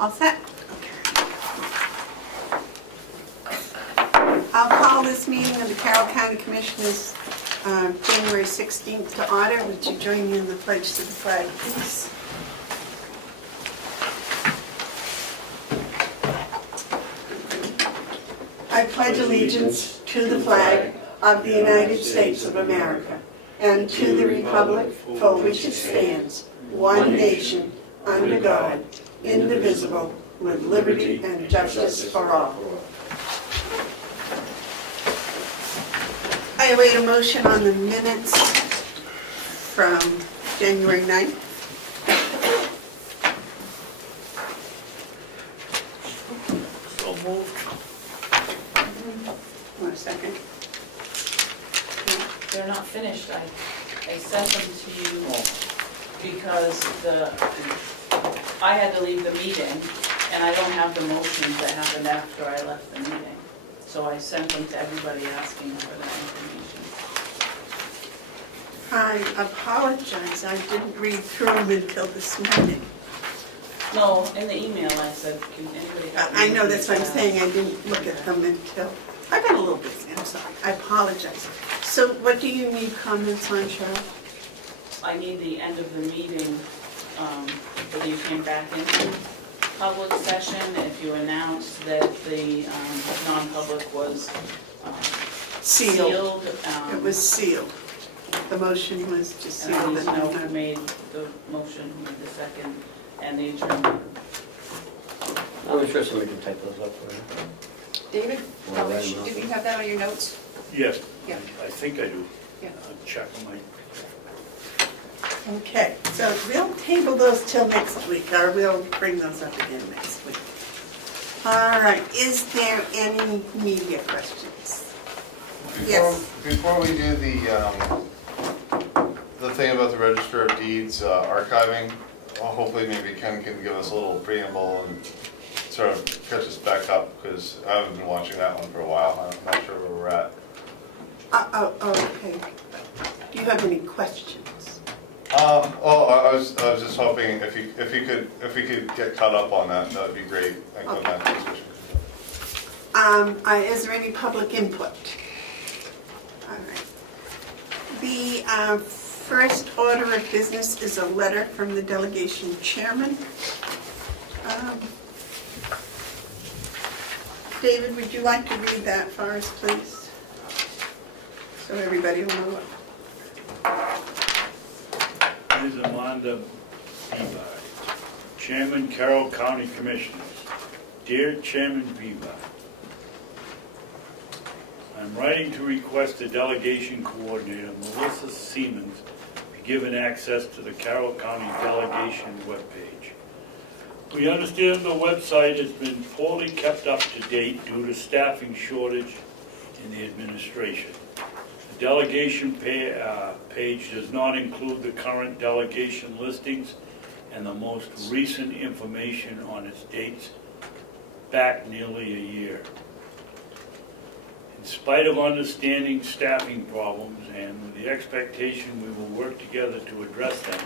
All set? Okay. I'll call this meeting of the Carroll County Commissioners, January 16th to order. Would you join me in the pledge to the flag, please? I pledge allegiance to the flag of the United States of America and to the republic for which it stands, one nation, under God, indivisible, with liberty and justice for all. I await a motion on the minutes from January 9th. So moved. Want a second? They're not finished. I sent them to you because I had to leave the meeting and I don't have the motions that happened after I left the meeting. So I sent them to everybody asking for that information. I apologize, I didn't read through them until this morning. No, in the email I said, can anybody help me? I know, that's what I'm saying, I didn't look at them until, I've been a little busy, I'm sorry, I apologize. So what do you need comments on, Cheryl? I need the end of the meeting, whether you came back into public session, if you announced that the non-public was sealed. It was sealed. The motion was to seal And the I need to know who made the motion, who made the second, and the adjournment. I'm sure somebody can type those up for you. David, Well, then, do you have that on your notes? Yes, Yeah. I think I do. Yeah. I'll check my, Okay, so we'll table those till next week, or we'll bring those up again next week. All right, is there any media questions? Yes. Before we do the thing about the Register of Deeds archiving, hopefully maybe Ken can give us a little preamble and sort of catch us back up, because I haven't been watching that one for a while. I'm not sure where we're at. Okay. Do you have any questions? I was just hoping if we could get caught up on that, that would be great. Thank you on that position. Is there any public input? All right. The first order of business is a letter from the delegation chairman. David, would you like to read that for us, please? So everybody will know it. Ms. Amanda Bevard, Chairman, Carroll County Commissioners. Dear Chairman Bevard, I'm writing to request the delegation coordinator, Melissa Siemens, be given access to the Carroll County Delegation webpage. We understand the website has been poorly kept up to date due to staffing shortage in the administration. The delegation page does not include the current delegation listings and the most recent information on its dates back nearly a year. In spite of understanding staffing problems and with the expectation we will work together to address them,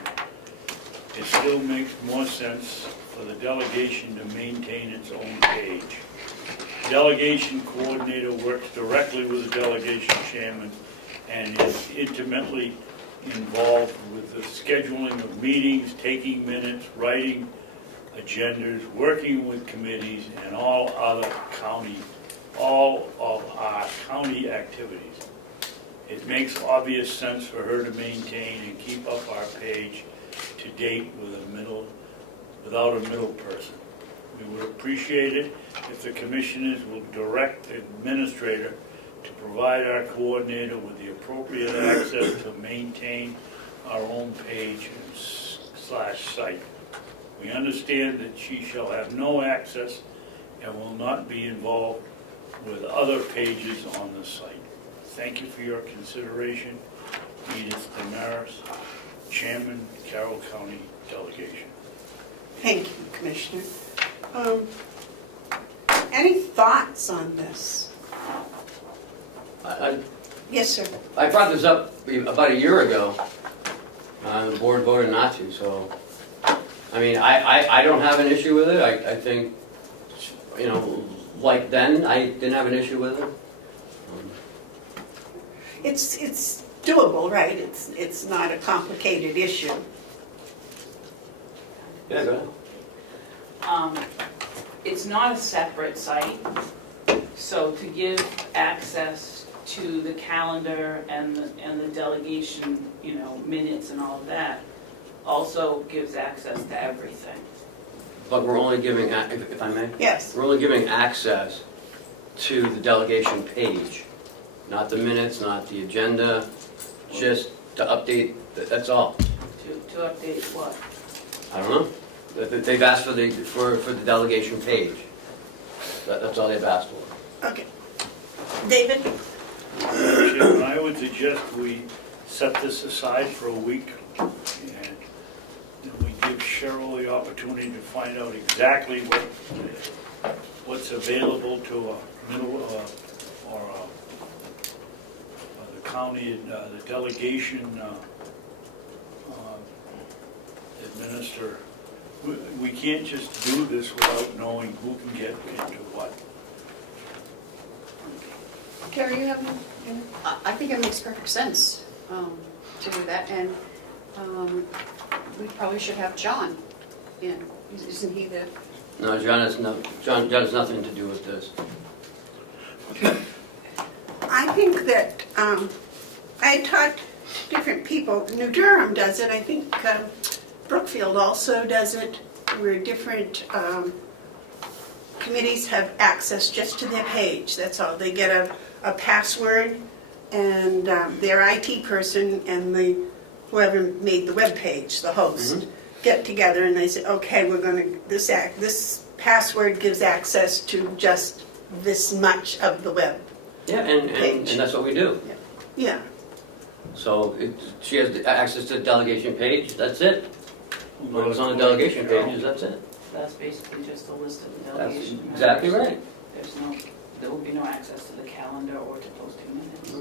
it still makes more sense for the delegation to maintain its own page. The delegation coordinator works directly with the delegation chairman and is intimately involved with the scheduling of meetings, taking minutes, writing agendas, working with committees, and all of our county activities. It makes obvious sense for her to maintain and keep up our page to date without a middle person. We would appreciate it if the commissioners will direct the administrator to provide our coordinator with the appropriate access to maintain our own page / site. We understand that she shall have no access and will not be involved with other pages on the site. Thank you for your consideration. Edith Damaris, Chairman, Carroll County Delegation. Thank you, Commissioner. Any thoughts on this? Yes, sir. I brought this up about a year ago. The board voted not to, so I mean, I don't have an issue with it. I think, you know, like then, I didn't have an issue with it. It's doable, right? It's not a complicated issue. Yeah, go ahead. It's not a separate site, so to give access to the calendar and the delegation, you know, minutes and all of that, also gives access to everything. But we're only giving, if I may? Yes. We're only giving access to the delegation page, not the minutes, not the agenda, just to update, that's all. To update what? I don't know. They've asked for the delegation page. That's all they've asked for. Okay. David? Chairman, I would suggest we set this aside for a week, and then we give Cheryl the opportunity to find out exactly what's available to a middle, or the county, the delegation administer. We can't just do this without knowing who can get into what. Carrie, you have, I think it makes perfect sense to do that, and we probably should have John in. Isn't he the? No, John has nothing to do with this. I think that, I talked to different people. New Durham does it. I think Brookfield also does it, where different committees have access just to their page. That's all. They get a password, and their IT person and whoever made the web page, the host, get together and they say, okay, we're going to, this password gives access to just this much of the web. Yeah, and that's what we do. Yeah. So she has the access to the delegation page, that's it. What was on the delegation pages, that's it. That's basically just a list of the That's delegation members. exactly right. There will be no access to the calendar or to posting minutes.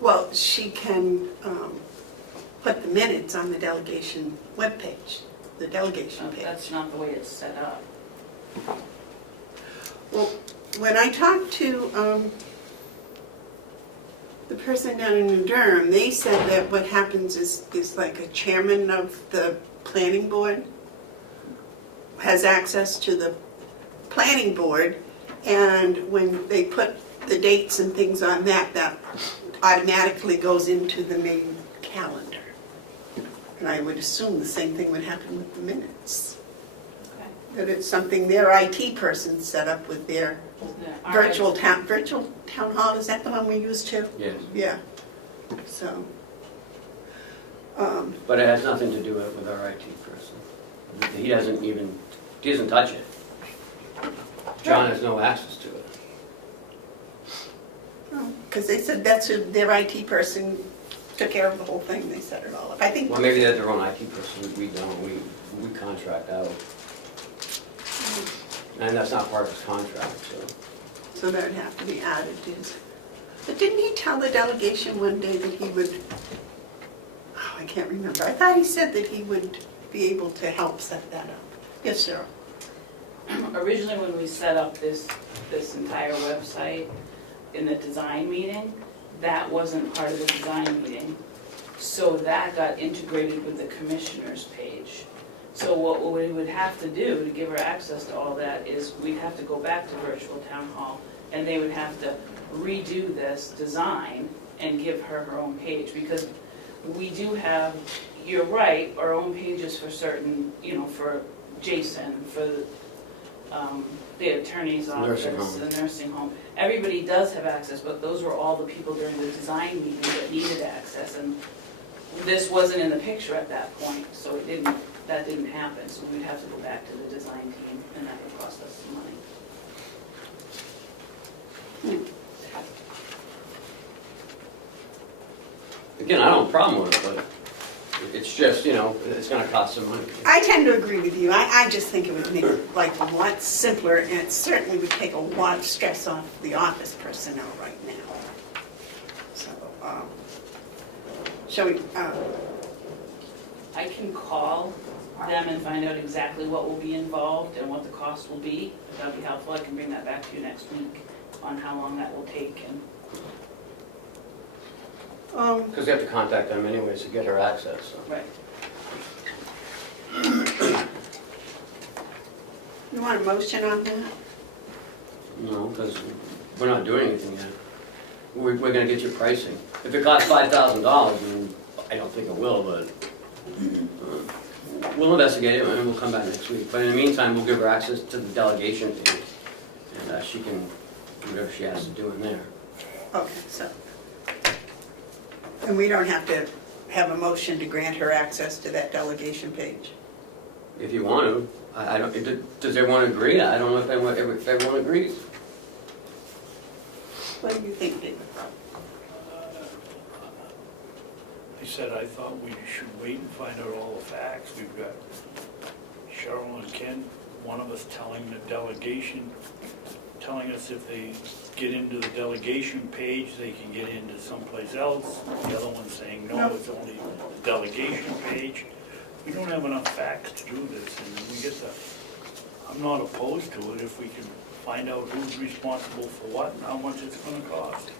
Well, she can put the minutes on the delegation webpage, the delegation page. That's not the way it's set up. Well, when I talked to the person down in New Durham, they said that what happens is like a chairman of the planning board has access to the planning board, and when they put the dates and things on that, that automatically goes into the main calendar. And I would assume the same thing would happen with the minutes. Okay. That it's something their IT person set up with their Yeah, virtual town hall. Is that the one we use too? Yes. Yeah. So, But it has nothing to do with our IT person. He doesn't touch it. John has no access to it. because they said that's who their IT person took care of the whole thing. They set it all up. I think. Well, maybe they have their own IT person, we don't, we contract out. And that's not part of his contract, so. So that would have to be added to his. But didn't he tell the delegation one day that he would, oh, I can't remember. I thought he said that he would be able to help set that up. Yes, Cheryl. Originally, when we set up this entire website in the design meeting, that wasn't part of the design meeting. So that got integrated with the commissioners page. So what we would have to do to give her access to all that is we'd have to go back to virtual town hall, and they would have to redo this design and give her her own page, because we do have, you're right, our own pages for certain, you know, for Jason, for the attorney's office, Nursing home. the nursing home. Everybody does have access, but those were all the people during the design meeting that needed access, and this wasn't in the picture at that point, so that didn't happen. So we'd have to go back to the design team, and that would cost us some money. Again, I don't have a problem with it, but it's just, you know, it's gonna cost some money. I tend to agree with you. I just think it would make life a lot simpler, and it certainly would take a lot of stress off the office personnel right now. So, shall we, I can call them and find out exactly what will be involved and what the cost will be. If that'd be helpful, I can bring that back to you next week on how long that will take. And Because we have to contact them anyways to get her access, so. right. You want a motion on that? No, because we're not doing anything yet. We're gonna get you pricing. If it costs $5,000, and I don't think it will, but we'll investigate it and we'll come back next week. But in the meantime, we'll give her access to the delegation page, and she can do whatever she has to do in there. Okay, so. And we don't have to have a motion to grant her access to that delegation page? If you want to, I don't. Does everyone agree? I don't know if everyone agrees. What do you think, David? I said I thought we should wait and find out all the facts. We've got Cheryl and Ken, one of us telling the delegation, telling us if they get into the delegation page, they can get into someplace else. The other one saying, no, it's only the delegation page. We don't have enough facts to do this, and we get the, I'm not opposed to it if we can find out who's responsible for what and how much it's gonna cost.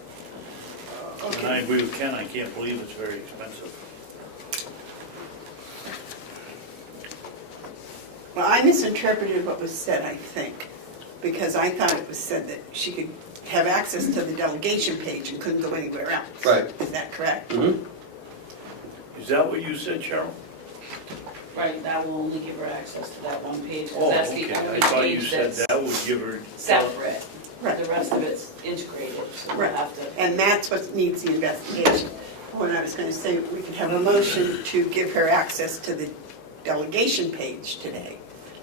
And I agree with Ken, I can't believe it's very expensive. Well, I misinterpreted what was said, I think, because I thought it was said that she could have access to the delegation page and couldn't go anywhere else. Right. Is that correct? Mm-hmm. Is that what you said, Cheryl? Right, that will only give her access to that one page, 'cause Oh, that's the okay, only I thought you page said that's that would give her. separate. Right. The rest of it's integrated, so we'll Right. have to. And that's what needs the investigation. When I was going to say, we could have a motion to give her access to the delegation page today,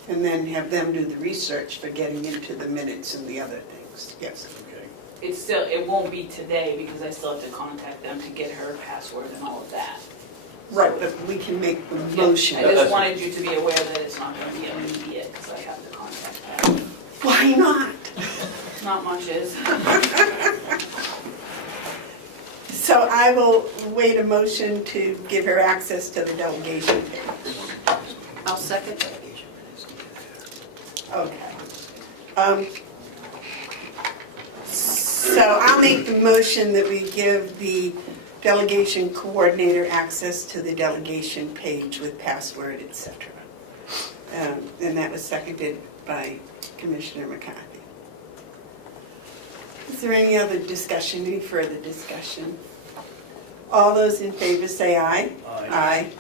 and then have them do the research for getting into the minutes and the other things. Yes. Okay. It's still, it won't be today because I still have to contact them to get her password and all of that. Right, but we can make the motion. I just wanted you to be aware that it's not gonna be immediate because I have to contact them. Why not? Not much is. So I will wait a motion to give her access to the delegation page. I'll second. Okay. So I'll make the motion that we give the delegation coordinator access to the delegation page with password, etc. And that was seconded by Commissioner McCarthy. Is there any other discussion, any further discussion? All those in favor say aye. Aye.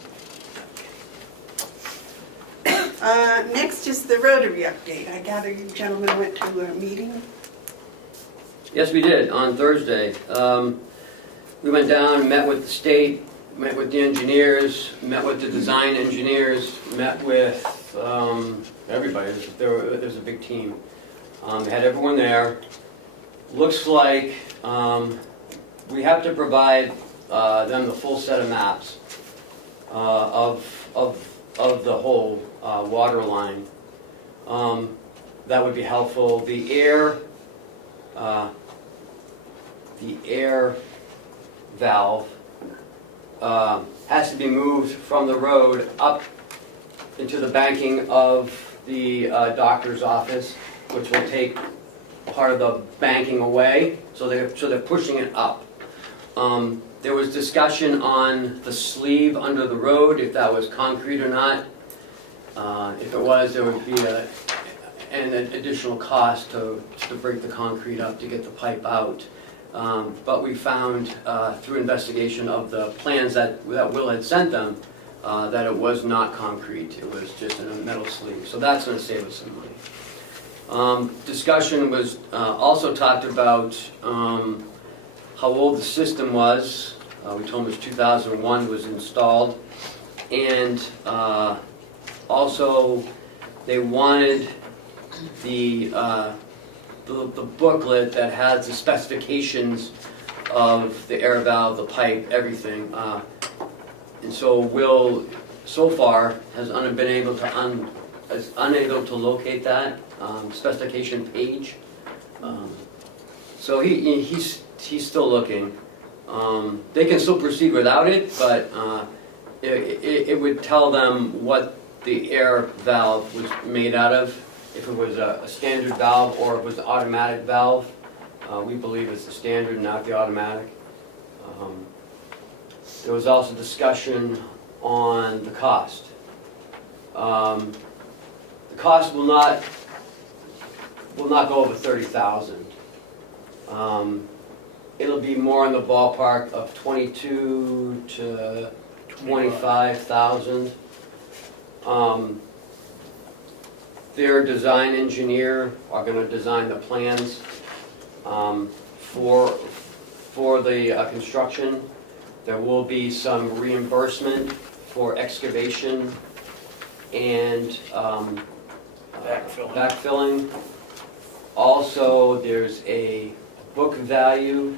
Next is the Rotary update. I gather you gentlemen went to a meeting? Yes, we did, on Thursday. We went down, met with the state, met with the engineers, met with the design engineers, met with everybody. There's a big team. They had everyone there. Looks like we have to provide them the full set of maps of the whole water line. That would be helpful. The air valve has to be moved from the road up into the banking of the doctor's office, which will take part of the banking away, so they're pushing it up. There was discussion on the sleeve under the road, if that was concrete or not. If it was, there would be an additional cost to break the concrete up to get the pipe out. But we found through investigation of the plans that Will had sent them, that it was not concrete, it was just in a metal sleeve. So that's going to save us some money. Discussion was also talked about how old the system was. We told them it was 2001 was installed. And also they wanted the booklet that has the specifications of the air valve, the pipe, everything. And so Will, so far, has been unable to locate that specification page. So he's still looking. They can still proceed without it, but it would tell them what the air valve was made out of, if it was a standard valve or if it was an automatic valve. We believe it's the standard, not the automatic. There was also discussion on the cost. The cost will not go over $30,000. It'll be more in the ballpark of $22,000 to $25,000. Their design engineer are going to design the plans for the construction. There will be some reimbursement for excavation and backfilling. Also, there's a book value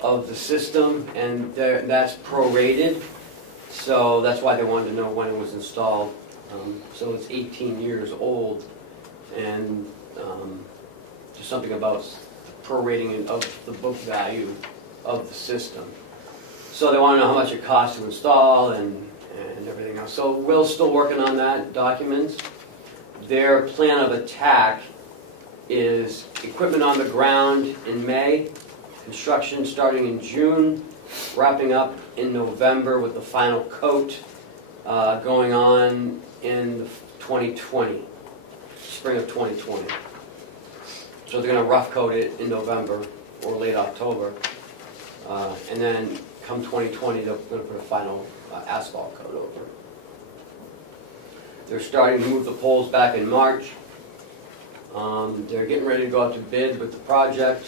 of the system, and that's prorated. So that's why they wanted to know when it was installed. So it's 18 years old, and just something about prorating of the book value of the system. So they want to know how much it costs to install and everything else. So Will's still working on that document. Their plan of attack is equipment on the ground in May, construction starting in June, wrapping up in November with the final coat going on in 2020, spring of 2020. So they're going to rough coat it in November or late October, and then come 2020 they're going to put a final asphalt coat over. They're starting to move the poles back in March. They're getting ready to go out to bid with the project.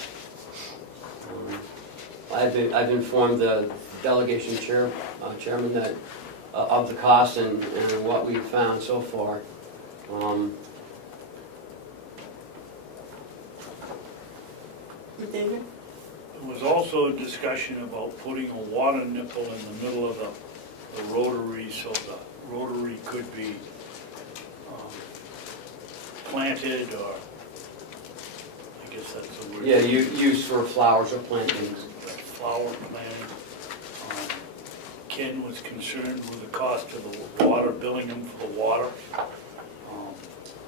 I've informed the delegation chairman that of the cost and what we've found so far. David? There was also a discussion about putting a water nipple in the middle of the rotary so the rotary could be planted, or I guess that's the word. Yeah, used for flowers or plantings. Flower planting. Ken was concerned with the cost of the water, billing them for the water.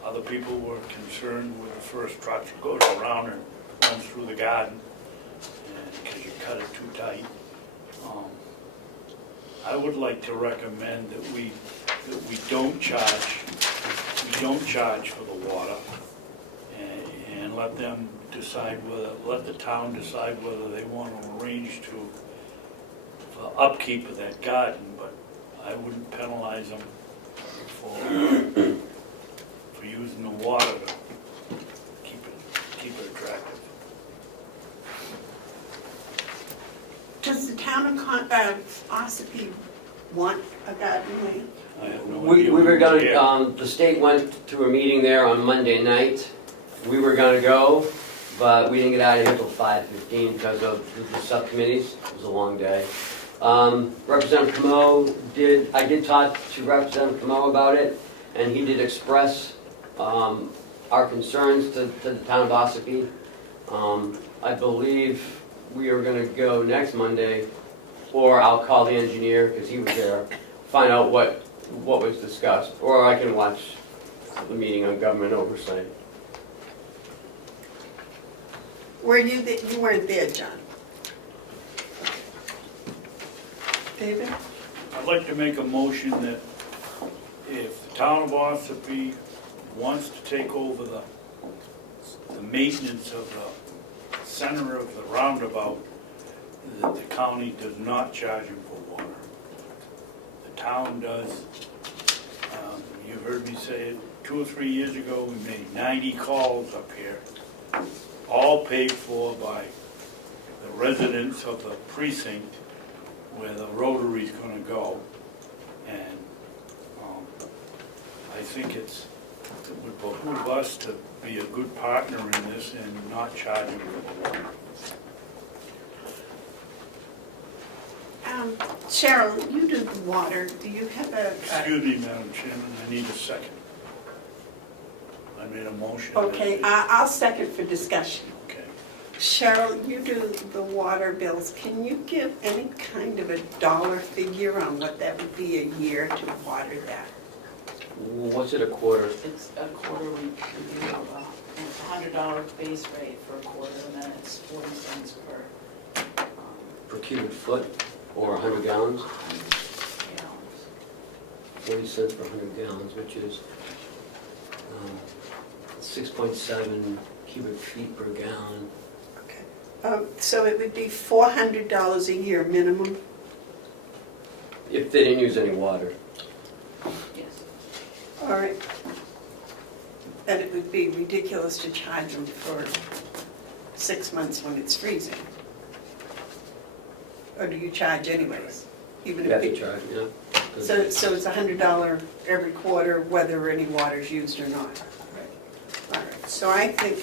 Other people were concerned with the first truck that goes around and runs through the garden, because you cut it too tight. I would like to recommend that we don't charge for the water, and let them decide let the town decide whether they want to arrange for upkeep of that garden, but I wouldn't penalize them for using the water to keep it attractive. Does the town of Ossipee want a garden lane? I have no We idea. were going to, the state went to a meeting there on Monday night. We were going to go, but we didn't get out of here until 5:15 because of the subcommittees. It was a long day. Representative Comeau I did talk to Representative Comeau about it, and he did express our concerns to the town of Ossipee. I believe we are going to go next Monday, or I'll call the engineer because he was there, find out what was discussed, or I can watch the meeting on government oversight. You weren't there, John. David? I'd like to make a motion that if the town of Ossipee wants to take over the maintenance of the center of the roundabout, that the county does not charge them for water. The town does. You heard me say it 2 or 3 years ago, we made 90 calls up here, all paid for by the residents of the precinct where the rotary's going to go, and I think it would behoove us to be a good partner in this and not charge them for the water. Cheryl, you do the water. Do you have Excuse me, Madam Chairman, I need a second. I made a motion. Okay, I'll second for discussion. Okay. Cheryl, you do the water bills. Can you give any kind of a dollar figure on what that would be a year to water that? What's it a quarter? It's a quarterly review of, it's $100 base rate for a quarter, and then it's 40 cents Per cubic foot or 100 gallons? gallons. 40 cents per 100 gallons, which is 6.7 cubic feet per gallon. So it would be $400 a year minimum? If they didn't use any water. Yes. All right. And it would be ridiculous to charge them for 6 months when it's freezing. Or do you charge anyways? Even You if have to it- charge, yeah. So it's $100 every quarter, whether any water's used or not? All right, so I think,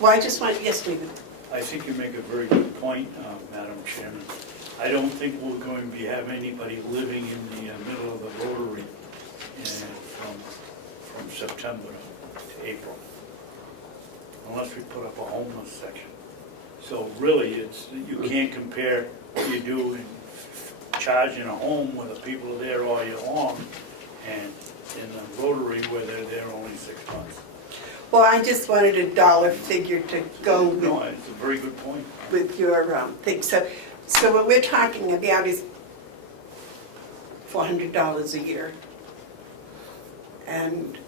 well, I just want, yes, David? I think you make a very good point, Madam Chairman. I don't think we're going to be having anybody living in the middle of the Rotary from September to April, unless we put up a homeless section. So really, you can't compare what you do in charging a home where the people are there all year long, and in the Rotary where they're there only 6 months. Well, I just wanted a dollar figure to go No, with, it's a very good point. with your thing. So what we're talking about is $400 a year. And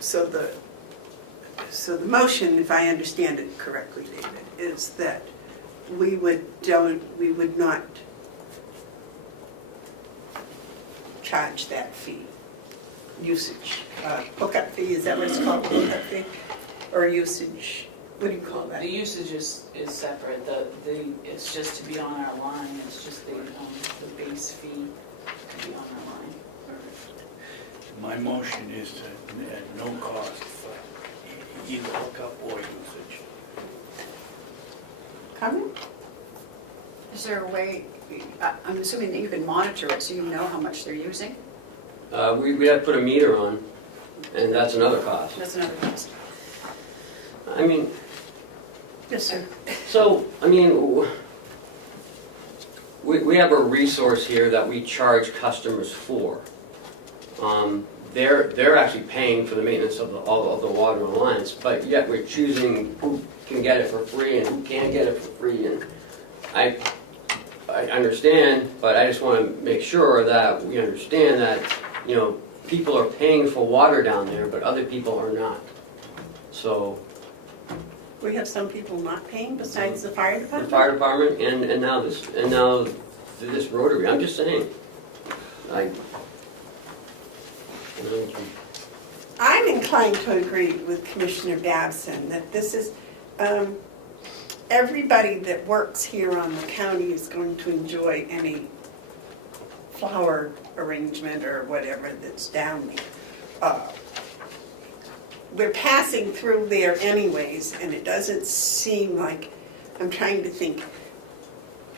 so the motion, if I understand it correctly, David, is that we would not charge that fee, usage, hookup fee, is that what it's called, hookup fee? Or usage, what do you call that? The usage is separate, it's just to be on our line, it's just the base fee to be on our line. My motion is to, at no cost, for either hookup or usage. Comment? Is there a way, I'm assuming that you can monitor it so you know how much they're using? We have to put a meter on, and that's another cost. That's another cost. I mean, Yes, sir. so, I mean, we have a resource here that we charge customers for. They're actually paying for the maintenance of all of the water lines, but yet we're choosing who can get it for free and who can't get it for free. And I understand, but I just want to make sure that we understand that, you know, people are paying for water down there, but other people are not. So We have some people not paying besides the fire the department? fire department and now this Rotary. I'm just saying. I'm inclined to agree with Commissioner Babson that this is, everybody that works here on the county is going to enjoy any flower arrangement or whatever that's down there. We're passing through there anyways, and it doesn't seem like, I'm trying to think,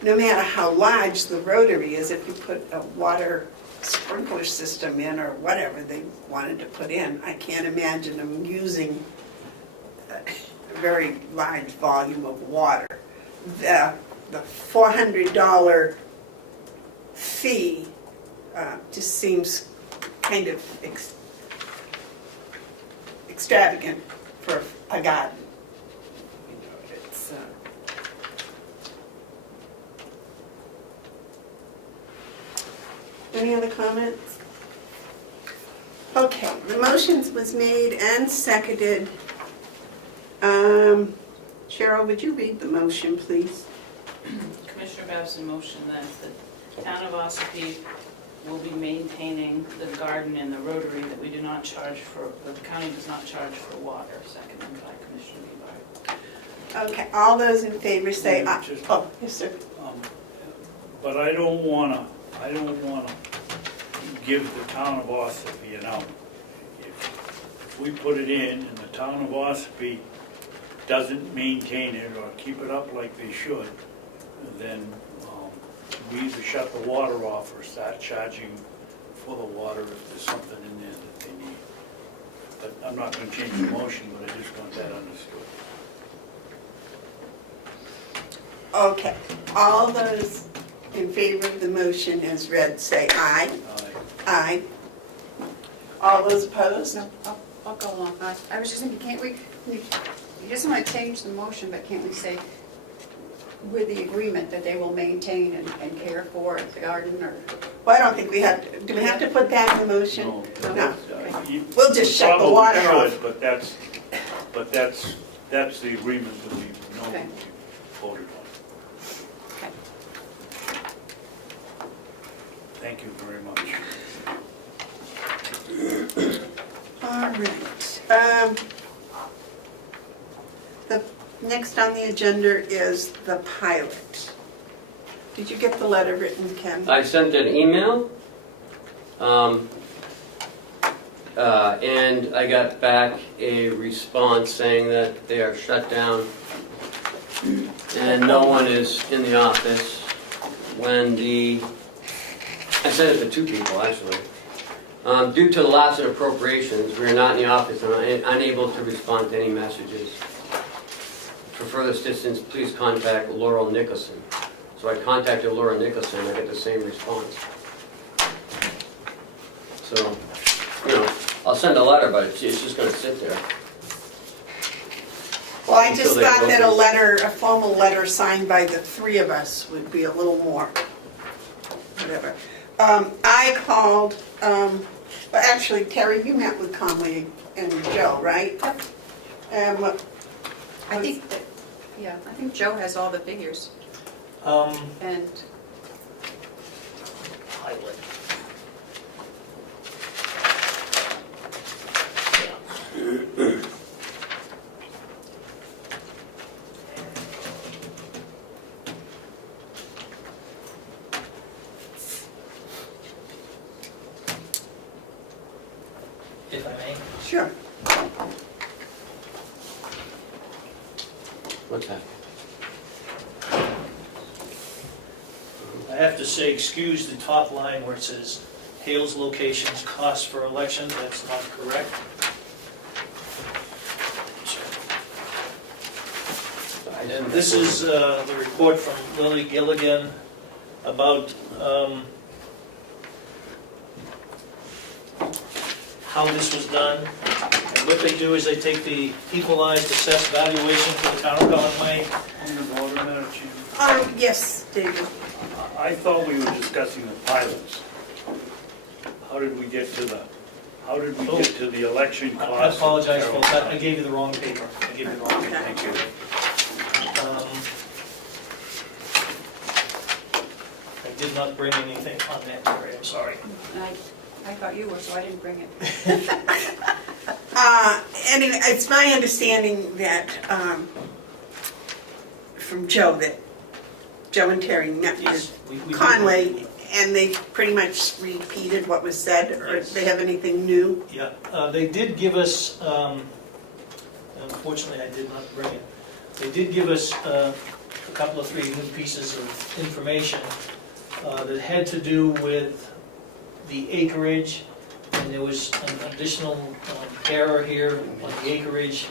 no matter how large the Rotary is, if you put a water sprinkler system in or whatever they wanted to put in, I can't imagine them using a very large volume of water. The $400 fee just seems kind of extravagant for a garden. You know, it's, any other comments? Okay, the motions was made and seconded. Cheryl, would you read the motion, please? Commissioner Babson motion that the town of Ossipee will be maintaining the garden and the Rotary, that we do not charge for, that the county does not charge for water, seconded by Commissioner Bevard. Okay, all those in favor say aye. Just- Oh, yes, sir. But I don't wanna give the town of Ossipee an out. If we put it in and the town of Ossipee doesn't maintain it or keep it up like they should, then we either shut the water off or start charging for the water if there's something in there that they need. But I'm not gonna change the motion, but I just want that understood. Okay, all those in favor of the motion as read say aye. Aye. Aye. All those opposed? No, I'll go along. I was just thinking, can't we, he doesn't want to change the motion, but can't we say with the agreement that they will maintain and care for the garden or? Well, I don't think we have, do we have to put that in the motion? No. No. You We'll just shut the water probably off. should, but that's the agreement that we Okay. voted on. Okay. Thank you very much. All right. The next on the agenda is the pilot. Did you get the letter written, Ken? I sent an email, and I got back a response saying that they are shut down and no one is in the office when I sent it to 2 people actually. Due to the lapse in appropriations, we are not in the office and unable to respond to any messages. For further assistance, please contact Laurel Nicholson. So I contacted Laura Nicholson, I got the same response. So, I'll send a letter, but it's just gonna sit there. Well, I just Until they thought that open. a formal letter signed by the 3 of us would be a little more, whatever. I called, well, actually, Terry, you met with Conway and Joe, right? And what? I think that, yeah, I think Joe has all the figures and Pilot. If I may. Sure. What's that? I have to say, excuse the top line where it says Hales locations cost for elections, that's not correct. And this is the report from Lily Gilligan about how this was done. And what they do is they take the equalized assessed valuation for the town of Conway. Point of order, Madam Chairman. Yes, David. I thought we were discussing the pilots. How did we get to the election I costs? apologize, folks, I gave you the wrong paper. I gave you the wrong paper. Thank you. I did not bring anything on that, Terry, I'm sorry. I thought you were, so I didn't bring it. And it's my understanding that, from Joe, that Joe and Terry met Yes, with we did. Conway, and they pretty much repeated what was said, or Yes. they have anything new? Yeah, they did give us, unfortunately, I did not bring it. They did give us a couple of 3 new pieces of information that had to do with the acreage, and there was an additional error here on the acreage,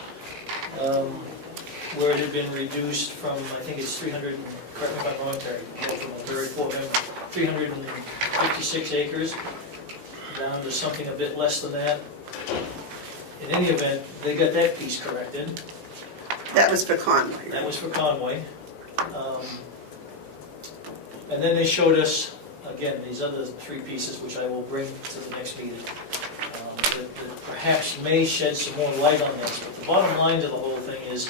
where it had been reduced from, I think it's 300, correct me if I'm wrong, Terry, from a very poor memory, 356 acres, down to something a bit less than that. In any event, they got that piece corrected. That was for Conway. That was for Conway. And then they showed us, again, these other 3 pieces, which I will bring to the next meeting, that perhaps may shed some more light on this. But the bottom line to the whole thing is,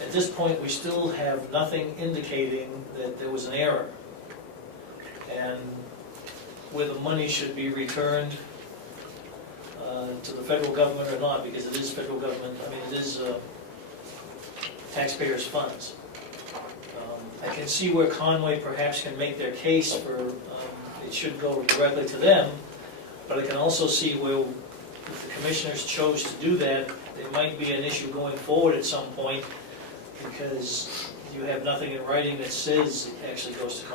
at this point, we still have nothing indicating that there was an error. And where the money should be returned to the federal government or not, because it is federal government, I mean, it is taxpayers' funds. I can see where Conway perhaps can make their case for it should go directly to them, but I can also see where if the commissioners chose to do that, there might be an issue going forward at some point, because you have nothing in writing that says it actually goes to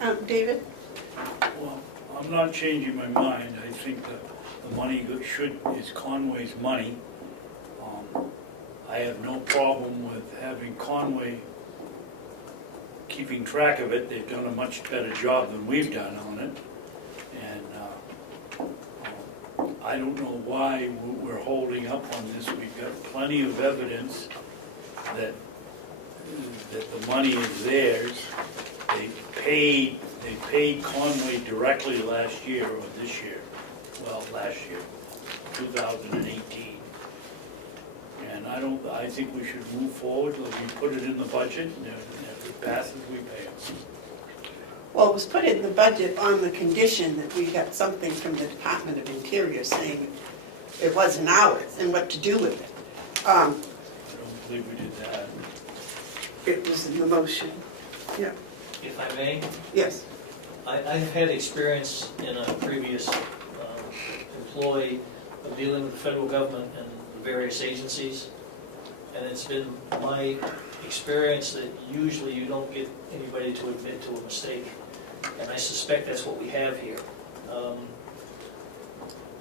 Conway. David? Well, I'm not changing my mind. I think that the money is Conway's money. I have no problem with having Conway keeping track of it. They've done a much better job than we've done on it. And I don't know why we're holding up on this. We've got plenty of evidence that the money is theirs. They paid Conway directly last year or this year, well, last year, 2018. And I think we should move forward, we put it in the budget, and if it passes, we pay them. Well, it was put in the budget on the condition that we got something from the Department of Interior saying it wasn't ours and what to do with it. I don't believe we did that. It was in the motion. Yeah, If I may, yes. I've had experience in a previous employee of dealing with the federal government and various agencies, and it's been my experience that usually you don't get anybody to admit to a mistake, and I suspect that's what we have here.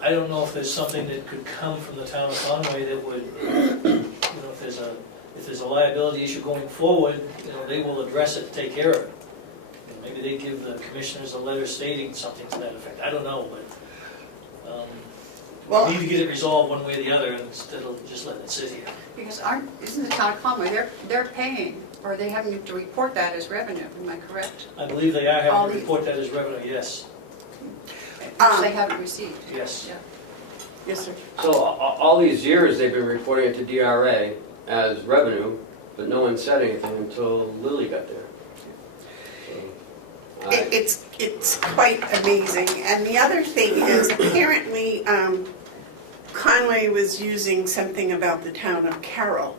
I don't know if there's something that could come from the town of Conway that would, if there's a liability issue going forward, they will address it and take care of it. Maybe they give the commissioners a letter stating something to that effect. I don't know, but we need to get it resolved one way or the other instead of just letting it sit here. Because isn't the town of Conway, they're paying, or they having to report that as revenue, am I correct? I believe they are All having to the- report that as revenue, yes, Which they haven't received. yes. Yeah. Yes, sir. So all these years, they've been reporting it to DRA as revenue, but no one said anything until Lily got there. So, It's quite amazing. And the other thing is apparently Conway was using something about the town of Carroll.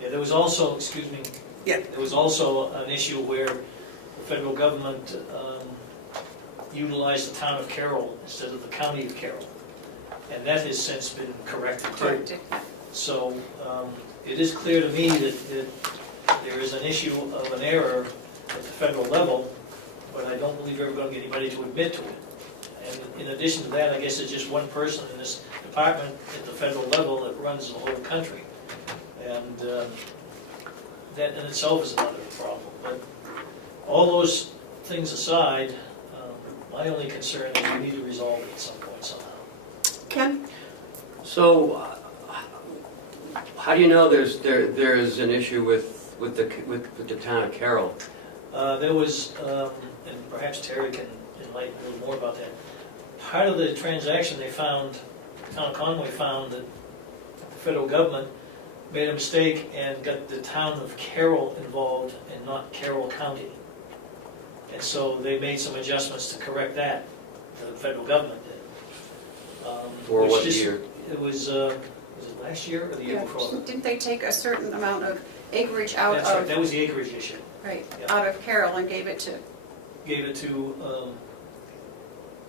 Yeah, there was also, excuse me, Yeah. there was also an issue where the federal government utilized the town of Carroll instead of the county of Carroll. And that has since been corrected too. Corrected. So it is clear to me that there is an issue of an error at the federal level, but I don't believe you're ever going to get anybody to admit to it. And in addition to that, I guess it's just one person in this department at the federal level that runs the whole country. And that in itself is another problem. But all those things aside, my only concern is we need to resolve it at some point somehow. Ken? So, how do you know there is an issue with the town of Carroll? There was, and perhaps Terry can enlighten a little more about that. Part of the transaction they found, town of Conway found that the federal government made a mistake and got the town of Carroll involved and not Carroll County. And so they made some adjustments to correct that, the federal government did. For which what just- year? It was it last year or the year Yeah. before? Didn't they take a certain amount of acreage out That's right, of, that was the acreage issue. right, Yeah. out of Carroll and gave it to Gave it to,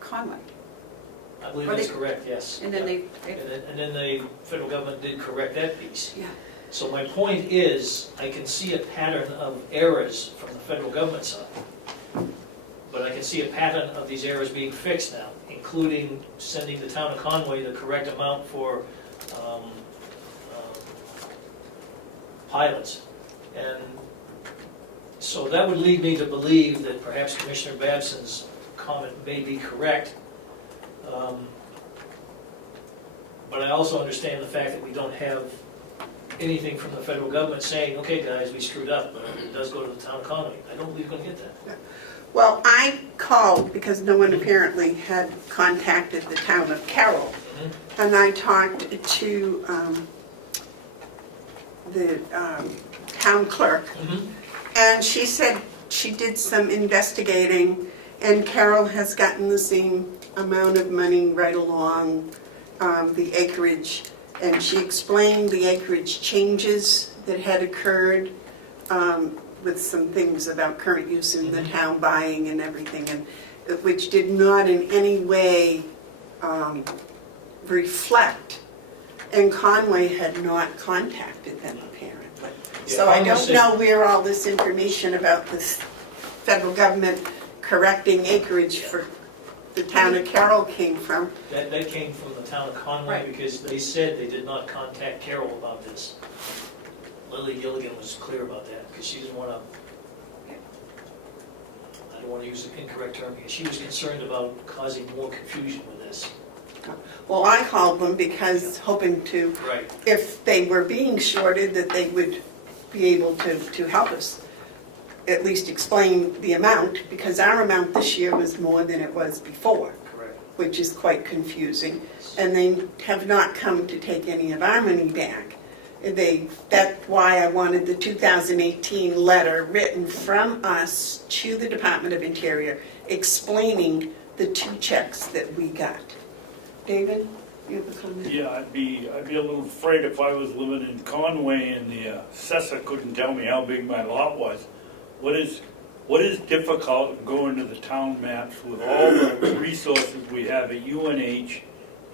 Conway? I believe Or that's they- correct, yes. And then they, And then the federal government did correct that piece. yeah. So my point is, I can see a pattern of errors from the federal government side. But I can see a pattern of these errors being fixed now, including sending the town of Conway the correct amount for pilots. And so that would lead me to believe that perhaps Commissioner Babson's comment may be correct. But I also understand the fact that we don't have anything from the federal government saying, okay, guys, we screwed up, but it does go to the town of Conway. I don't believe we're going to get that. Well, I called because no one apparently had contacted the town of Carroll. And I talked to the town clerk. And she said she did some investigating, and Carroll has gotten the same amount of money right along the acreage. And she explained the acreage changes that had occurred with some things about current use in the town buying and everything, and which did not in any way reflect. And Conway had not contacted them apparently. So I don't know where all this information about this federal government correcting acreage for the town of Carroll came from. That came from the town of Conway Right. because they said they did not contact Carroll about this. Lily Gilligan was clear about that because she didn't want to, I don't want to use the incorrect term here, she was concerned about causing more confusion with this. Well, I called them because hoping to, Right. if they were being shorted, that they would be able to help us, at least explain the amount, because our amount this year was more than it was before, Correct. which is quite confusing. And they have not come to take any of our money back. That's why I wanted the 2018 letter written from us to the Department of Interior explaining the 2 checks that we got. David, you have a comment? Yeah, I'd be a little afraid if I was living in Conway and the assessor couldn't tell me how big my lot was. What is difficult in going to the town maps with all the resources we have at UNH,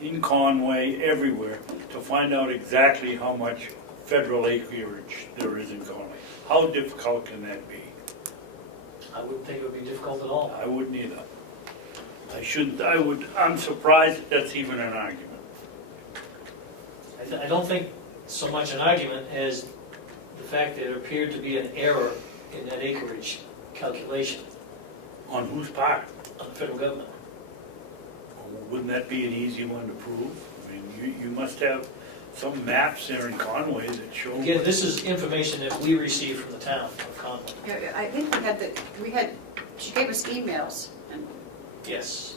in Conway, everywhere, to find out exactly how much federal acreage there is in Conway? How difficult can that be? I wouldn't think it would be difficult at all. I wouldn't either. I'm surprised that's even an argument. I don't think so much an argument as the fact that it appeared to be an error in that acreage calculation On whose part? on the federal government. Wouldn't that be an easy one to prove? I mean, you must have some maps there in Conway that show. Again, this is information that we received from the town of Conway. Yeah, I think she gave us emails and Yes.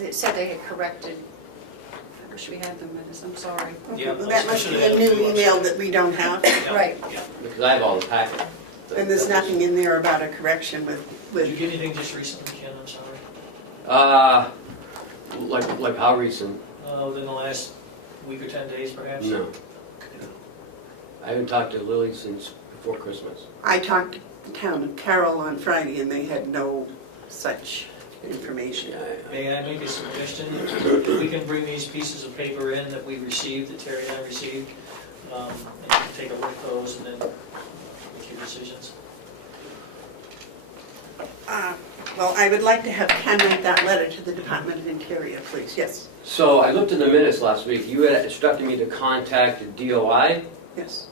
it said they had corrected. I wish we had them, I'm sorry. Yeah, Well, that must be a new email that we don't have, Yeah, Right. Yeah. Because I have all the packet. and there's nothing in there about a correction Did you with, get anything just recently, Ken? I'm sorry. Like how recent? Within the last week or 10 days, perhaps? No. I haven't talked to Lily since before Christmas. I talked to the town of Carroll on Friday, and they had no such information. Yeah, May I make a suggestion? If we can bring these pieces of paper in that we received, that Terry and I received, and you can take a look at those and then make your decisions. Well, I would like to have Ken write that letter to the Department of Interior, please. Yes, So I looked in the minutes last week. You had instructed me to contact the DOI yes.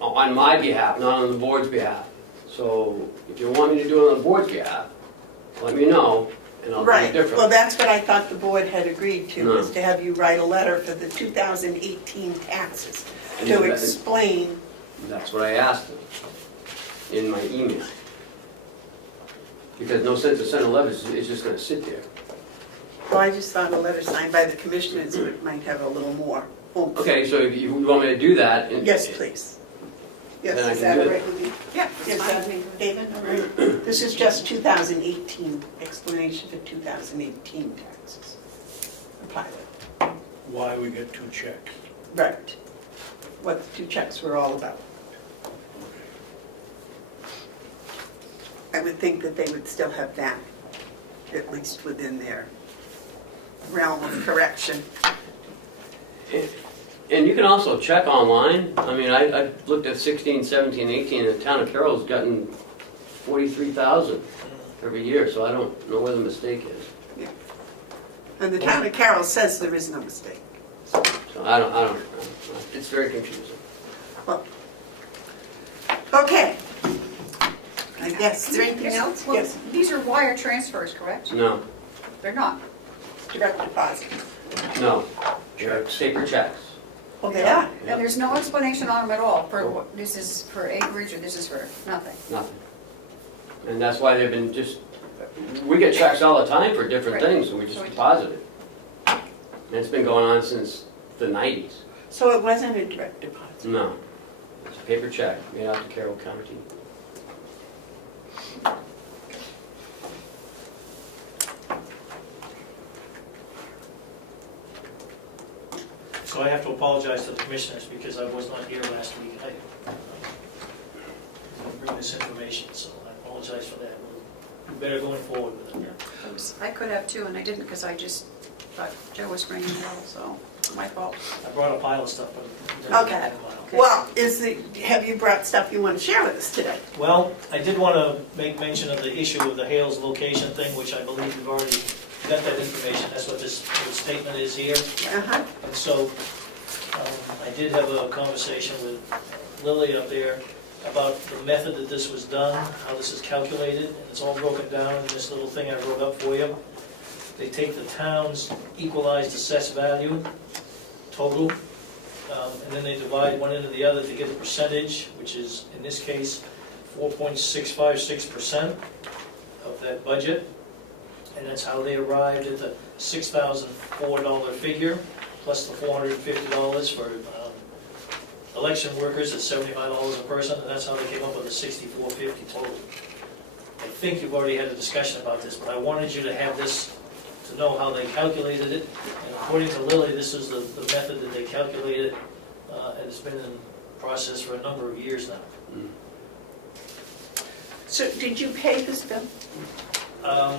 on my behalf, not on the board's behalf. So if you want me to do it on the board's behalf, let me know, and I'll do it Right, well, differently. that's what I thought the board had agreed to, No. was to have you write a letter for the 2018 taxes And to that- explain. That's what I asked them in my email. Because no sense of sending a letter, it's just gonna sit there. Well, I just thought a letter signed by the commissioners might have a little more oomph. Okay, so if you want me to do that. Yes, please. Yes, Then I is can that do all it. right with you? Yeah, Yes, it's fine. David, all right. This is just 2018, explanation for 2018 taxes. A pilot. Why we got 2 checks. Right. What the 2 checks were all about. I would think that they would still have that, at least within their realm of correction. And you can also check online. I mean, I looked at 16, 17, 18, and the town of Carroll's gotten 43,000 every year, so I don't know where the mistake is. And the town of Carroll says there is no mistake. So I don't, it's very confusing. Well, okay. I guess, is there anything else? Well, Yes, these are wire transfers, correct? No, They're not. direct deposit. no. They're paper checks. Oh, they are? And there's no explanation on them at all for what, this is for acreage or this is for nothing. Nothing. And that's why they've been just, we get checks all the time for different Right. things, and we just deposit it. And it's been going on since the 90s. So it wasn't a direct deposit? No. It's a paper check made out to Carroll County. So I have to apologize to the commissioners because I was not here last week. I didn't bring this information, so I apologize for that. We'll do better going forward with it. I could have too, and I didn't because I just thought Joe was bringing it all, so my fault. I brought a pile of stuff, but. Okay. Well, have you brought stuff you want to share with us today? Well, I did want to make mention of the issue of the Hales location thing, which I believe you've already got that information. That's what this little statement is here. Uh-huh. And so I did have a conversation with Lily up there about the method that this was done, how this is calculated, and it's all broken down in this little thing I wrote up for you. they take the town's equalized assessed value total, and then they divide one into the other to get a percentage, which is, in this case, 4.656% of that budget. And that's how they arrived at the $6,004 figure, plus the $450 for election workers at $75 a person, and that's how they came up with the $64.50 total. I think you've already had a discussion about this, but I wanted you to have this, to know how they calculated it. And according to Lily, this is the method that they calculated, and it's been in process for a number of years now. So did you pay this bill? No,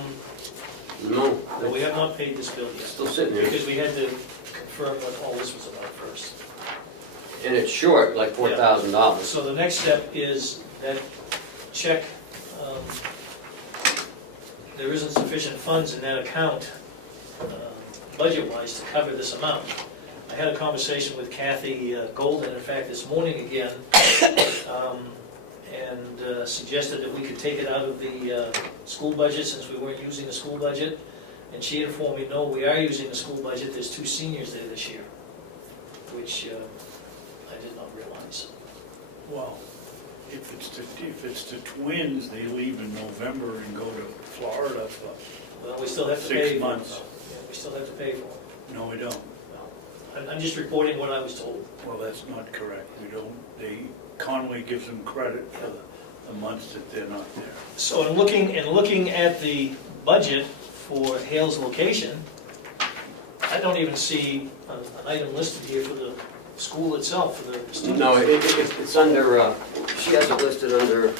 No, we have not paid this bill yet, still sitting here. because we had to confirm what all this was about first. And it's short, like $4,000. So the next step is that check, there isn't sufficient funds in that account, budget-wise, to cover this amount. I had a conversation with Kathy Golden, in fact, this morning again, and suggested that we could take it out of the school budget since we weren't using the school budget. And she informed me, no, we are using the school budget, there's 2 seniors there this year, which I did not realize. Well, if it's the twins, they leave in November and go to Florida for, Well, we still have to 6 pay for it. months. Yeah, we still have to pay for it. no, we don't. I'm just reporting what I was told. Well, that's not correct. We don't, Conway gives them credit for the months that they're not there. So in looking at the budget for Hale's location, I don't even see an item listed here for the school itself, for the students. No, it's under, she has it listed under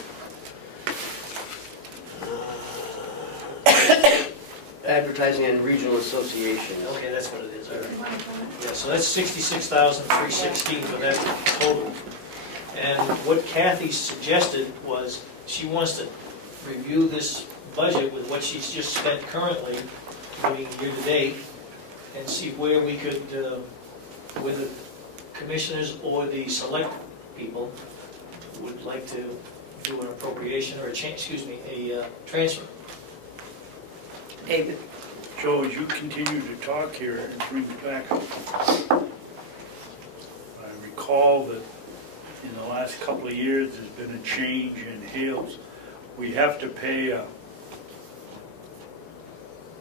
advertising and regional association. Okay, that's what it is, all right. Yeah, so that's $66,316 for that total. And what Kathy suggested was, she wants to review this budget with what she's just spent currently, meaning year-to-date, and see where we could, where the commissioners or the select people would like to do an appropriation or a transfer. David? Joe, as you continue to talk here, it brings back, I recall that in the last couple of years, there's been a change in Hales. We have to pay a,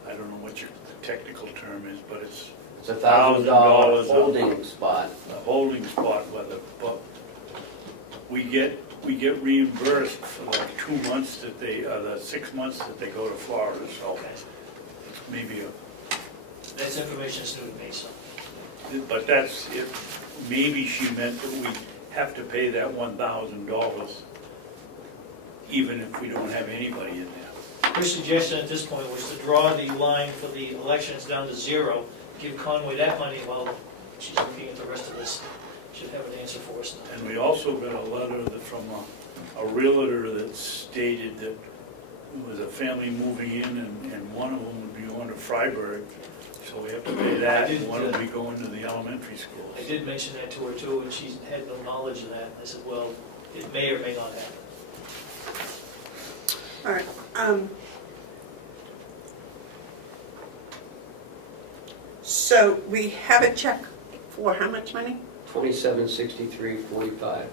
I don't know what the technical term is, but it's It's a $1,000 $1,000 holding spot. a holding spot, but we get reimbursed for like 2 months that the 6 months that they go to Florida, so it's maybe That's information that's new to me, so. but that's, maybe she meant that we have to pay that $1,000 even if we don't have anybody in there. Her suggestion at this point was to draw the line for the elections down to 0, give Conway that money while she's looking at the rest of this. Should have an answer for us now. And we also got a letter from a realtor that stated that there was a family moving in and one of them would be going to Freiburg, so we have to pay that, and one will be going to the elementary schools. I did mention that to her too, and she had no knowledge of that. I said, well, it may or may not happen. All right. So we have a check for how much money? $2763.45.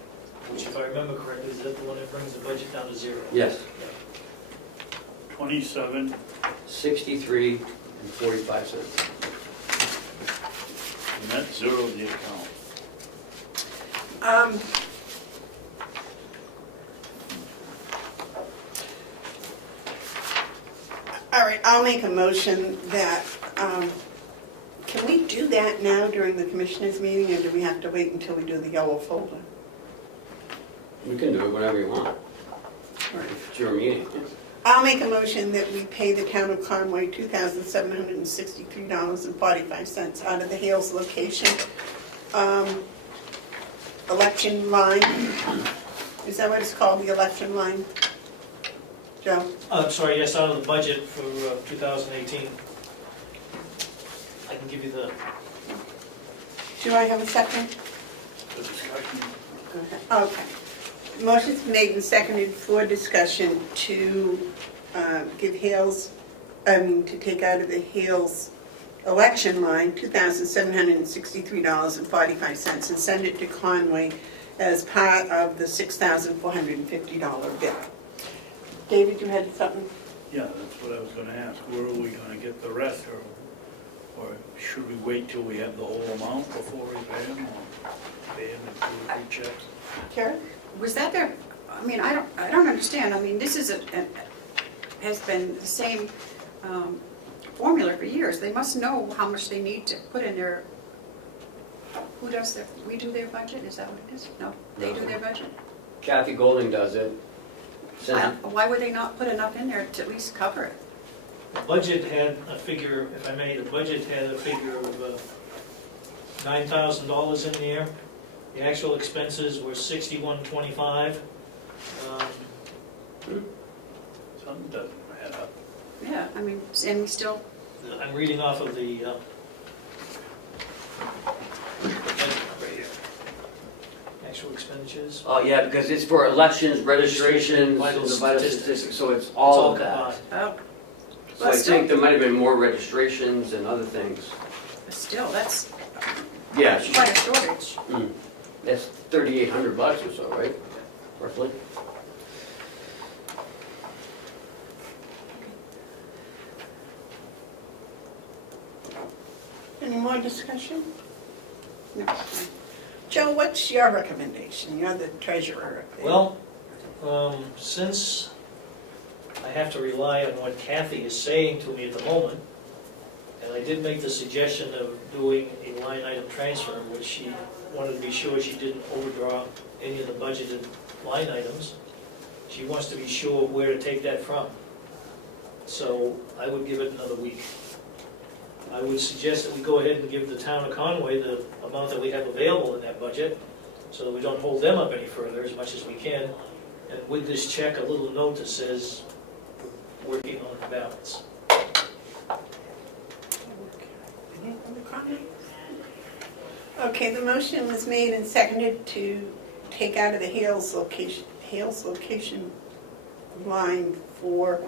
Which, if I remember correctly, is that the one that brings the budget down to 0? Yes, 27, $63.45. and that zeroed the account. All right, I'll make a motion that, can we do that now during the commissioners' meeting, or do we have to wait until we do the yellow folder? You can do it whenever you want. All right. It's your meeting. I'll make a motion that we pay the town of Conway $2,763.45 out of the Hales location election line. Is that what it's called, the election line? Joe? I'm sorry, yes, out of the budget for 2018. I can give you the, Do I have a second? The discussion, Okay. Motion's made and seconded for discussion to give Hales to take out of the Hales election line, $2,763.45, and send it to Conway as part of the $6,450 bill. David, you had something? Yeah, that's what I was gonna ask. Where are we gonna get the rest, or should we wait till we have the whole amount before we pay them, or pay them in 2 or 3 checks? Karen? Was that their, I mean, I don't understand. I mean, this is has been the same formula for years. They must know how much they need to put in their, who does their, we do their budget? Is that what it is? No, they do their budget? Kathy Golding does it. Why would they not put enough in there to at least cover it? The budget had a figure, if I may, the budget had a figure of $9,000 in there. The actual expenses were $61.25. Something doesn't add up. Yeah, I mean, and we still, I'm reading off of the budget number here. Actual expenditures. Oh, yeah, because it's for elections, registrations, Vital the vital statistics. statistics, so it's It's all of that. combined. oh, So I think there might have been more registrations and other things. but still, that's Yeah, quite a shortage. that's $3,800 or so, right? Roughly. Any more discussion? No. Joe, what's your recommendation? You're the treasurer. Well, since I have to rely on what Kathy is saying to me at the moment, and I did make the suggestion of doing a line item transfer, which she wanted to be sure she didn't overdraw any of the budgeted line items. She wants to be sure where to take that from. So I would give it another week. I would suggest that we go ahead and give the town of Conway the amount that we have available in that budget, so that we don't hold them up any further as much as we can. And with this check, a little note that says, working on the balance. Any other comment? Okay, the motion was made and seconded to take out of the Hales location line for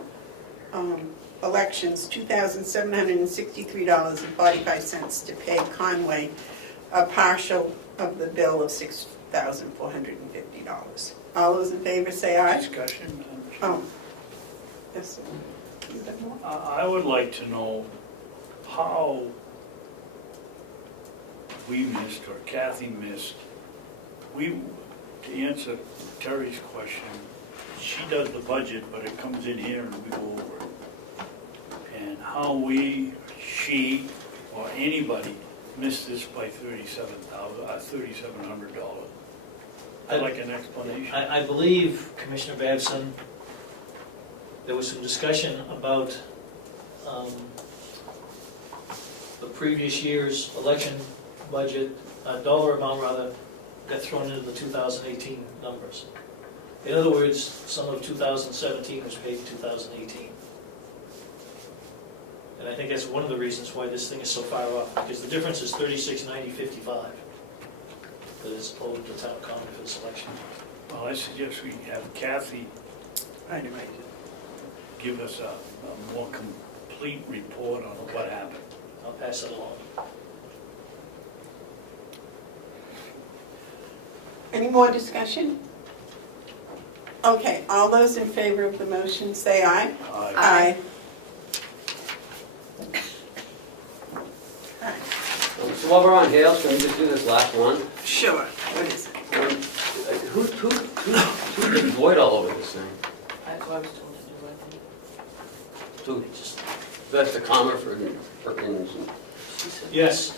elections, $2,763.45 to pay Conway a partial of the bill of $6,450. All those in favor say aye. Discussion? Oh, yes. You got more? I would like to know how we missed, or Kathy missed, to answer Terry's question, she does the budget, but it comes in here and we go over it. And how she, or anybody missed this by $3,700. I'd like an explanation. I believe, Commissioner Babson, there was some discussion about the previous year's election budget, dollar amount rather, got thrown into the 2018 numbers. In other words, some of 2017 was paid in 2018. And I think that's one of the reasons why this thing is so far off, because the difference is $36.90.55 that is owed to the town of Conway for this election. Well, I suggest we have Kathy give us a more complete report on what happened. I'll pass it along. Any more discussion? Okay, all those in favor of the motion say aye. Aye. So while we're on Hales, can we just do this last one? Sure. What is it? Who did void all over this thing? That's what I was told to do, I think. That's the Comerford and Perkins and... She said. Yes,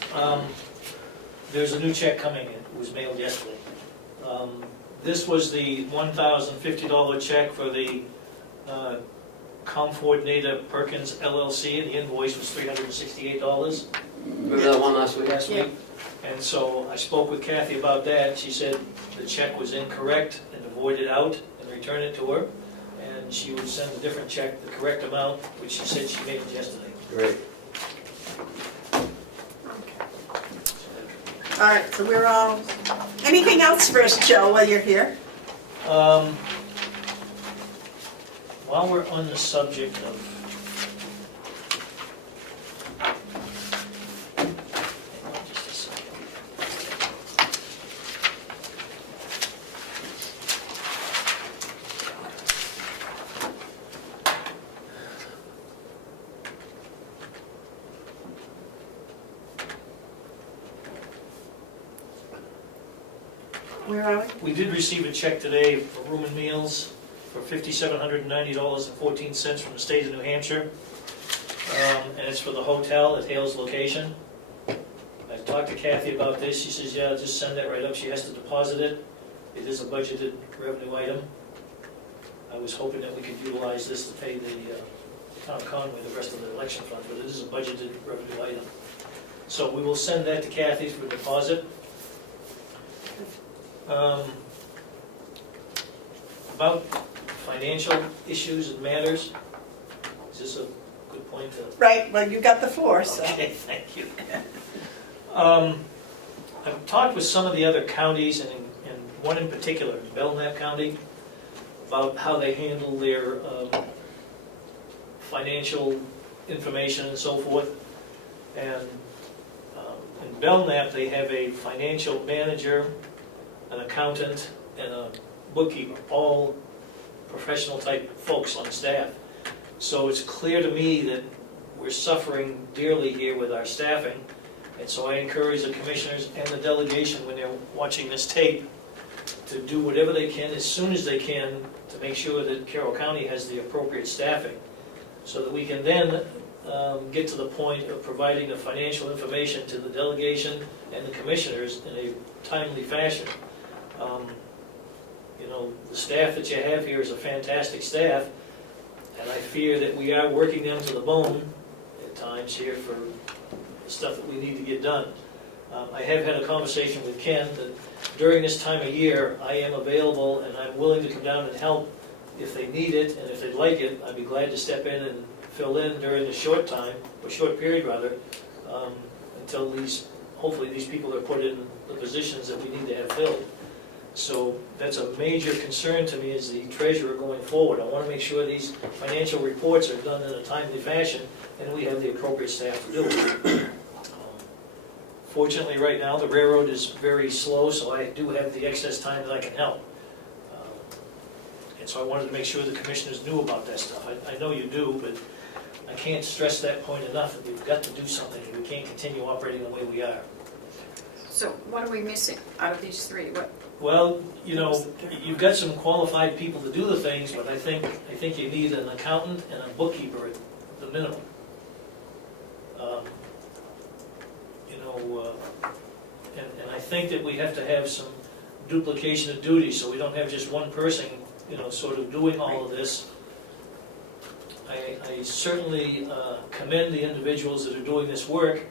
there's a new check coming in, it was mailed yesterday. This was the $1,050 check for the Comfort Native Perkins LLC, the invoice was $368 Remember that one last week? last week. And so I spoke with Kathy about that, she said the check was incorrect and to void it out and return it to her. And she would send a different check, the correct amount, which she said she made yesterday. Great. All right, so we're all, anything else first, Joe, while you're here? While we're on the subject of Where are we? We did receive a check today for room and meals for $5,790.14 from the state of New Hampshire. And it's for the hotel at Hale's location. I talked to Kathy about this. She says, yeah, just send that right up. She has to deposit it. It is a budgeted revenue item. I was hoping that we could utilize this to pay the town of Conway the rest of the election fund, but it is a budgeted revenue item. So we will send that to Kathy for deposit. About financial issues and matters, is this a good point to? Right, well, you got the floor, so. Okay, thank you. I've talked with some of the other counties, and one in particular, Belknap County, about how they handle their financial information and so forth. And in Belknap, they have a financial manager, an accountant, and a bookkeeper, all professional type folks on staff. So it's clear to me that we're suffering dearly here with our staffing. And so I encourage the commissioners and the delegation, when they're watching this tape, to do whatever they can as soon as they can to make sure that Carroll County has the appropriate staffing, so that we can then get to the point of providing the financial information to the delegation and the commissioners in a timely fashion. You know, the staff that you have here is a fantastic staff, and I fear that we are working them to the bone at times here for the stuff that we need to get done. I have had a conversation with Ken that during this time of year, I am available and I'm willing to come down and help if they need it, and if they'd like it, I'd be glad to step in and fill in during the short time, or short period rather, until hopefully these people are put in the positions that we need to have filled. So that's a major concern to me as the treasurer going forward. I want to make sure these financial reports are done in a timely fashion and we have the appropriate staff to do it. Fortunately, right now, the railroad is very slow, so I do have the excess time that I can help. And so I wanted to make sure the commissioners knew about that stuff. I know you do, but I can't stress that point enough, that we've got to do something. We can't continue operating the way we are. So what are we missing out of these three? What? Well, you know, you've got some qualified people to do the things, but I think you need an accountant and a bookkeeper at the minimum. And I think that we have to have some duplication of duties, so we don't have just one person, you know, sort of doing all of this. I certainly commend the individuals that are doing this work,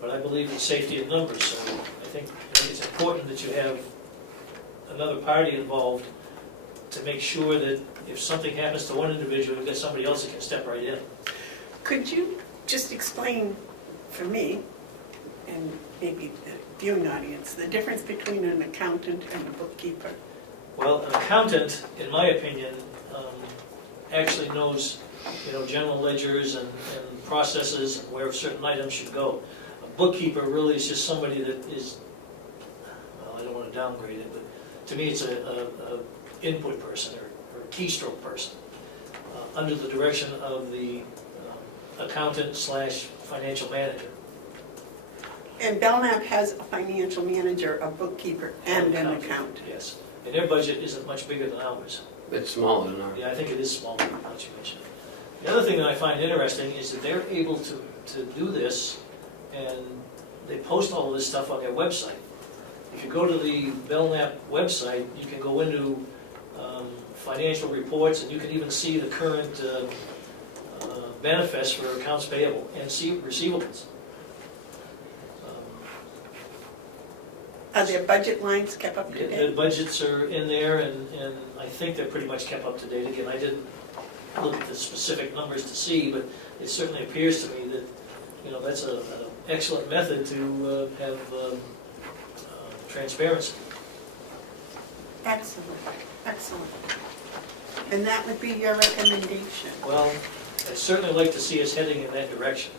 but I believe in safety in numbers, so I think it's important that you have another party involved to make sure that if something happens to one individual, you've got somebody else that can step right in. Could you just explain for me, and maybe the viewing audience, the difference between an accountant and a bookkeeper? Well, an accountant, in my opinion, actually knows, you know, general ledgers and processes and where certain items should go. A bookkeeper really is just somebody that is, well, I don't want to downgrade it, but to me it's a input person or keystroke person under the direction of the accountant / financial manager. And Belknap has a financial manager, a bookkeeper, and an accountant. Yes, and their budget isn't much bigger than ours. It's smaller than ours. Yeah, I think it is small, not you mentioned. The other thing that I find interesting is that they're able to do this, and they post all of this stuff on their website. If you go to the Belknap website, you can go into financial reports, and you can even see the current benefits for accounts payable and see receivables. Are their budget lines kept up to The date? budgets are in there, and I think they're pretty much kept up to date. Again, I didn't look at the specific numbers to see, but it certainly appears to me that, you know, that's an excellent method to have transparency. Excellent, excellent. And that would be your recommendation? Well, I'd certainly like to see us heading in that direction.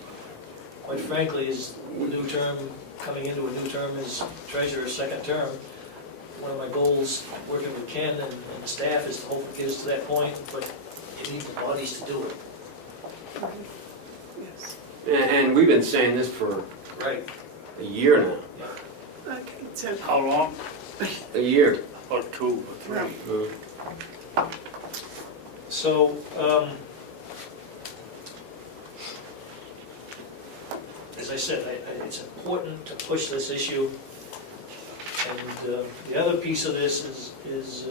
Quite frankly, as the new term, coming into a new term as treasurer's second term, one of my goals, working with Ken and the staff, is to hopefully get us to that point, but you need the bodies to do it. Yes. And we've been saying this for Right. a year now. Yeah. Okay, so How long? a year. or 2 or 3. So, as I said, it's important to push this issue. And the other piece of this is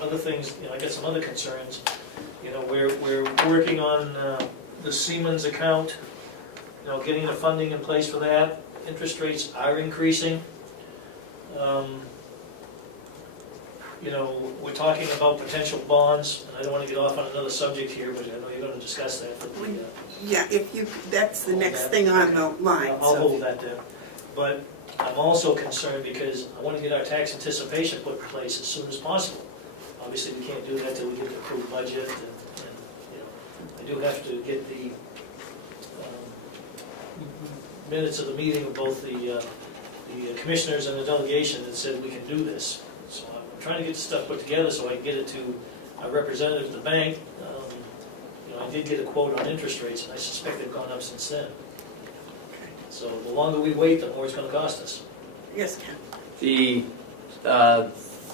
other things, I got some other concerns. We're working on the Siemens account, getting the funding in place for that. Interest rates are increasing. We're talking about potential bonds, and I don't want to get off on another subject here, but I know you're going to discuss that. But Yeah, that's the next thing on the line. I'll so- hold that there. But I'm also concerned because I want to get our tax anticipation put in place as soon as possible. Obviously, we can't do that till we get the approved budget, and I do have to get the minutes of the meeting of both the commissioners and the delegation that said we can do this. So I'm trying to get the stuff put together so I can get it to a representative of the bank. I did get a quote on interest rates, and I suspect they've gone up since then. So the longer we wait, the more it's going to cost us. Yes, Ken.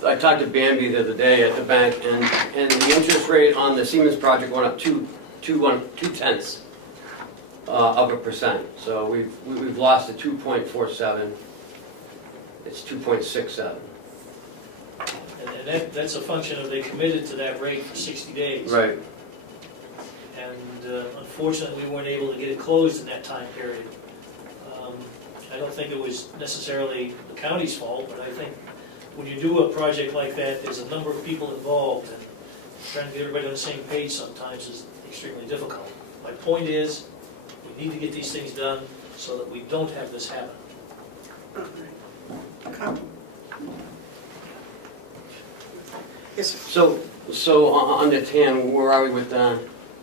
I talked to Bambi the other day at the bank, and the interest rate on the Siemens project went up 2/10 of a percent. So we've lost to 2.47. It's 2.67. And that's a function of they committed to that rate for 60 days. Right. And unfortunately, we weren't able to get it closed in that time period. I don't think it was necessarily the county's fault, but I think when you do a project like that, there's a number of people involved, and trying to get everybody on the same page sometimes is extremely difficult. My point is, we need to get these things done so that we don't have this happen. All right. Come. Yes, sir. So on the TAN, where are we with that?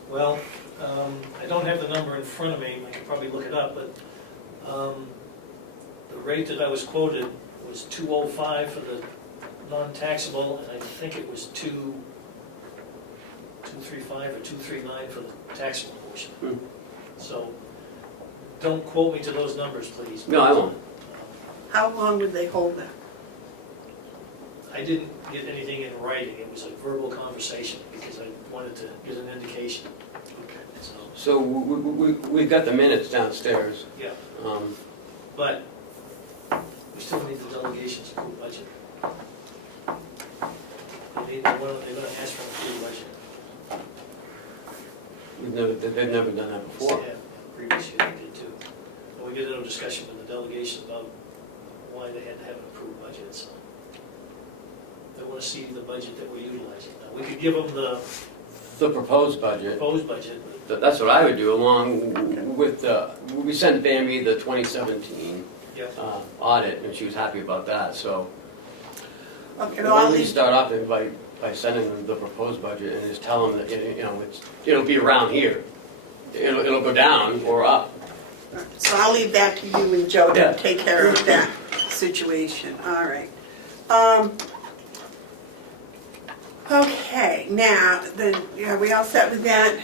Well, I don't have the number in front of me, I could probably look it up, but the rate that I was quoted was 205 for the non-taxable, and I think it was 235 or 239 for the taxable portion. So don't quote me to those numbers, please. No, I won't. How long would they hold that? I didn't get anything in writing, it was a verbal conversation because I wanted to get an indication. So we've got the minutes downstairs. Yeah, but we still need the delegation's approved budget. They're going to ask for an approved budget. They've never done that before. Yeah, previous year they did too. And we get into a discussion with the delegation about why they had to have an approved budget, so. They want to see the budget that we're utilizing. Now, we could give them the The proposed budget. proposed budget, That's what I would do, along with, we sent Bambi the 2017 yeah. audit, and she was happy about that, so. Okay, Why well, I'll don't we leave, start off by sending them the proposed budget and just tell them that, it'll be around here. It'll go down or up. so I'll leave that to you and Joe Yeah. to take care of that situation. All right. Okay, now, are we all set with that?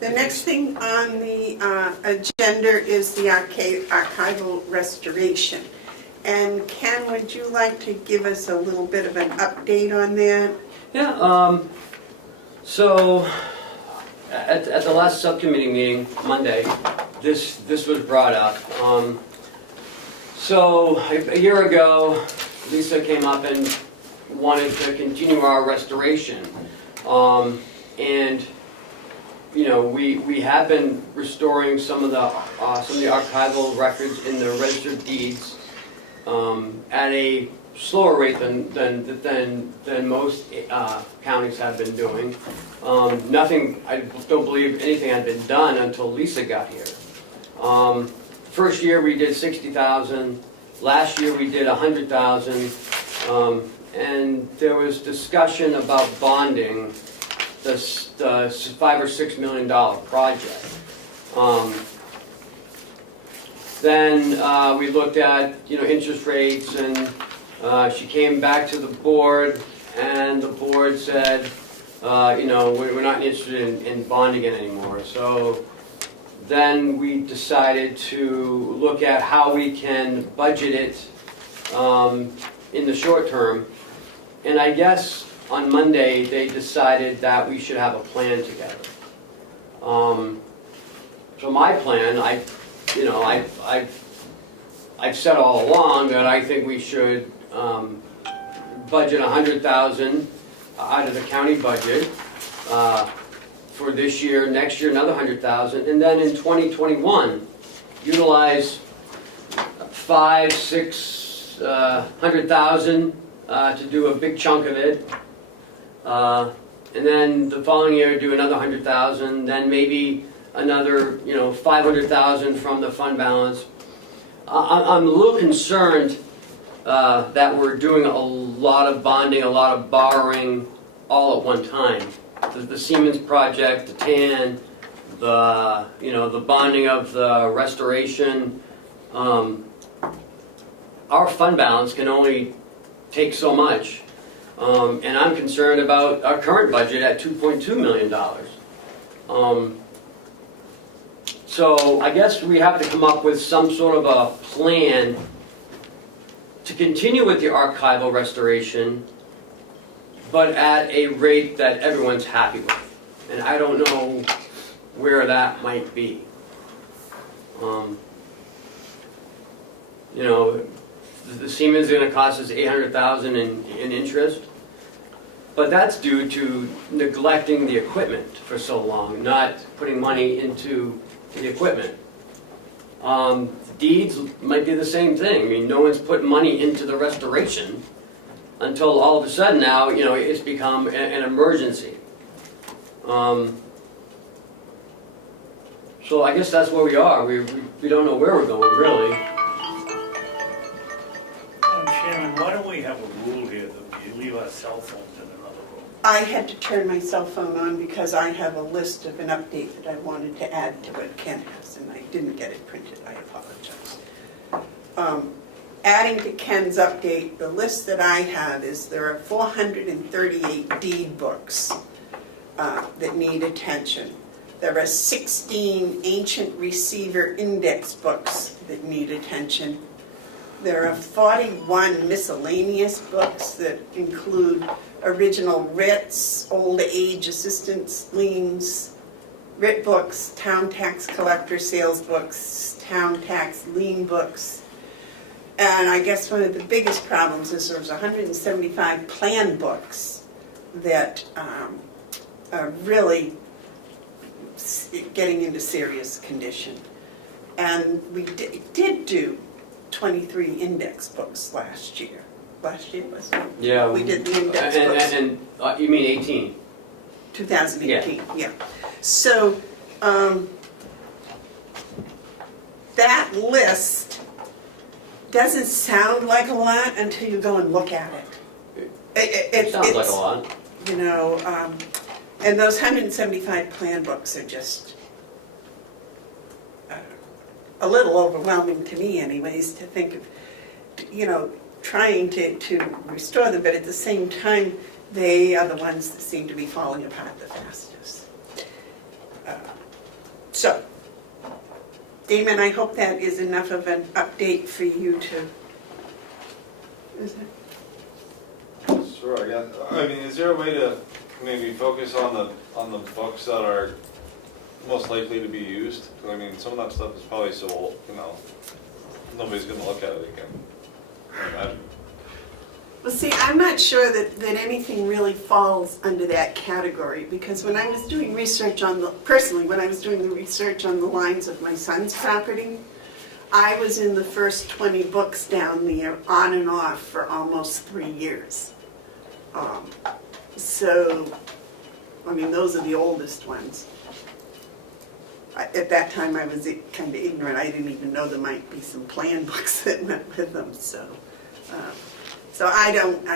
The next thing on the agenda is the archival restoration. And Ken, would you like to give us a little bit of an update on that? Yeah, so at the last subcommittee meeting, Monday, this was brought up. So a year ago, Lisa came up and wanted to continue our restoration. And we have been restoring some of the archival records in the register of deeds at a slower rate than most counties have been doing. Nothing, I don't believe anything had been done until Lisa got here. First year we did 60,000. Last year we did 100,000. And there was discussion about bonding the $5 or $6 million project. Then we looked at interest rates, and she came back to the board, and the board said, we're not interested in bonding it anymore. So then we decided to look at how we can budget it in the short term. And I guess on Monday, they decided that we should have a plan together. So my plan, I've said all along that I think we should budget $100,000 out of the county budget for this year, next year another $100,000, and then in 2021 utilize $500,000-600,000 to do a big chunk of it, and then the following year do another $100,000, then maybe another $500,000 from the fund balance. I'm a little concerned that we're doing a lot of bonding, a lot of borrowing all at one time. The Siemens project, the TAN, the bonding of the restoration. Our fund balance can only take so much, and I'm concerned about our current budget at $2.2 million. So I guess we have to come up with some sort of a plan to continue with the archival restoration, but at a rate that everyone's happy with. And I don't know where that might be. The Siemens is going to cost us $800,000 in interest, but that's due to neglecting the equipment for so long, not putting money into the equipment. Deeds might be the same thing. I mean, no one's put money into the restoration until all of a sudden now, it's become an emergency. So I guess that's where we are. We don't know where we're going, really. Chairman, why don't we have a rule here that we leave our cell phones in another room? I had to turn my cell phone on because I have a list of an update that I wanted to add to what Ken has, and I didn't get it printed. I apologize. Adding to Ken's update, the list that I have is there are 438 deed books that need attention. There are 16 ancient receiver index books that need attention. There are 41 miscellaneous books that include original writs, old age assistance liens, writ books, town tax collector sales books, town tax lien books. And I guess one of the biggest problems is there's 175 plan books that are really getting into serious condition. And we did do 23 index books last year. Last year, wasn't it? Yeah. We did the index books. And you mean 18? 2018, yeah. So, that list doesn't sound like a lot until you go and look at it. It sounds like a lot. And those 175 plan books are just a little overwhelming to me anyways, to think of, trying to restore them, but at the same time, they are the ones that seem to be falling apart the fastest. So, Damon, I hope that is enough of an update for you to... Is it? Sure, yeah. I mean, is there a way to maybe focus on the books that are most likely to be used? I mean, some of that stuff is probably so old, nobody's gonna look at it again. I imagine. Well, see, I'm not sure that anything really falls under that category, because when I was doing research on when I was doing the research on the lines of my son's property, I was in the first 20 books down there on and off for almost 3 years. So, I mean, those are the oldest ones. At that time, I was kind of ignorant. I didn't even know there might be some plan books that went with them. So I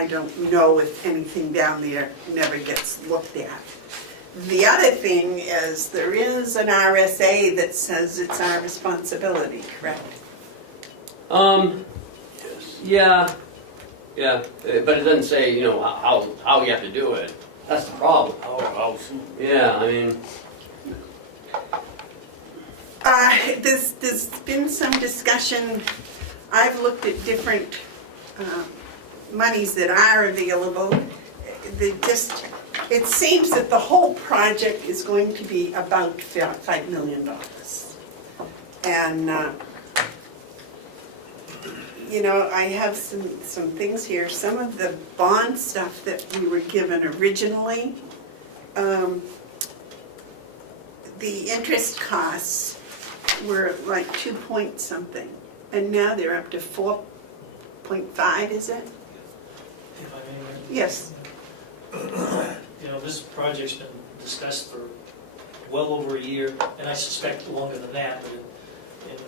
don't know if anything down there never gets looked at. The other thing is there is an RSA that says it's our responsibility, correct? Yeah, but it doesn't say, how we have to do it. That's the problem. How soon? Yeah, I mean, there's been some discussion. I've looked at different monies that are available, it seems that the whole project is going to be about $5 million. And, I have some things here. Some of the bond stuff that we were given originally, the interest costs were like 2 point something, and now they're up to 4.5, is it? If I may, Yes. This project's been discussed for well over a year, and I suspect longer than that, but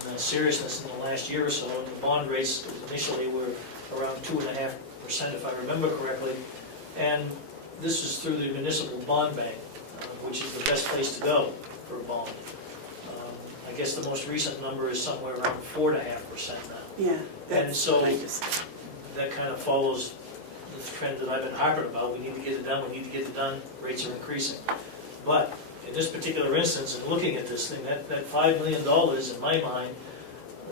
in seriousness, in the last year or so, the bond rates initially were around 2.5%, if I remember correctly, and this is through the municipal bond bank, which is the best place to go for a bond. I guess the most recent number is somewhere around 4.5% now. Yeah. And so that kind of follows the trend that I've been harping about. We need to get it done, we need to get it done, rates are increasing. But in this particular instance, and looking at this thing, that $5 million in my mind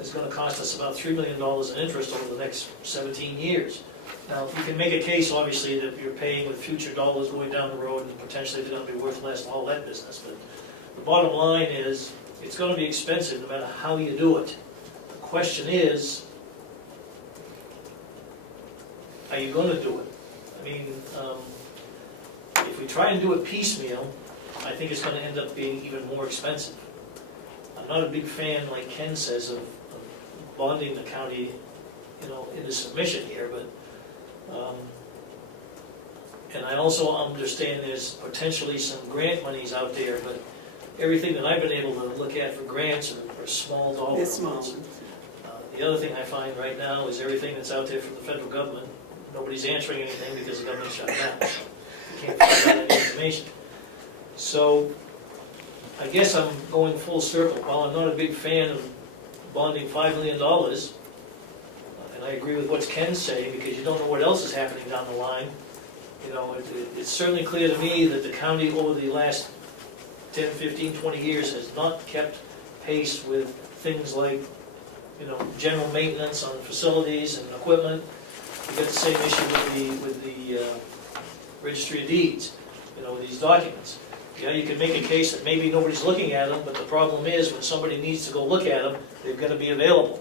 is going to cost us about $3 million in interest over the next 17 years. Now, you can make a case, obviously, that you're paying with future dollars going down the road and potentially they're going to be worth less, all that business. But the bottom line is, it's going to be expensive no matter how you do it. The question is, are you going to do it? I mean, if we try and do it piecemeal, I think it's going to end up being even more expensive. I'm not a big fan, like Ken says, of bonding the county, in the submission here, but, and I also understand there's potentially some grant monies out there, but everything that I've been able to look at for grants are small dollar They're small amounts. ones. The other thing I find right now is everything that's out there from the federal government, nobody's answering anything because the government's shut down. So you can't find out any information. So I guess I'm going full circle. While I'm not a big fan of bonding $5 million, and I agree with what Ken's saying, because you don't know what else is happening down the line, it's certainly clear to me that the county over the last 10, 15, 20 years has not kept pace with things like, general maintenance on facilities and equipment. We've got the same issue with the registry of deeds, with these documents. You can make a case that maybe nobody's looking at them, but the problem is when somebody needs to go look at them, they've got to be available.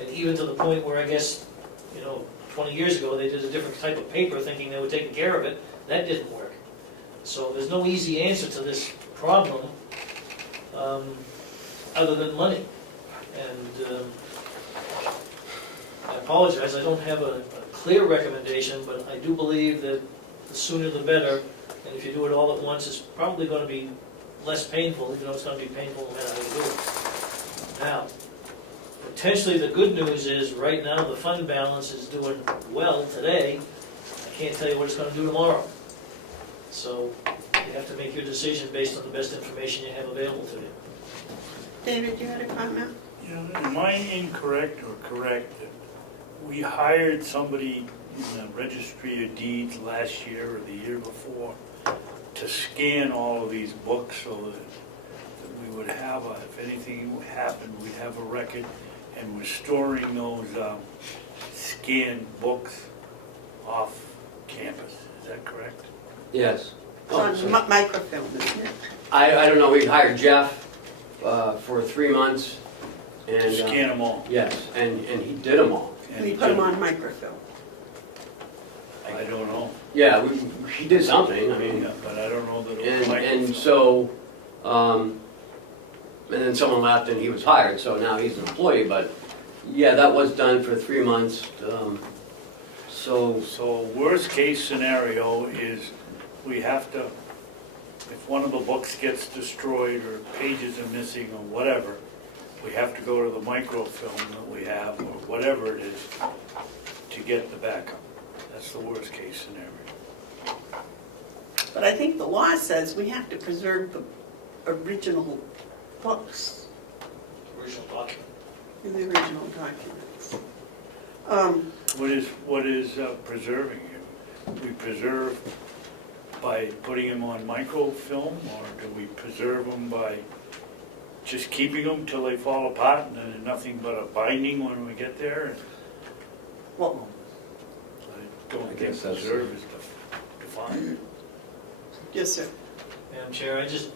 And even to the point where I guess, 20 years ago, they did a different type of paper thinking they were taking care of it. That didn't work. So there's no easy answer to this problem other than money. And I apologize, I don't have a clear recommendation, but I do believe that the sooner the better. And if you do it all at once, it's probably going to be less painful, even though it's going to be painful no matter how you do it. Now, potentially the good news is right now the fund balance is doing well today. I can't tell you what it's going to do tomorrow. So you have to make your decision based on the best information you have available to you. David, you had a comment? Am I incorrect or correct that we hired somebody in the registry of deeds last year or the year before to scan all of these books so that we would have, if anything happened, we'd have a record, and we're storing those scanned books off campus. Is that correct? Yes. It's on microfilm, isn't it? I don't know, we hired Jeff for 3 months. And Scan them all. yes, and he did them all. And We he put them did- on microfilm. I don't know. Yeah, he did something, I mean, Yeah, but I don't know that it was and so, and then someone left and he was hired, so now he's an employee, but yeah, that was done for 3 months, so, So worst case scenario is we have to, if one of the books gets destroyed or pages are missing or whatever, we have to go to the microfilm that we have or whatever it is to get the backup. That's the worst case scenario. But I think the law says we have to preserve the original books Original document. in the original documents. What is preserving it? We preserve by putting them on microfilm, or do we preserve them by just keeping them till they fall apart and then nothing but a binding when we get there? Well, don't I think guess that's- preserve is defined. Yes, sir. Madam Chair, I just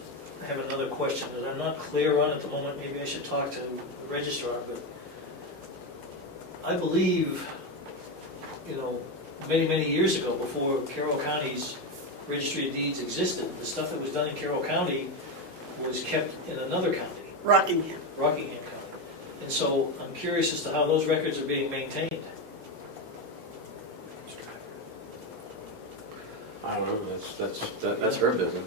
have another question that I'm not clear on at the moment. Maybe I should talk to the registrar, but I believe, many, many years ago, before Carroll County's Registry of Deeds existed, the stuff that was done in Carroll County was kept in another county, Rockingham. Rockingham County. And so I'm curious as to how those records are being maintained. I don't know, that's her business.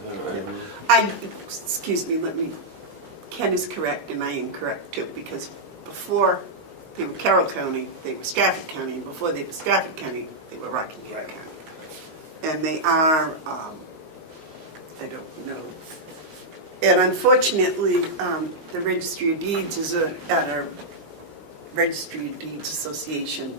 I don't know. Excuse me, Ken is correct and I am correct too, because before they were Carroll County, they were Stafford County, and before they were Stafford County, they were Rockingham County. And they are, I don't know. And unfortunately, the Registry of Deeds is at a Registry of Deeds Association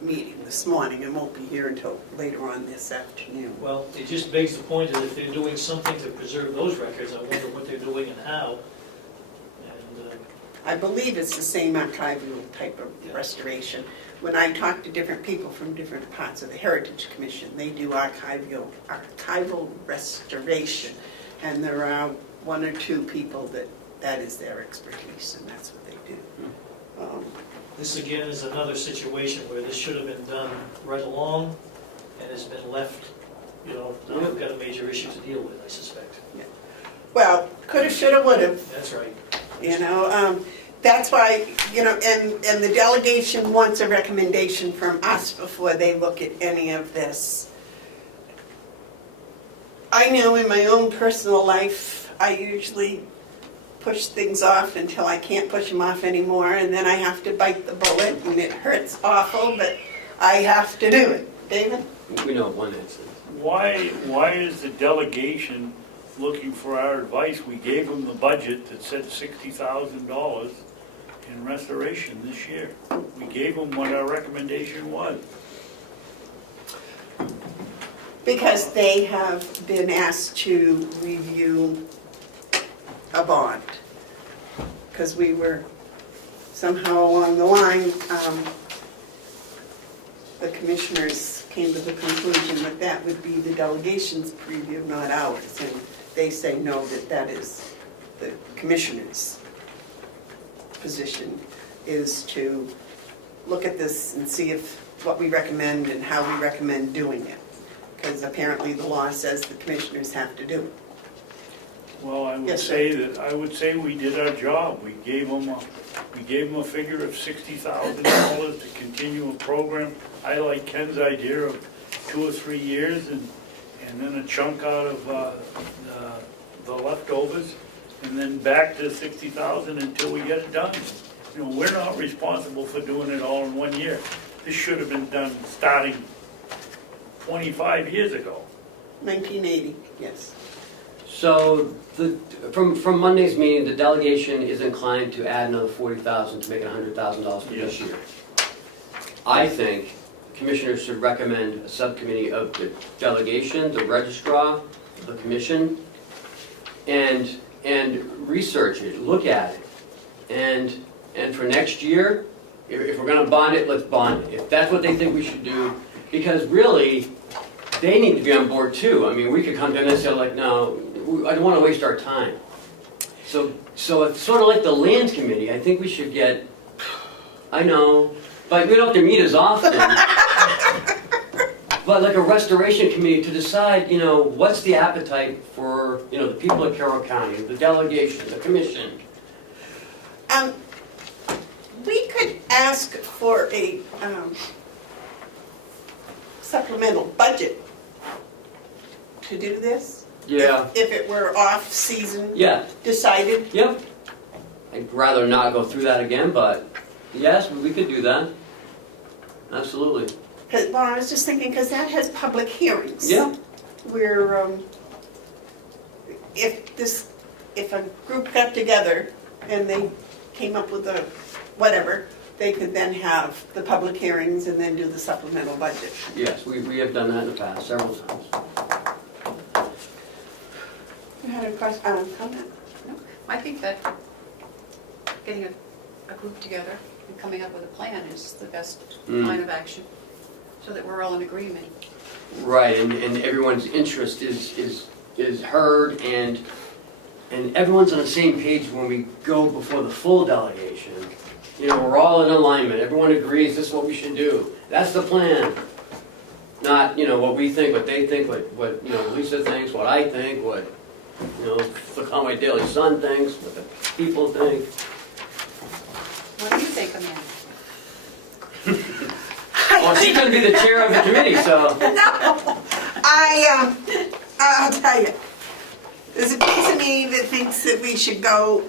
meeting this morning and won't be here until later on this afternoon. Well, it just begs the point that if they're doing something to preserve those records, I wonder what they're doing and how. And I believe it's the same archival type of Yeah. restoration. When I talk to different people from different parts of the Heritage Commission, they do archival restoration. And there are one or two people that is their expertise, and that's what they do. this again is another situation where this should have been done right along and has been left, now we've got a major issue to deal with, I suspect. Well, coulda, shoulda, woulda. That's right. That's why, and the delegation wants a recommendation from us before they look at any of this. I know in my own personal life, I usually push things off until I can't push them off anymore, and then I have to bite the bullet, and it hurts awful, but I have to do it. David? We know of one instance. Why is the delegation looking for our advice? We gave them the budget that said $60,000 in restoration this year. We gave them what our recommendation was. Because they have been asked to review a bond. Because we were somehow along the line, the commissioners came to the conclusion that that would be the delegation's preview, not ours. And they say no, that is the commissioner's position, is to look at this and see if what we recommend and how we recommend doing it. Because apparently the law says the commissioners have to do it. Well, I Yes, sir. would say we did our job. We gave them a figure of $60,000 to continue a program. I like Ken's idea of 2 or 3 years and then a chunk out of the leftovers, and then back to 60,000 until we get it done. We're not responsible for doing it all in 1 year. This should have been done starting 25 years ago. 1980, yes. So from Monday's meeting, the delegation is inclined to add another $40,000 to make it $100,000 for this year. I think commissioners should recommend a subcommittee of the delegation, the registrar, the commission, and research it, look at it. And for next year, if we're gonna bond it, let's bond it. If that's what they think we should do, because really, they need to be on board too. I mean, we could come to them and say like, no, I don't wanna waste our time. So it's sort of like the lands committee. I think we should get, I know, but we don't have to meet as often. But like a restoration committee to decide, what's the appetite for, the people of Carroll County, the delegation, the commission. We could ask for a supplemental budget to do this. Yeah. If it were off-season Yeah. decided. Yep. I'd rather not go through that again, but yes, we could do that. Absolutely. Well, I was just thinking, because that has public hearings. Yeah. Where if a group got together and they came up with a whatever, they could then have the public hearings and then do the supplemental budget. Yes, we have done that in the past several times. You had a question, comment? No, I think that getting a group together and coming up with a plan is the best line of action. So that we're all in agreement. Right, and everyone's interest is heard, and everyone's on the same page when we go before the full delegation. You know, we're all in alignment, everyone agrees this is what we should do. That's the plan. Not, you know, what we think, what they think, what you know, Lisa thinks, what I think, what, you know, the Conway Daily Sun thinks, what the people think. What do you think, Amanda? Well, she's gonna be the chair of the committee, so. No, I'll tell you. There's a piece of me that thinks that we should go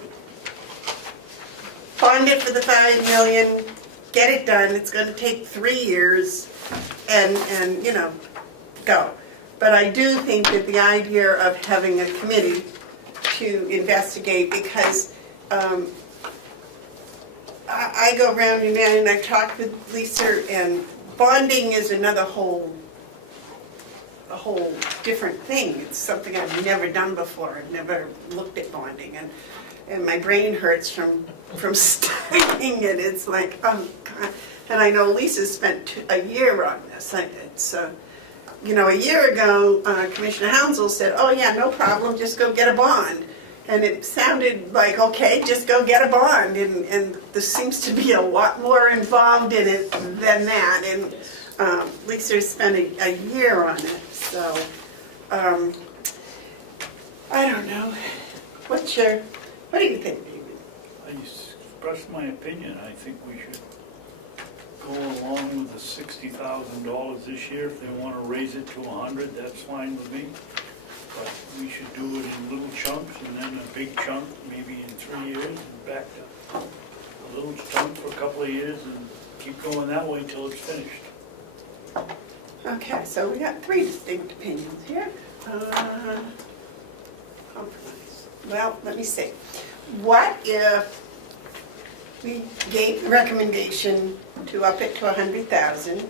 fund it for the 5 million, get it done. It's gonna take 3 years and, you know, go. But I do think that the idea of having a committee to investigate, because I go around and I talked with Lisa, and bonding is another a whole different thing. It's something I've never done before. I've never looked at bonding, and my brain hurts from studying it. It's like, oh God. And I know Lisa spent a year on this. It's, you know, a year ago, Commissioner Hounsell said, oh yeah, no problem, just go get a bond. And it sounded like, okay, just go get a bond. And there seems to be a lot more involved in it than that. And Lisa spent a year on it. So, I don't know. What do you think, David? I expressed my opinion. I think we should go along with the $60,000 this year. If they want to raise it to 100, that's fine with me. But we should do it in little chunks, and then a big chunk, maybe in 3 years, and back to a little chunk for a couple of years, and keep going that way till it's finished. Okay, so we got 3 distinct opinions here. Compromise. Well, let me see. What if we gave the recommendation to up it to 100,000,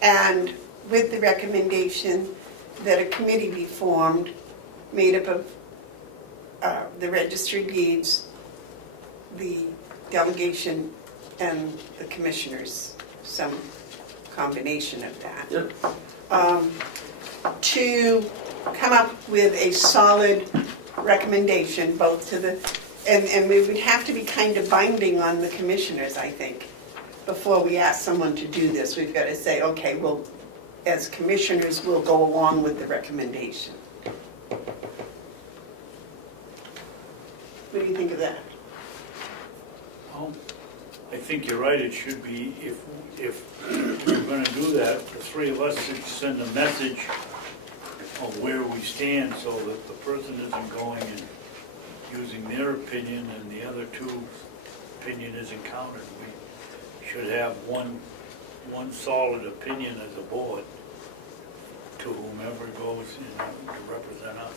and with the recommendation that a committee be formed made up of the registry deeds, the delegation, and the commissioners, some combination of that. Yep. To come up with a solid recommendation, both to the, and we would have to be kind of binding on the commissioners, I think, before we ask someone to do this. We've got to say, okay, well, as commissioners, we'll go along with the recommendation. What do you think of that? Well, I think you're right. It should be, if we're going to do that, the 3 of us should send a message of where we stand, so that the person isn't going and using their opinion and the other 2 opinion isn't counted. We should have one solid opinion as a board to whomever goes to represent us.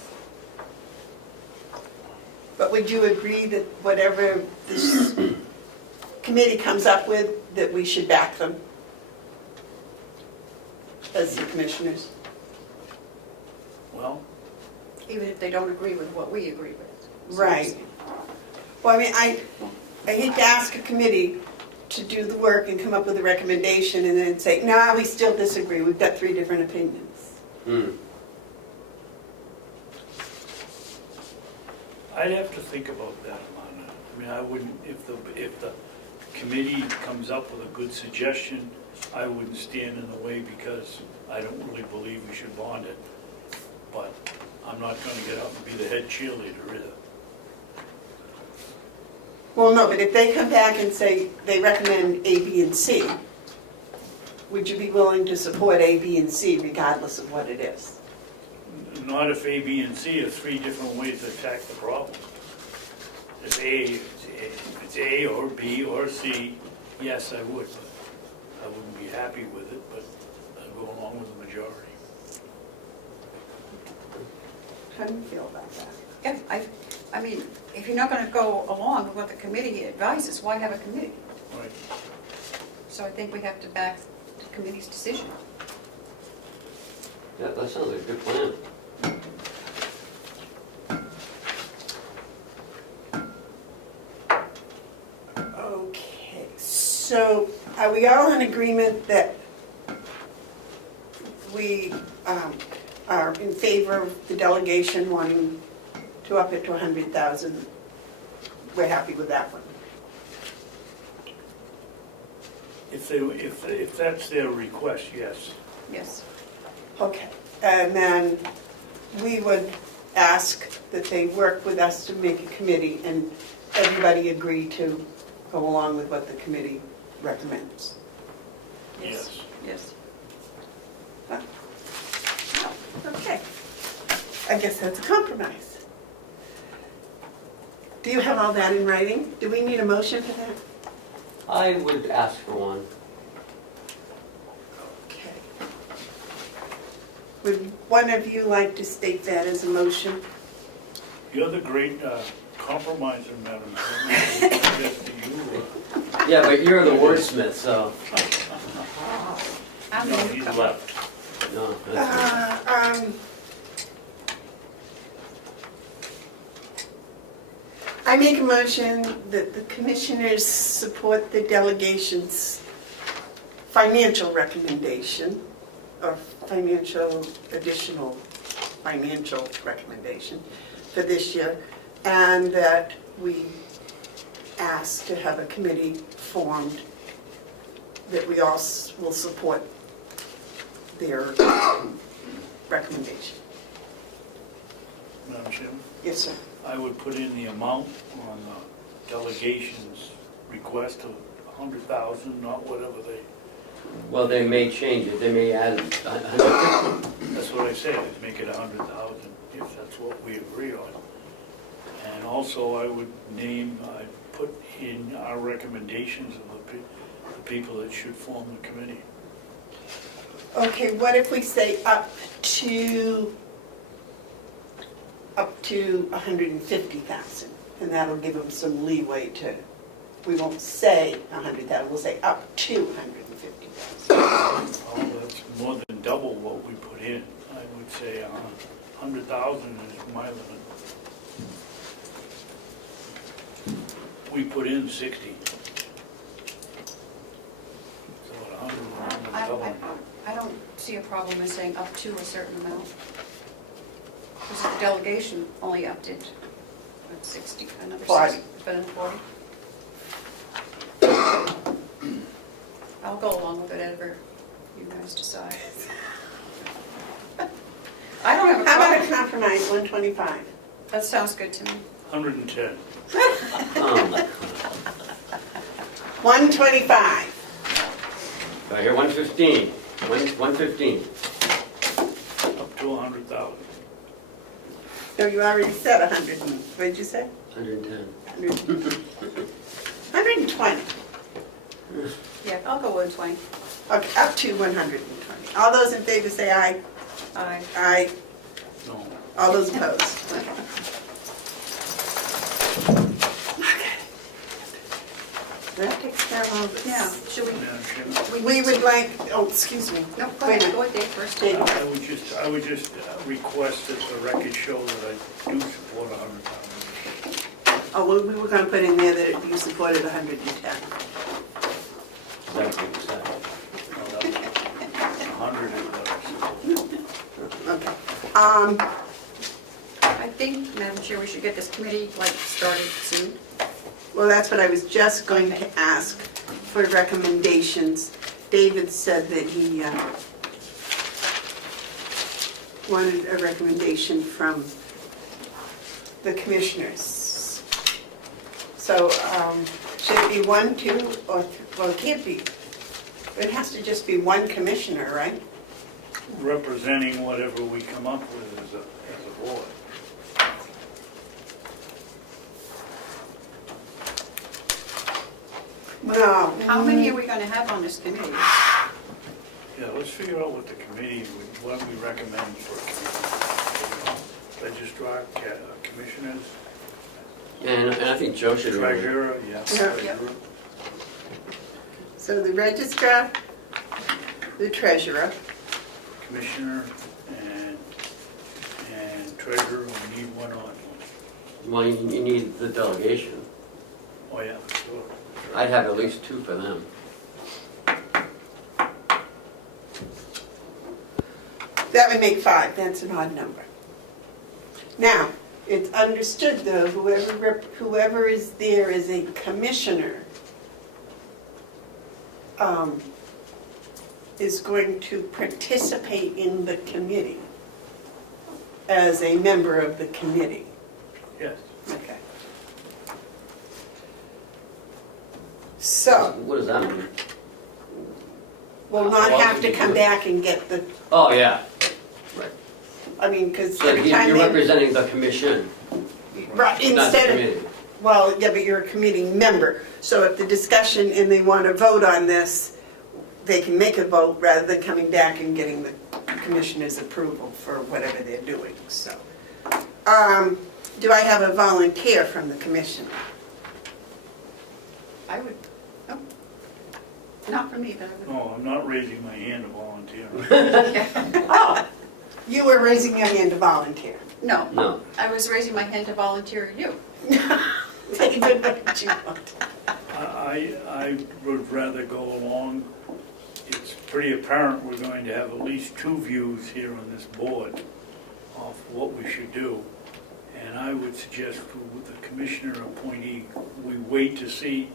But would you agree that whatever this committee comes up with, that we should back them as the commissioners? Well, Even if they don't agree with what we agree with. Right. Well, I mean, I hate to ask a committee to do the work and come up with a recommendation and then say, no, we still disagree, we've got 3 different opinions. I'd have to think about that, Amanda. I mean, I wouldn't, if the committee comes up with a good suggestion, I wouldn't stand in the way, because I don't really believe we should bond it. But I'm not going to get up and be the head cheerleader either. Well, no, but if they come back and say they recommend A, B, and C, would you be willing to support A, B, and C regardless of what it is? Not if A, B, and C are 3 different ways to attack the problem. If it's A or B or C, yes, I would, but I wouldn't be happy with it, but I'd go along with the majority. How do you feel about that? Yeah, I mean, if you're not going to go along with what the committee advises, why have a committee? Right. So I think we have to back the committee's decision. Yeah, that sounds like a good plan. Okay, so are we all in agreement that we are in favor of the delegation wanting to up it to 100,000. We're happy with that one. If that's their request, yes. Yes. Okay, and then we would ask that they work with us to make a committee and everybody agree to go along with what the committee recommends. Yes. Yes. Okay, I guess that's a compromise. Do you have all that in writing? Do we need a motion for that? I would ask for one. Okay. Would one of you like to state that as a motion? You're the great compromiser, Madam Chairman. Yes, to you. Yeah, but you're the wordsmith, so, I'm No, the he's newcomer. left. no, that's I make a motion that the commissioners support the delegation's financial recommendation, or additional financial recommendation for this year, and that we ask to have a committee formed that we all will support their recommendation. Madam Chairman, Yes, sir. I would put in the amount on the delegation's request of 100,000, not whatever they, well, they may change it, they may add 150. that's what I said, is make it 100,000, if that's what we agree on. And also, I would I'd put in our recommendations of the people that should form the committee. Okay, what if we say up to 150,000, and that'll give them some leeway to, we won't say 100,000, we'll say up to 150,000. Oh, that's more than double what we put in. I would say 100,000 is my limit. We put in 60. So at 100, we're I double. don't see a problem in saying up to a certain amount. Because the delegation only upped it, what, 60, another 40. 60, but another 40? I'll go along with whatever you guys decide. I don't have a How about a problem. compromise, 125? That sounds good to me. 110. 125. Right here, 115, 115. Up to 100,000. No, you already said 100, what did you say? 110. 120. Yeah, I'll go 120. Okay, up to 120. All those in favor say aye. Aye. Aye. No. All those opposed? Okay. That takes care of all this. Yeah, should we? Madam Chairman, We would like, oh, excuse me. No, go Wait a ahead, minute. go ahead, Dave first. Dave. I would just request that the record show that I do support 100,000. Oh, well, we were going to put in there that you supported 110. That's what you said. 100 is what I support. Okay. I think, Madam Chair, we should get this committee, like, started soon. Well, that's what I was just going to ask for recommendations. David said that he wanted a recommendation from the commissioners. So should it be one, two, or, well, it can't be. It has to just be one commissioner, right? Representing whatever we come up with as a board. No. How many are we gonna have on this committee? Yeah, let's figure out what the committee, what we recommend for a committee. Registrar, commissioners, And I think Joe should. treasurer, yes. Yeah. treasurer. So the registrar, the treasurer, Commissioner and treasurer, we need one on. Well, you need the delegation. Oh, yeah, sure. I'd have at least 2 for them. That would make 5, that's an odd number. Now, it's understood though, whoever is there as a commissioner is going to participate in the committee as a member of the committee. Yes. Okay. So, What does that mean? will not have to come back and get the, Oh, yeah. I mean, because So every time you're they, representing the commission, right, not the instead of, committee. well, yeah, but you're a committee member. So if the discussion and they want to vote on this, they can make a vote rather than coming back and getting the commissioner's approval for whatever they're doing, so. Do I have a volunteer from the commission? I would, no, not for me, but I would. No, I'm not raising my hand to volunteer. Oh, you were raising your hand to volunteer. No, No. I was raising my hand to volunteer you. David, what did you want? I would rather go along. It's pretty apparent we're going to have at least 2 views here on this board of what we should do. And I would suggest with the commissioner appointee, we wait to see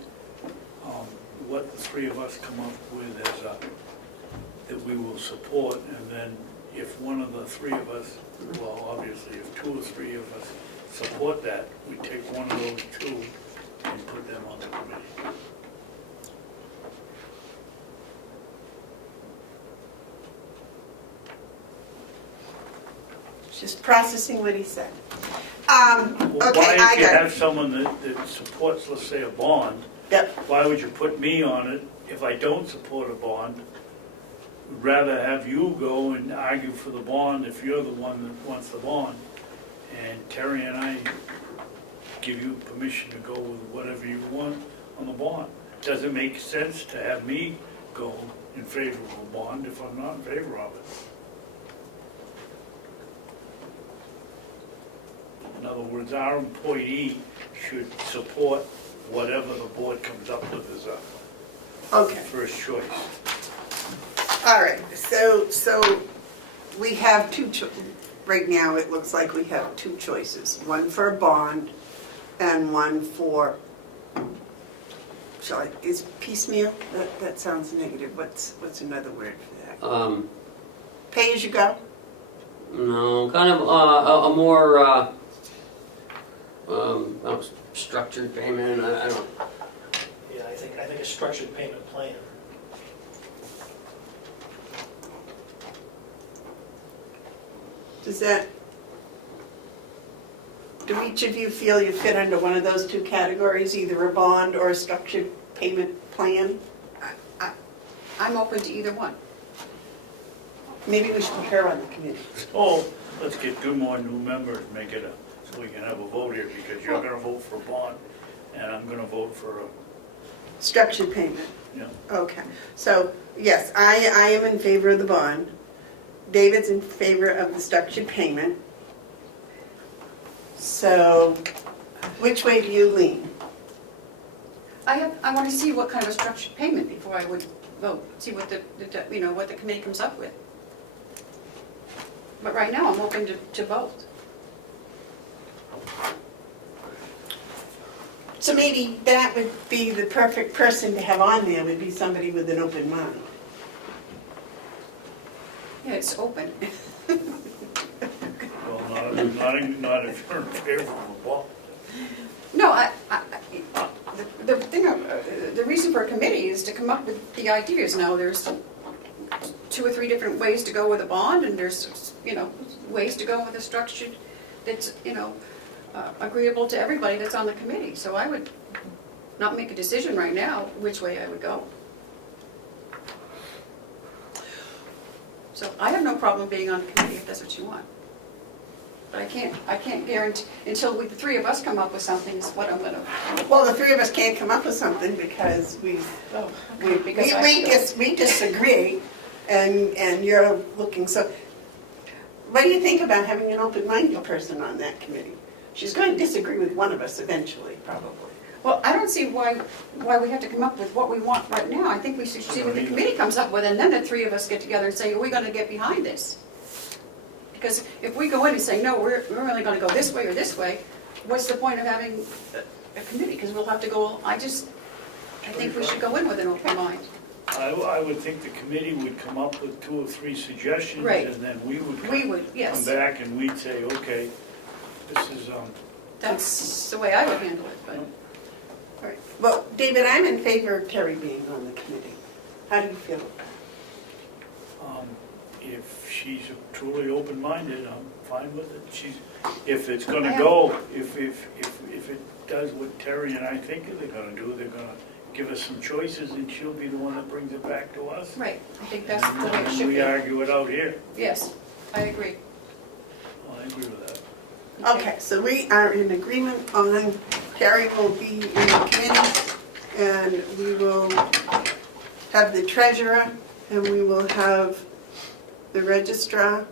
what the 3 of us come up with as that we will support. And then if one of the 3 of us, well, obviously if 2 or 3 of us support that, we take one of those 2 and put them on the committee. Just processing what he said. Well, Okay, why, I if you got have it. someone that supports, let's say, a bond, Yep, why would you put me on it if I don't support a bond? Would rather have you go and argue for the bond if you're the one that wants the bond. And Terry and I give you permission to go with whatever you want on the bond. Does it make sense to have me go in favor of a bond if I'm not in favor of it? In other words, our employee should support whatever the board comes up with as a okay. first choice. All right, so we have 2, right now it looks like we have 2 choices. One for a bond and one for, is piecemeal? That sounds negative. What's another word for that? Pay as you go? No, kind of a more structured payment. I don't. Yeah, I think a structured payment plan. Does that, do each of you feel you fit under one of those 2 categories, either a bond or a structured payment plan? I'm open to either one. Maybe we should put her on the committee. Oh, let's get 2 more new members, make it so we can have a vote here, because you're gonna vote for a bond, and I'm gonna vote for a, Structured payment. you know, Okay, so, yes, I am in favor of the bond. David's in favor of the structured payment. So, which way do you lean? I want to see what kind of a structured payment before I would vote, see what what the committee comes up with. But right now, I'm open to both. So maybe that would be the perfect person to have on there, would be somebody with an open mind. Yeah, it's open. well, not if you're in favor of a bond. No, the reason for a committee is to come up with the ideas. Now, there's 2 or 3 different ways to go with a bond, and there's, ways to go with a structured that's, agreeable to everybody that's on the committee. So I would not make a decision right now which way I would go. So I have no problem being on the committee if that's what you want. But I can't guarantee, until the 3 of us come up with something is what I'm gonna. Well, the 3 of us can't come up with something because we disagree, and you're looking, so, what do you think about having an open-minded person on that committee? She's going to disagree with one of us eventually, probably. Well, I don't see why we have to come up with what we want right now. I think we should see what the committee comes up with, and then the 3 of us get together and say, are we gonna get behind this? Because if we go in and say, no, we're only gonna go this way or this way, what's the point of having a committee? Because we'll have to go, I think we should go in with an open mind. I would think the committee would come up with 2 or 3 suggestions. Right. And then we would We would, come yes. back and we'd say, okay, this is, That's the way I would handle it, but. All right. Well, David, I'm in favor of Terry being on the committee. How do you feel? if she's truly open-minded, I'm fine with it. If it's gonna I am. go, if it does what Terry and I think they're gonna do, they're gonna give us some choices and she'll be the one that brings it back to us. Right, I think that's the way it And should we be. argue it out here. Yes, I agree. I agree with that. Okay, so we are in agreement on Terry will be in the committee, and we will have the treasurer, and we will have the registrar,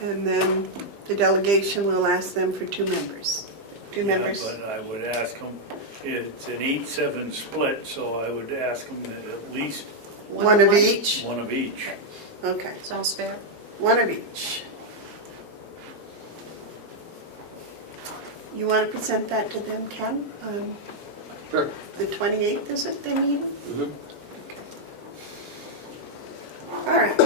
and then the delegation will ask them for 2 members. 2 members? Yeah, but I would ask them, it's an 8-7 split, so I would ask them that at least One of each? one of each. Okay, Sounds fair. 1 of each. You want to present that to them, Ken? Sure. The 28th, is it, they meet? Mhm. All right.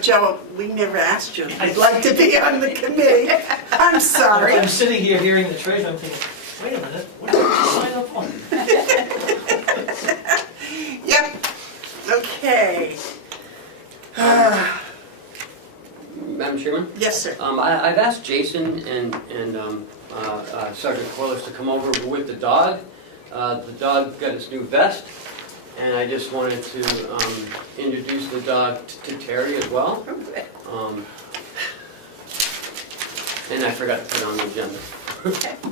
Joe, we never asked you if you'd like to be on the committee. I'm sorry. I'm sitting here hearing the treasurer, I'm thinking, wait a minute, what did you sign up on? Yep, okay. Madam Chairman? Yes, sir. I've asked Jason and Sergeant Corliss to come over with the dog. The dog got its new vest, and I just wanted to introduce the dog to Terry as well. And I forgot to put it on the agenda.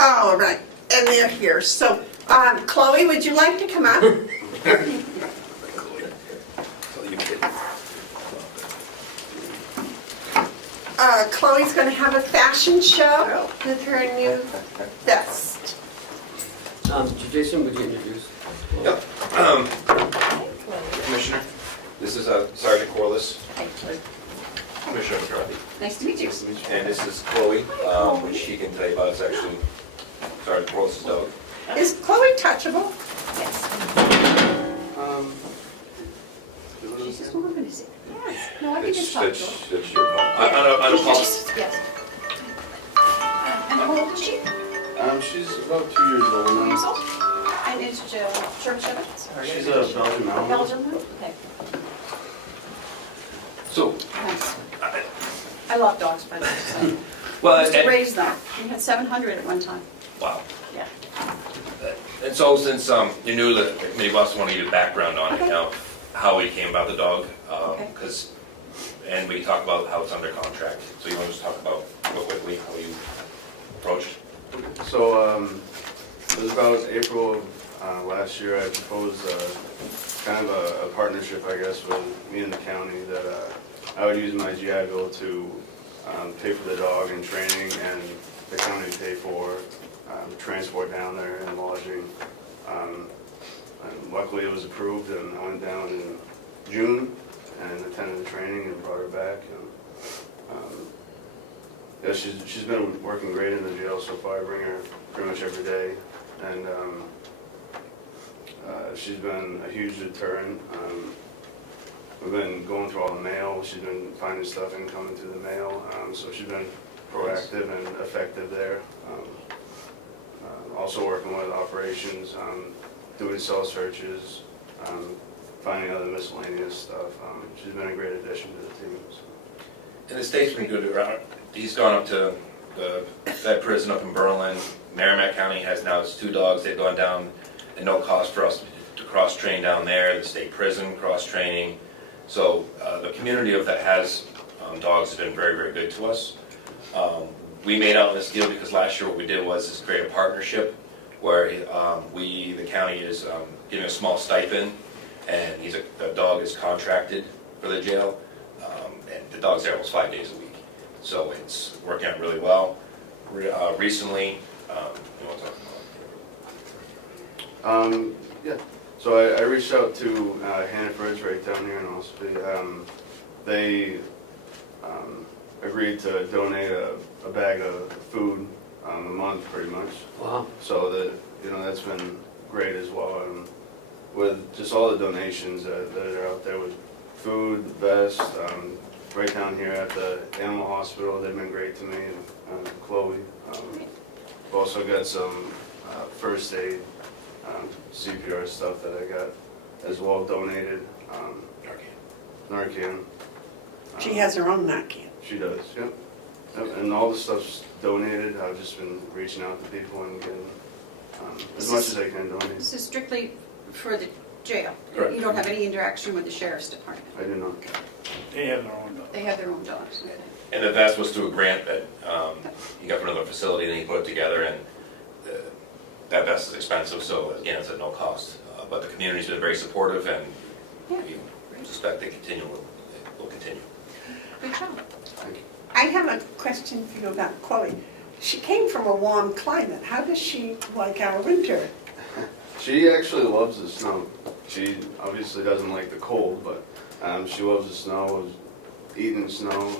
All right, and they're here. So, Chloe, would you like to come up? Chloe's going to have a fashion show with her new vest. Jason, would you introduce? Yep. Commissioner, this is Sergeant Corliss, Hi, Chloe. Commissioner McCarthy. Nice to meet you. And this is Chloe, which she can tell you about. It's actually Sergeant Corliss's dog. Is Chloe touchable? Yes. She says, well, I'm going to say, yes. No, I can just talk to her. That's your call. On a call. Yes. And how old is she? She's about 2 years old 2 years now. old? And is German Shepherd? She's a Belgian A Malinois. Belgian one? Okay. So, Nice. I love dogs, by the way. So. well, I used to raise them. We had 700 at one time. wow. Yeah. And so since you're new to the committee, we also want to give you a background on Okay. it now, how we came about the dog. Okay. And we can talk about how it's under contract. So you want to just talk about real quickly how you approached? So, it was about April of last year, I proposed kind of a partnership, I guess, with me and the county that I would use my GI Bill to pay for the dog and training, and the county would pay for transport down there and lodging. And luckily it was approved, and I went down in June and attended the training and brought her back. And, yeah, she's been working great in the jail so far. I bring her pretty much every day, and she's been a huge deterrent. We've been going through all the mail. She's been finding stuff and coming through the mail, so she's been proactive and effective there. Also working with operations, doing cell searches, finding other miscellaneous stuff. She's been a great addition to the team. So. And the state's been good around. He's gone up to the Fed prison up in Berlin. Merrimack County has now its 2 dogs. They've gone down at no cost for us to cross-train down there. The state prison cross-training. So the community of that has dogs has been very, very good to us. We made out this deal because last year what we did was just create a partnership where the county is giving a small stipend, and the dog is contracted for the jail, and the dog's there almost 5 days a week. So it's working out really well. Recently, you want to talk Yeah. So I reached out to Hannaford's right down here in Ossipee. They agreed to donate a bag of food a month, pretty much. Wow. So that, that's been great as well. With just all the donations that are out there with food, vest, right down here at the animal hospital, they've been great to me, and Chloe. We've also got some first aid, CPR stuff that I got as well donated. Narcan. She has her own Narcan. She does, yep. And all the stuff's donated. I've just been reaching out to people and getting as much as I can donate. This is strictly for the jail. Correct. You don't have any interaction with the sheriff's department. I do not. They have their own. They have their own dogs. And the vest was through a grant that he got from another facility, and he put it together, and that vest is expensive, so again, it's at no cost. But the community's been very supportive, and we suspect they will continue. Good job. Thank you. I have a question for you about Chloe. She came from a warm climate. How does she like our winter? She actually loves the snow. She obviously doesn't like the cold, but she loves the snow, eating snow,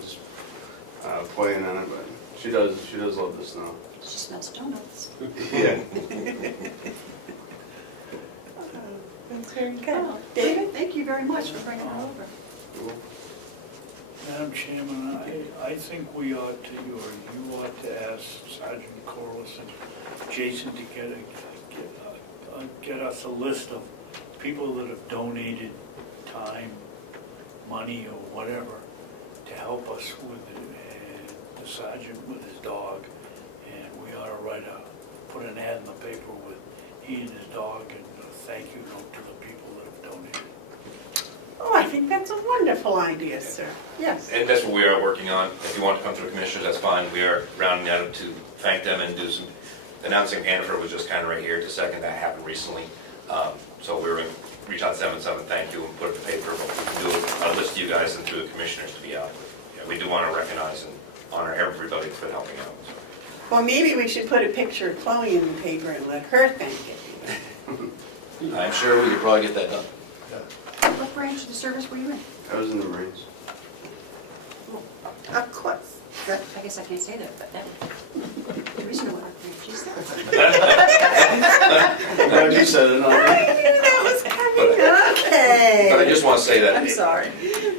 just playing on it. But she does love the snow. She smells donuts. Yeah. That's very good. Oh, David, thank you very much for bringing her over. Madam Chairman, I think we ought to, or you ought to ask Sergeant Corliss and Jason to get us a list of people that have donated time, money, or whatever to help us with it, and the sergeant with his dog. And we ought to put an ad in the paper with he and his dog, and a thank you note to the people that have donated. Oh, I think that's a wonderful idea, sir. Yes. And that's what we are working on. If you want to come to the commissioners, that's fine. We are rounding out to thank them and do some announcing. Hannaford was just kind of right here to second. That happened recently. So we were going to reach out to them and thank you and put it in the paper. But we can do a list of you guys and through the commissioners to be out. We do want to recognize and honor everybody for helping out. So. Well, maybe we should put a picture of Chloe in the paper and let her thank it. I'm sure we could probably get that done. What branch of the service were you in? I was in the Marines. Of course. I guess I can't say that, but there is no other branch, is there? Glad you said it, I knew that was coming. Okay. But I just want to say that I'm sorry.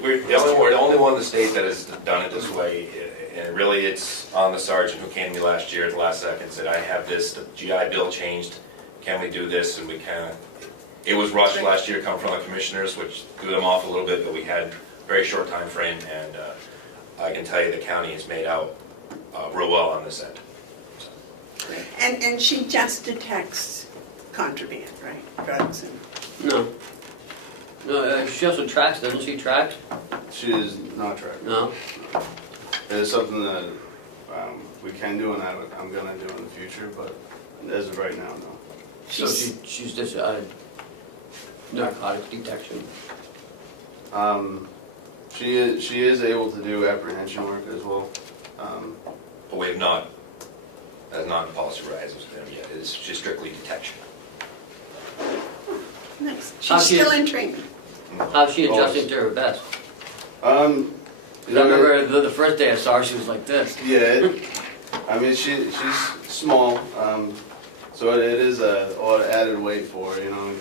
we're the only one in the state that has done it this way. And really, it's on the sergeant who came to me last year at the last second and said, I have this, the GI Bill changed, can we do this? And we kind of, it was rushed last year coming from the commissioners, which threw them off a little bit, but we had a very short time frame, and I can tell you the county has made out real well on this end. So. And she just detects contraband, right? Drugs and... No. No, she also tracks, doesn't she? Track? She is not tracked. No? It is something that we can do, and I'm going to do in the future, but as of right now, no. So she's just narcotics detection. She is able to do apprehension work as well. But we have not, that's not in policy rises with them yet. It's just strictly detection. Nice. How's She's she- still in training. How's she adjusting to her vest? 'Cause I remember the first day I saw her, she was like this. Yeah, I mean, she's small, so it is a lot of added weight for her,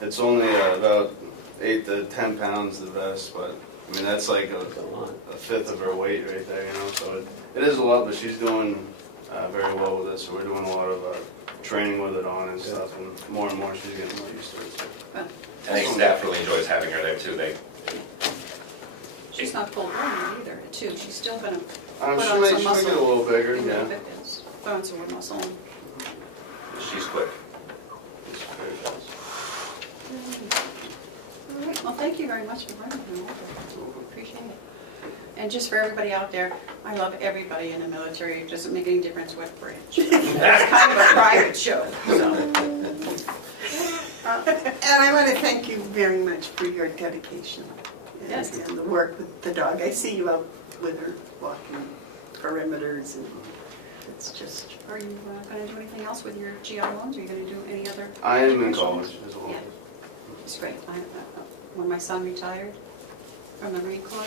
It's only about 8 to 10 pounds, the vest, but, I mean, that's like a fifth of her weight right there, so it is a lot, but she's doing very well with it, so we're doing a lot of training with it on and stuff, and more she's getting more used to it. So. I think staff really enjoys having her there too. She's not full grown either, too. She's still gonna She put on might some get a muscle. little bigger, A little yeah. bit, yes. Put on some more muscle. She's quick. It's very fast. All right, well, thank you very much for bringing her over. Appreciate it. And just for everybody out there, I love everybody in the military. It doesn't make any difference what branch. It's kind of a private show, so. And I want to thank you very much for your dedication Yes. and the work with the dog. I see you out with her walking perimeters, and It's just, are you gonna do anything else with your GI loans? Are you gonna do any other? I am in college as well. Yeah. It's great. When my son retired from the Marine Corps,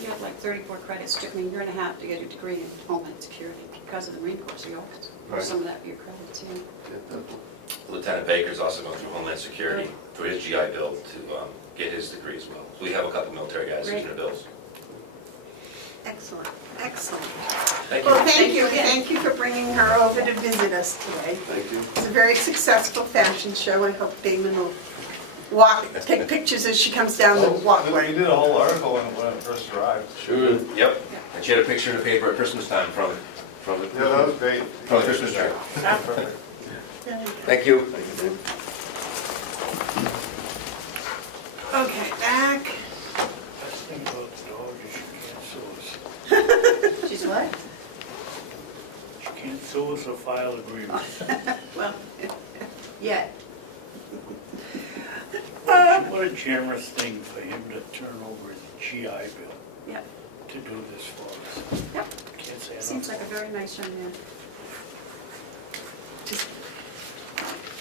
he had like 34 credits. Took me a year and a half to get a degree in Homeland Security because of the Marine Corps. So you always Right. some of that for your credits, yeah. Yeah, definitely. Lieutenant Baker's also going through Homeland Security for his GI Bill to get his degree as well. So we have a couple military guys using their bills. Excellent, excellent. Thank you. Well, thank you, again. thank you for bringing her over to visit us today. Thank you. It's a very successful fashion show. I hope Damon will take pictures as she comes down the walkway. You did a whole article when it first arrived. Sure. Yep, and she had a picture in the paper at Christmas time from the Yeah, that was great. from the Christmas tree. Perfect. Thank you. Okay, back. Best thing about the dog is she can't sue us. She's what? She can't sue us or file agreements. Well, yeah. What a generous thing for him to turn over his GI Bill Yep. to do this for us. Yep. Can't say enough. Seems like a very nice young man. Just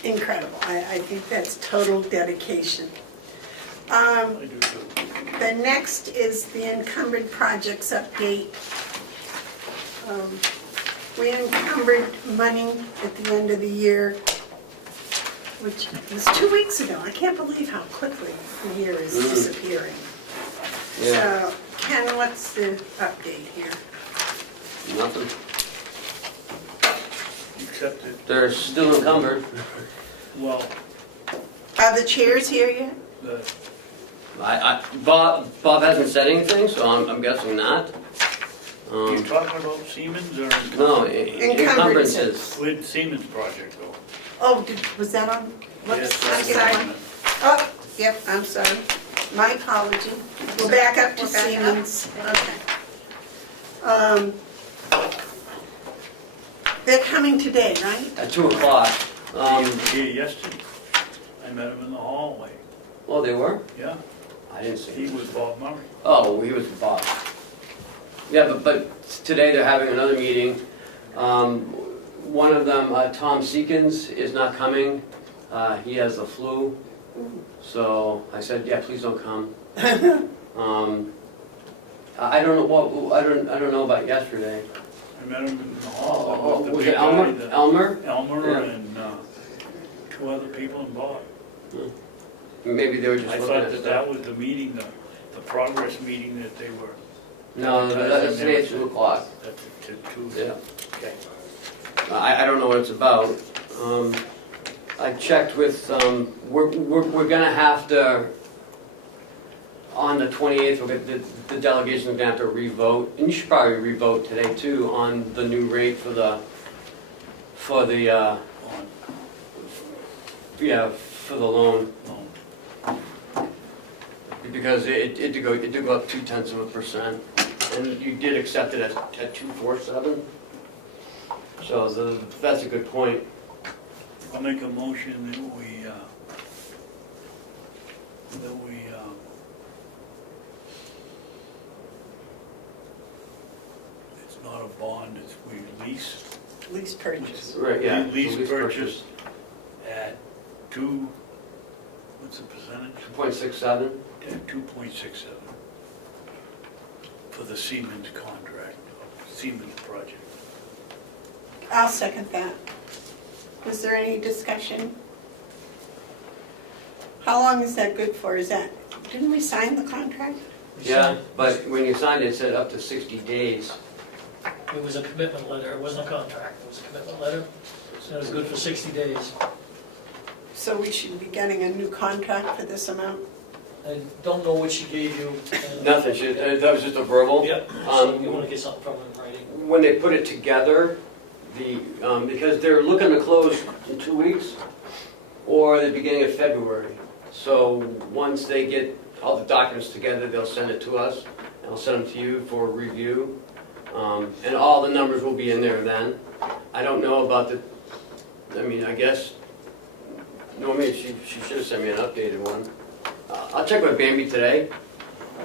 incredible. I think that's total dedication. I do too. The next is the encumbered projects update. We encumbered money at the end of the year, which was 2 weeks ago. I can't believe how quickly the year is disappearing. Yeah, So, Ken, what's the update here? nothing. Except that, They're still encumbered. well, Are the chairs here yet? Bob hasn't said anything, so I'm guessing not. you talking about Siemens or? No, Encumbrances. encumbrances. With Siemens project though. Oh, was that on? Whoops, I'm Yes, that's sorry. on it. Oh, yep, I'm sorry. My apology. We're back up to We're back up. Siemens. Okay. They're coming today, right? At 2 o'clock. He was here yesterday. I met him in the hallway. Oh, they were? Yeah, I didn't see he him. was Bob Murray. Oh, he was the boss. Yeah, but today they're having another meeting. One of them, Tom Seekins, is not coming. He has the flu. So I said, yeah, please don't come. I don't know what, I don't know about yesterday. I met him in the hall. The Was big it guy, Elmer? the- Elmer? Elmer Yeah. and two other people and Bob. Maybe they were just I looking thought at that stuff. that was the meeting, the progress meeting that they were, No, that's today at 2 o'clock. that's Tuesday. Yeah. Okay. I don't know what it's about. I checked with, we're gonna have to, on the 28th, the delegation's gonna have to re-vote, and you should probably re-vote today too, on the new rate for the, On, for the loan. no. Because it did go up 0.2%, and you did accept it at 247. So that's a good point. I'll make a motion that we, it's not a bond, it's we lease. Lease purchase. Right, yeah. We lease lease purchase at what's the percentage? 2.67. At 2.67 for the Siemens contract, Siemens project. I'll second that. Was there any discussion? How long is that good for? Didn't we sign the contract? Yeah, but when you signed it, it said up to 60 days. It was a commitment letter, it wasn't a contract, it was a commitment letter. So it was good for 60 days. So we should be getting a new contract for this amount? I don't know what she gave you. Nothing, that was just a verbal. Yep, so you want to get something from her in writing. When they put it together, because they're looking to close in 2 weeks or the beginning of February. So once they get all the documents together, they'll send it to us, and I'll send them to you for review. And all the numbers will be in there then. I don't know about I guess, normally she should have sent me an updated one. I'll check with Bambi today.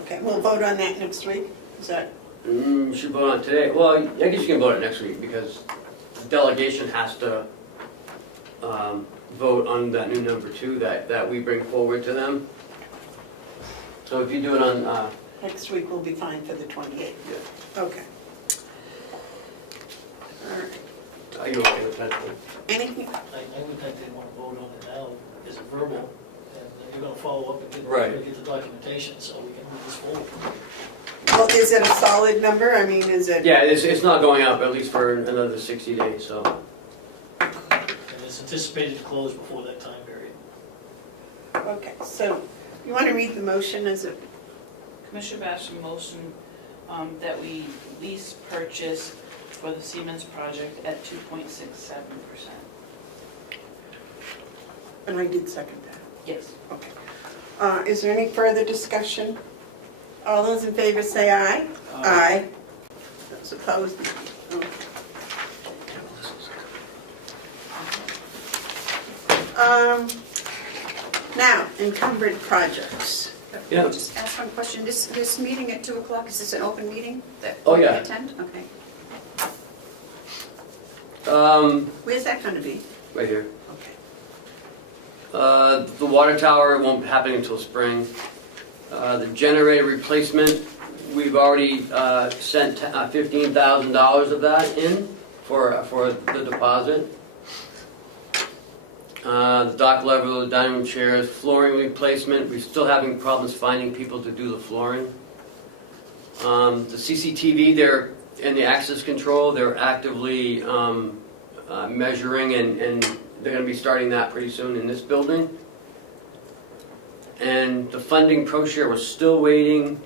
Okay, we'll vote on that next week. Is that, Should vote on it today. Well, I guess you can vote it next week because delegation has to vote on that new number 2 that we bring forward to them. So if you do it on, Next week will be fine for the 28th. Okay. All right. are you okay with that? Anything, I would think they'd want to vote on it now as a verbal, and you're gonna follow up and Right. get the documentation, so we can move this forward. well, is it a solid number? I mean, is it? Yeah, it's not going up at least for another 60 days, so. And it's anticipated to close before that time period. Okay, so you want to read the motion as it, Commissioner Babson motion that we lease purchase for the Siemens project at 2.67%. and I did second that. Yes. Okay. Is there any further discussion? All those in favor say aye. Aye. Those opposed? No. Now, encumbered projects. Yeah. Just ask one question, this meeting at 2 o'clock, is this an open meeting that Oh, we yeah. attend? Okay. Where's that going to be? Right here. Okay. The water tower won't happen until spring. The generator replacement, we've already sent $15,000 of that in for the deposit. The dock level, the dining room chairs, flooring replacement, we're still having problems finding people to do the flooring. The CCTV, they're in the access control, they're actively measuring and they're going to be starting that pretty soon in this building. And the funding pro-share, we're still waiting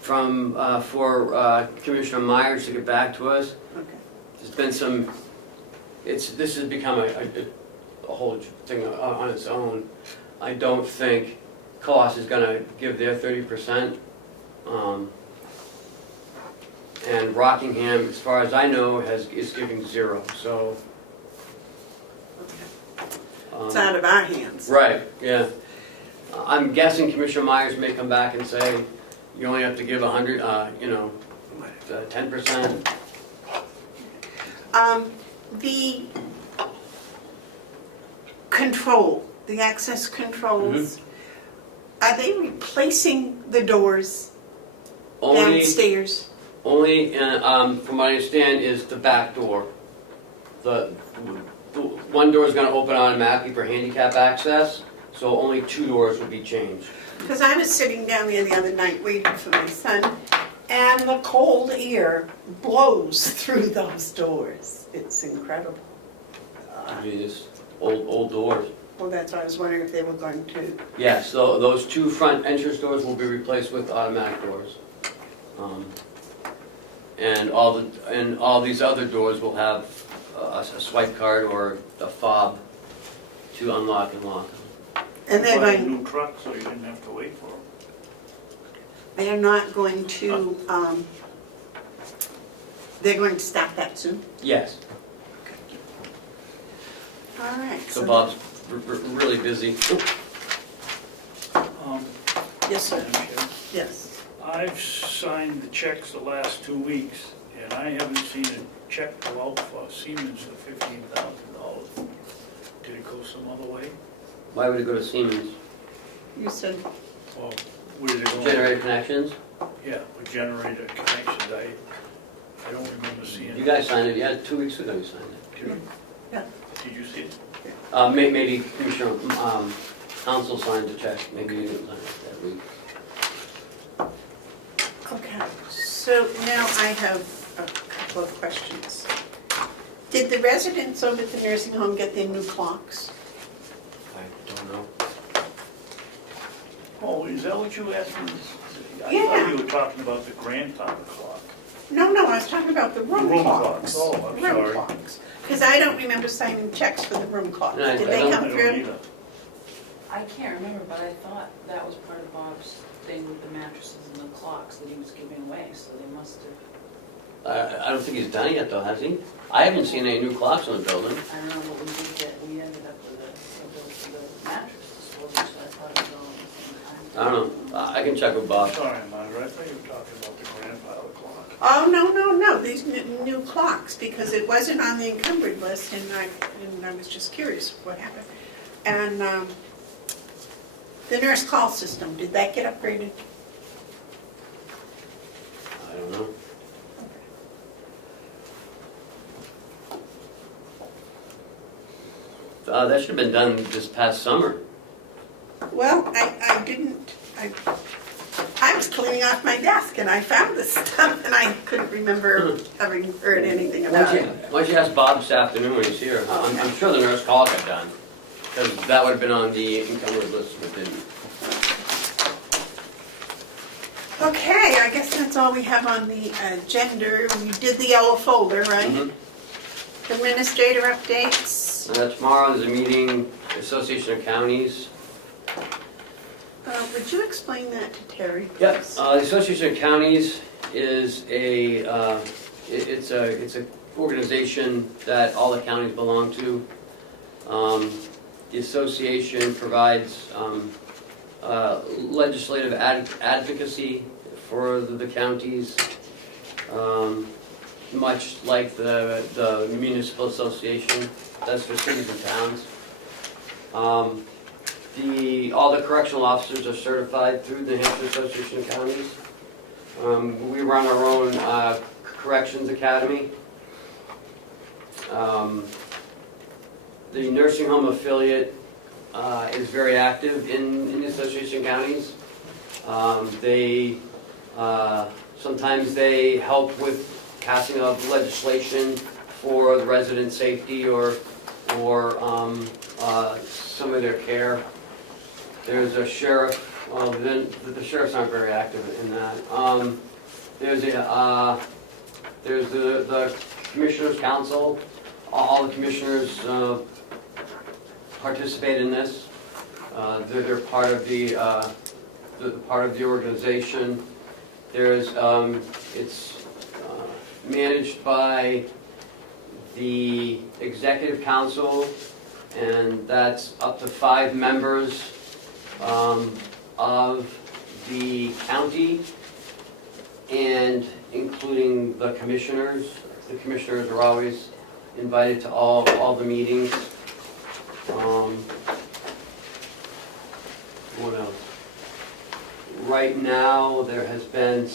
for Commissioner Myers to get back to us. Okay. There's been some, this has become a whole thing on its own. I don't think COS is going to give their 30%. And Rockingham, as far as I know, is giving 0, so. It's out of our hands. Right, yeah. I'm guessing Commissioner Myers may come back and say, you only have to give 100, 10%. The control, the access controls, are they replacing the doors downstairs? Only, from what I understand, is the back door. The one door is going to open automatically for handicap access, so only 2 doors would be changed. Because I was sitting down there the other night waiting for my son, and the cold air blows through those doors. It's incredible. These old doors. Well, that's why I was wondering if they were going to. Yeah, so those 2 front entrance doors will be replaced with automatic doors. And all these other doors will have a swipe card or a fob to unlock and lock them. And they're Buy a going, new truck so you didn't have to wait for them. they're not going to, they're going to stop that soon? Yes, All right. so Bob's really busy. Yes, sir. Madam Chair, Yes. I've signed the checks the last 2 weeks, and I haven't seen a check go out for Siemens for $15,000. Did it go some other way? Why would it go to Siemens? You said, Well, where did it go? Generator connections? Yeah, with generator connections, I don't remember seeing it. You guys signed it, yeah, 2 weeks ago you signed it. Did you? Yeah. Did you see it? Maybe Commissioner Council signed the check, maybe you didn't sign it that week. okay. So now I have a couple of questions. Did the residents over at the nursing home get their new clocks? I don't know. Oh, is that what you asked me? I Yeah. thought you were talking about the grandfather clock. No, I was talking about the room Room clocks. clocks. Oh, I'm Room sorry. clocks. Because I don't remember signing checks for the room clocks. No, I Did they don't- I come don't through? either. I can't remember, but I thought that was part of Bob's thing with the mattresses and the clocks that he was giving away, so they must have, I don't think he's done it yet though, has he? I haven't seen any new clocks in the building. I don't know what we did get, we ended up with the mattresses, so I thought it was all at the same time. I don't know, I can check with Bob. Sorry, Margaret, I thought you were talking about the grandfather clock. Oh, no, these new clocks, because it wasn't on the encumbered list, and I was just curious what happened. And the nurse call system, did that get upgraded? I don't know. That should have been done this past summer. Well, I didn't, I was cleaning off my desk and I found this stuff and I couldn't remember having heard anything about it. Why don't you ask Bob this afternoon when he's here? I'm sure the nurse call got done, because that would have been on the encumbered list, but didn't. Okay, I guess that's all we have on the agenda. We did the yellow folder, right? Mhm. Administrator updates. Tomorrow there's a meeting, Association of Counties. Would you explain that to Terry? Yes. please? The Association of Counties is it's a organization that all the counties belong to. The association provides legislative advocacy for the counties, much like the municipal association does for cities and towns. All the correctional officers are certified through the New Hampshire Association of Counties. We run our own corrections academy. The nursing home affiliate is very active in the Association of Counties. Sometimes they help with passing of legislation for the resident safety or some of their care. There's a sheriff, well, the sheriff's not very active in that. There's the Commissioners Council. All the commissioners participate in this. They're part of the organization. It's managed by the Executive Council, and that's up to 5 members of the county, and including the commissioners. The commissioners are always invited to all the meetings. What else? Right now, there has been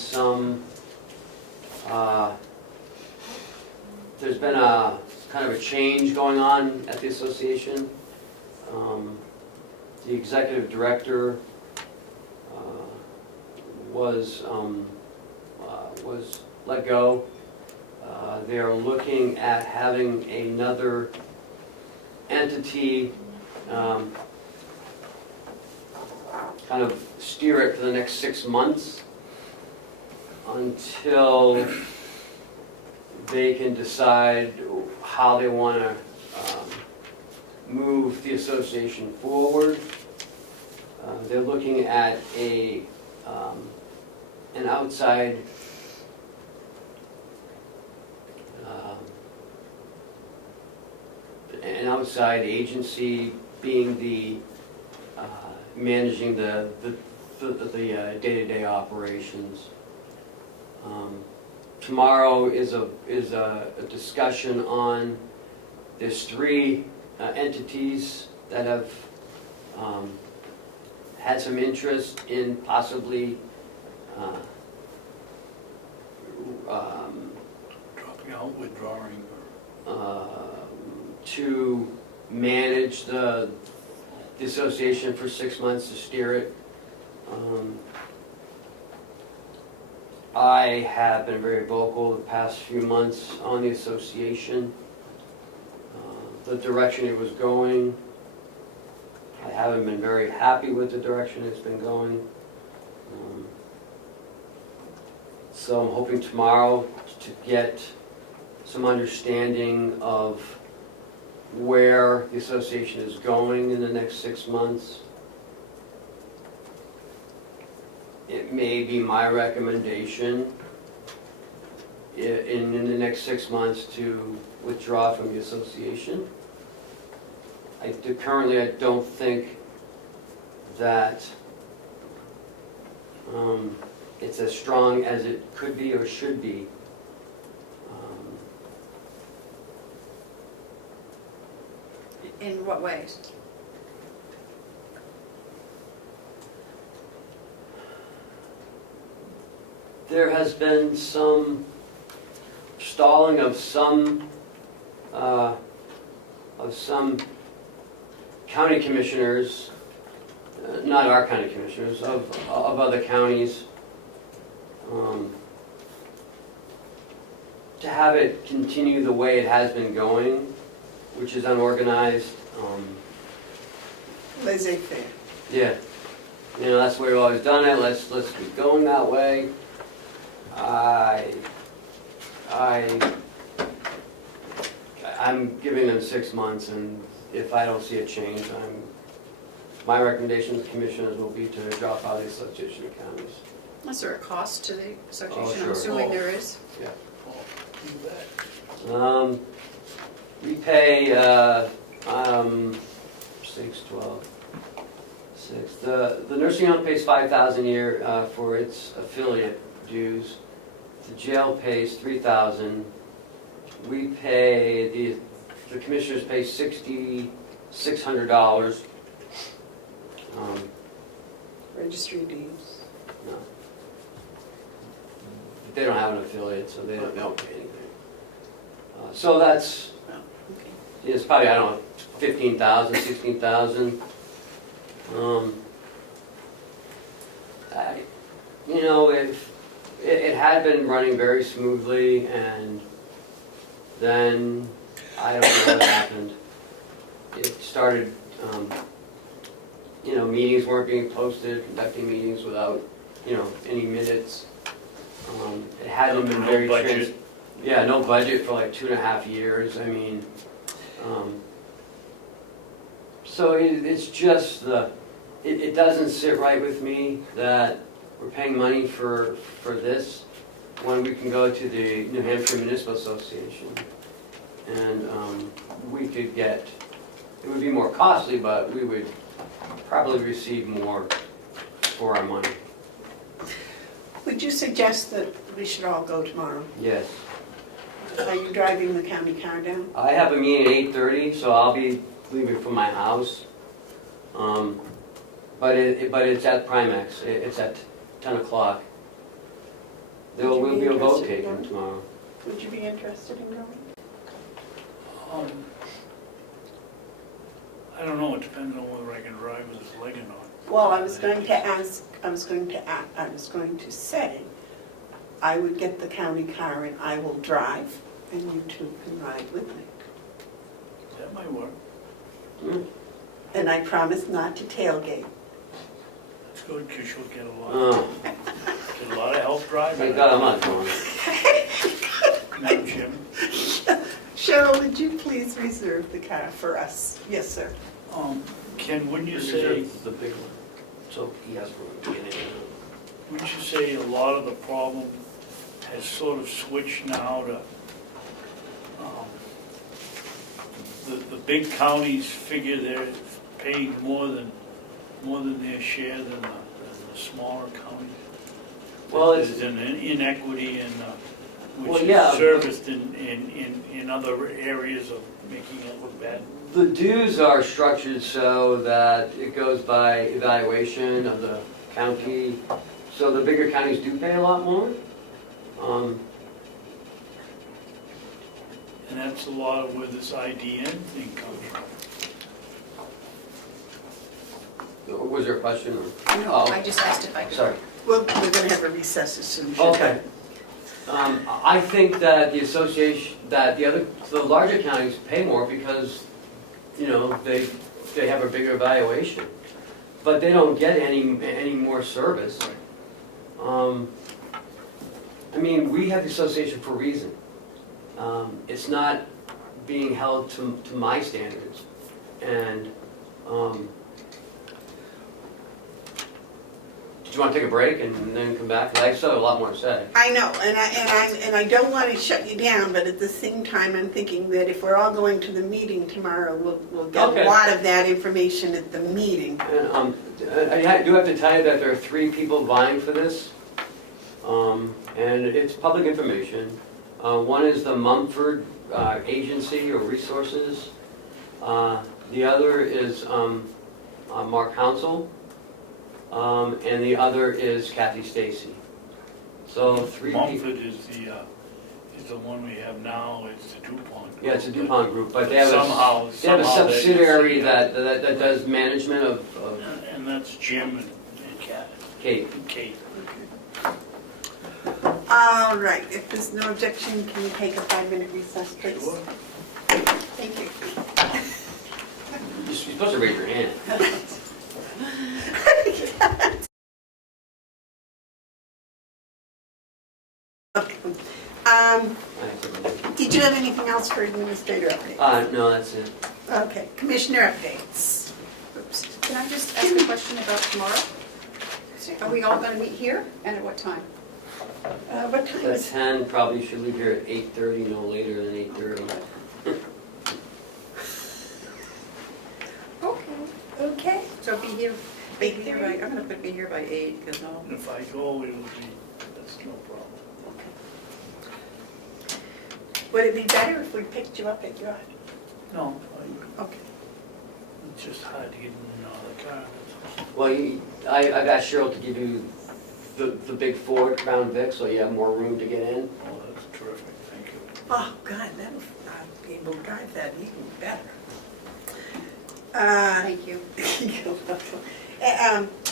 there's been a kind of a change going on at the association. The executive director was let go. They are looking at having another entity kind of steer it for the next 6 months until they can decide how they want to move the association forward. They're looking at an outside agency being the managing the day-to-day operations. Tomorrow is a discussion on, there's 3 entities that have had some interest in possibly Dropping out, withdrawing. To manage the association for 6 months, to steer it. I have been very vocal the past few months on the association, the direction it was going. I haven't been very happy with the direction it's been going. So I'm hoping tomorrow to get some understanding of where the association is going in the next 6 months. It may be my recommendation in the next 6 months to withdraw from the association. Currently, I don't think that it's as strong as it could be or should be. In what ways? There has been some stalling of some county commissioners, not our county commissioners, of other counties, to have it continue the way it has been going, which is unorganized. Laissez-faire. Yeah, you know, that's the way we've always done it, let's keep going that way. I'm giving them 6 months, and if I don't see a change, my recommendation to the commissioners will be to drop out of the Association of Counties. Is there a cost to the association? sure. I'm assuming there is. Oh, you bet. We pay 6, 12, 6. The nursing home pays $5,000 a year for its affiliate dues. The jail pays $3,000. We pay, the commissioners pay $6,600. Registry deeds. No. They don't have an affiliate, so they don't pay anything. So that's, Oh, okay. it's probably, I don't know, 15,000, 16,000. You know, if it had been running very smoothly, and then I don't know what happened. It started, you know, meetings weren't being posted, conducting meetings without, you know, any minutes. It hadn't been No very budget. Yeah, no budget for like 2.5 years. I mean, so it's just it doesn't sit right with me that we're paying money for this when we can go to the New Hampshire Municipal Association and we could get, it would be more costly, but we would probably receive more for our money. Would you suggest that we should all go tomorrow? Yes. Are you driving the county car down? I have a meeting at 8:30, so I'll be leaving from my house. But it's at Primex. It's at 10 o'clock. There Would you will be be a vote interested in taken going? tomorrow. Would you be interested in going? I don't know, it depends on whether I can drive with this leg or not. Well, I was going to say, I would get the county car and I will drive, and you two can ride with me. That might work. And I promise not to tailgate. That's good, because you'll get a Oh, lot of help driving. thank God I'm not going. Madam Chairman. Cheryl, would you please reserve the car for us? Yes, sir. Ken, wouldn't you say, The big one. So he has for a beginning. wouldn't you say a lot of the problem has sort of switched now to, the big counties figure they're paying more than their share than the smaller counties? Well, There's an inequity in, Well, which yeah. is serviced in other areas of making it look bad. The dues are structured so that it goes by evaluation of the county. So the bigger counties do pay a lot more. And that's a lot of where this IDN thing comes from. Was there a question? Or? No, Oh, I just asked if I could. sorry. Well, we're going to have a recess as soon as you're Okay. done. I think that the association, that the larger counties pay more because, you know, they have a bigger evaluation, but they don't get any more service. I mean, we have the association for a reason. It's not being held to my standards, and you want to take a break and then come back? 'Cause I still have a lot more to say. I know, and I don't want to shut you down, but at the same time, I'm thinking that if we're all going to the meeting tomorrow, we'll get Okay. a lot of that information at the meeting. And do have to tell you that there are 3 people vying for this. And it's public information. One is the Mumford Agency or Resources. The other is Mark Hounsel. And the other is Kathy Stacy. So 3 people. Mumford is the one we have now, it's the DuPont. Yeah, it's a DuPont group, but they But have somehow a subsidiary they- that does management of And that's Jim and Kat Kate. and Kate. All right, if there's no objection, can we take a 5-minute recess, please? Sure. Thank you. You're supposed to raise your hand. Okay. Did you have anything else for administrator update? No, that's it. Okay, commissioner updates. Oops. Can I just ask a question about tomorrow? Are we all going to meet here, and at what time? What time At is 10, probably should leave here at 8:30, no later than 8:30. Okay. Okay. So be here by, I'm going to put be here by 8, because no. If I go, it will be, that's no problem. Would it be better if we picked you up at your... No, Okay. it's just hard to get in and out of the car. that's all. Well, I've asked Cheryl to give you the big Ford Crown Vic, so you have more room to get in. Oh, that's terrific, thank you. Oh, God, that'll, I'll be able to drive that even better. Thank you.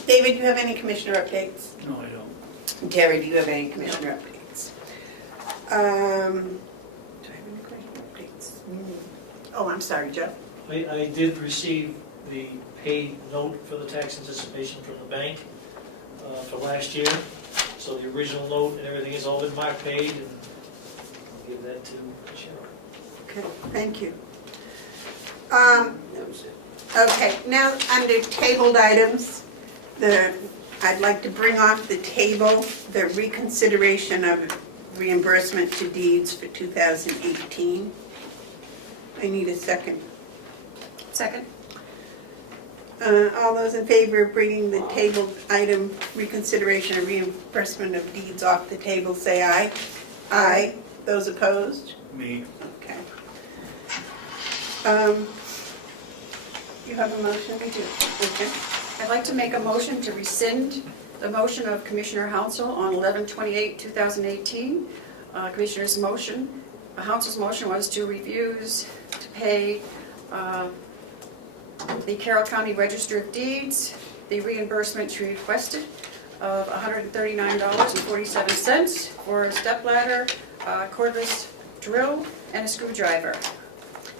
David, do you have any commissioner updates? No, I don't. Terry, do you have any commissioner updates? Do I have any commissioner updates? Oh, I'm sorry, Joe. I did receive the paid note for the tax anticipation from the bank for last year. So the original note and everything has all been marked paid, and I'll give that to Cheryl. Okay, thank you. That was it. Okay, now under tabled items, I'd like to bring off the table the reconsideration of reimbursement to deeds for 2018. I need a second. Second? All those in favor of bringing the tabled item reconsideration of reimbursement of deeds off the table, say aye. Aye. Those opposed? Me, Okay. You have a motion? We do. Okay. I'd like to make a motion to rescind the motion of Commissioner Hounsel on 11/28/2018. Commissioner's motion, Hounsel's motion was to refuse to pay the Carroll County Register of Deeds the reimbursement she requested of $139.47 for a stepladder, cordless drill, and a screwdriver.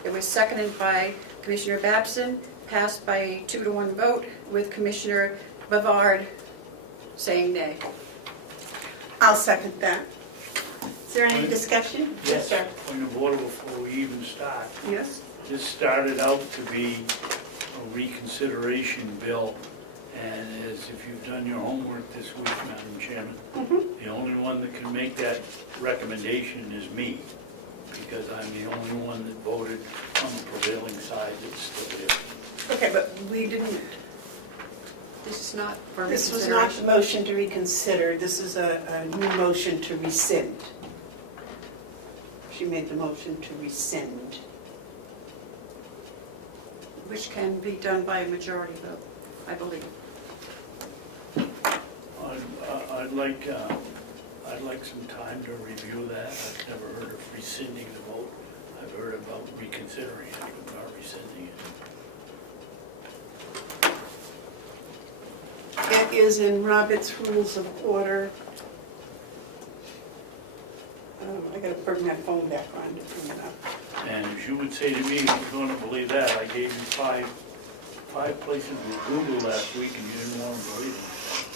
It was seconded by Commissioner Babson, passed by a 2-to-1 vote, with Commissioner Bevard saying nay. I'll second that. Is there any discussion? yes, point of order before we even start. Yes. This started out to be a reconsideration bill, and as if you've done your homework this week, Madam Chairman, the only one that can make that recommendation is me, because I'm the only one that voted on the prevailing side that's still there. Okay, but we didn't, This is not for this was not the reconsideration. motion to reconsider, this is a new motion to rescind. She made the motion to rescind. Which can be done by a majority vote, I believe. I'd like some time to review that. I've never heard of rescinding the vote. I've heard about reconsidering it, but not rescinding it. It is in Robert's Rules of Order. I gotta bring my phone back on to bring it up. And if you would say to me, you're going to believe that, I gave you five places with Google last week and you didn't want to believe it.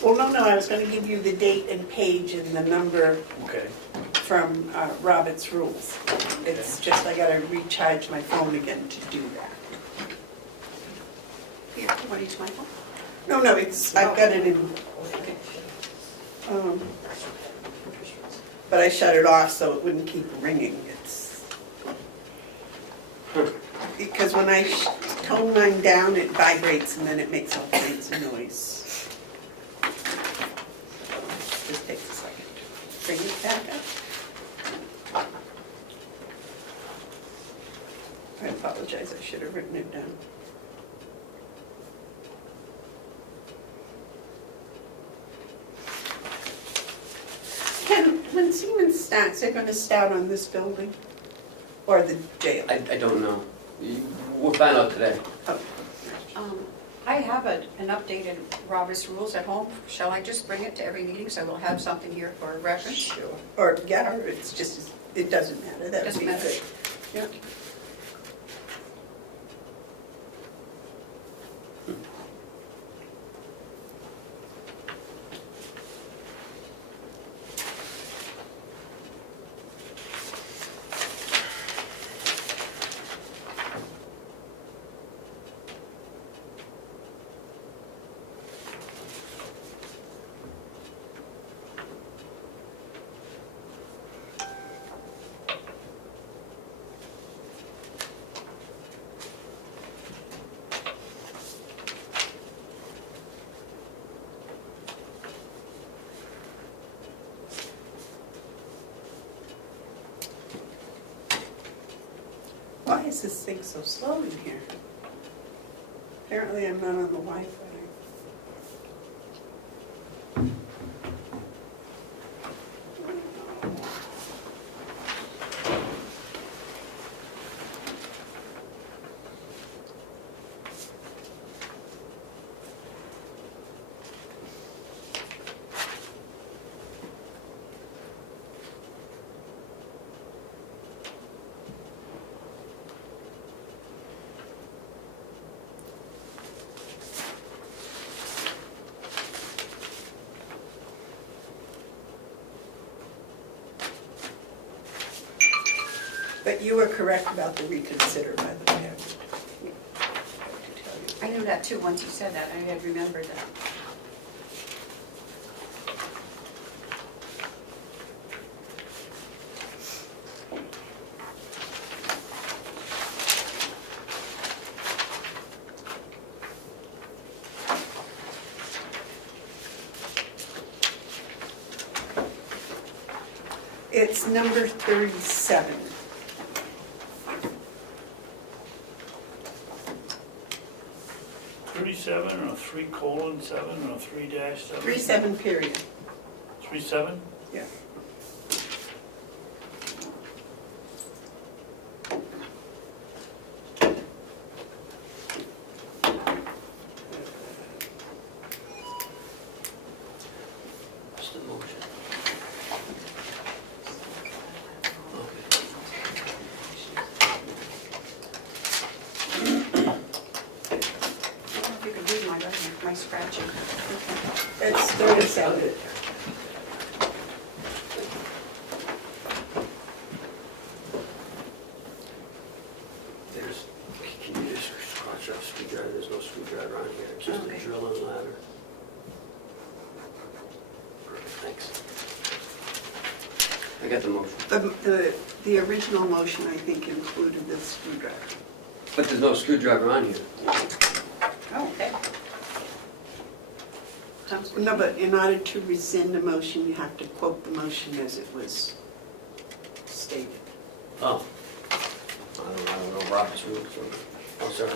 Well, no, I was gonna give you the date and page and the number Okay. from Robert's Rules. It's just, I gotta recharge my phone again to do that. Here, you want each my phone? No, it's, I've got it in, Okay. But I shut it off so it wouldn't keep ringing. Because when I tone mine down, it vibrates and then it makes all kinds of noise. Just takes a second. Bring it back up. I apologize, I should have written it down. When Siemens starts, they're gonna start on this building? Or the jail? I don't know. We'll find out today. Oh, I have an updated Robert's rules at home. Shall I just bring it to every meeting so we'll have something here for reference? sure. Or, yeah, or it's just, it doesn't matter, that would Doesn't be matter. good. Yeah. Why is this thing so slow in here? Apparently I'm not on the Wi-Fi. But you were correct about the reconsider, by the way. I knew that too, once you said that, I had remembered that. It's number 37. Or a 3:7 or a 3-7? 37 period. 3-7? Yeah. What's the motion? You can read my writing, my scratching. It's 37. There's, can you just scratch up screwdriver? There's no screwdriver on here, it's just Okay. a drill and ladder. Perfect, thanks. I got the motion. The original motion, I think, included the screwdriver. But there's no screwdriver on here. Oh, okay. Sounds good. No, but in order to rescind a motion, you have to quote the motion as it was stated. Oh. I don't know Robert's rules. Oh, sorry.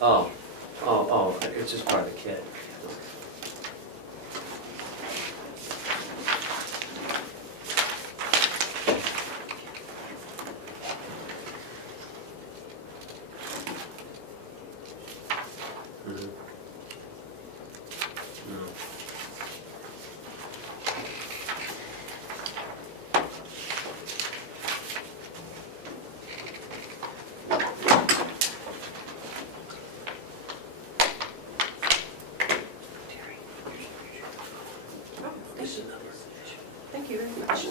Oh, it's just part of the kit. Mhm. No. This is number. Thank you very much.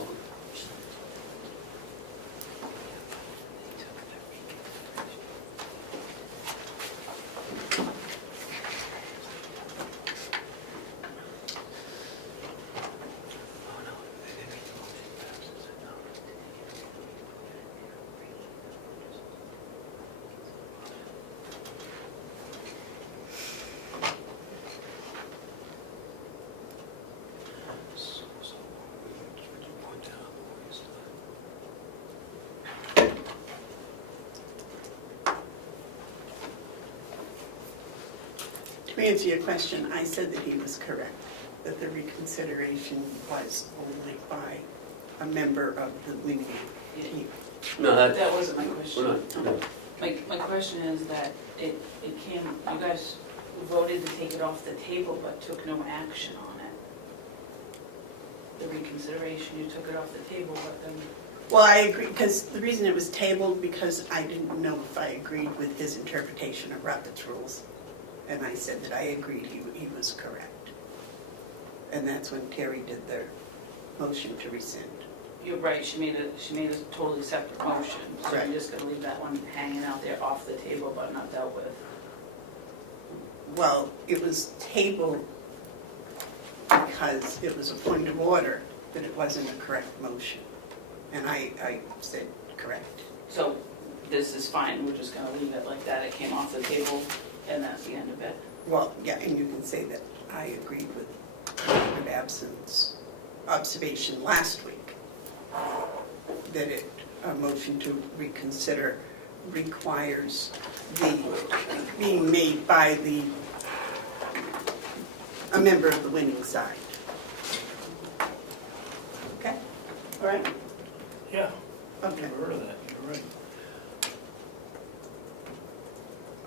To answer your question, I said that he was correct, that the reconsideration was only by a member of the winning team. No, that, That wasn't my we're question. not, no. My question is that it came, you guys voted to take it off the table but took no action on it. The reconsideration, you took it off the table, but then, Well, I agree, because the reason it was tabled, because I didn't know if I agreed with his interpretation of Robert's rules. And I said that I agreed he was correct. And that's when Terry did their motion to rescind. you're right, she made a totally separate motion. So Right. you're just gonna leave that one hanging out there off the table but not dealt with. Well, it was tabled because it was a point of order that it wasn't a correct motion. And I said correct. So this is fine, we're just gonna leave it like that, it came off the table and that's the end of it. Well, yeah, and you can say that I agreed with Commissioner Babson's observation last week, that a motion to reconsider requires being made by a member of the winning side. Okay, all right? Yeah, Okay. I've heard of that, you're right.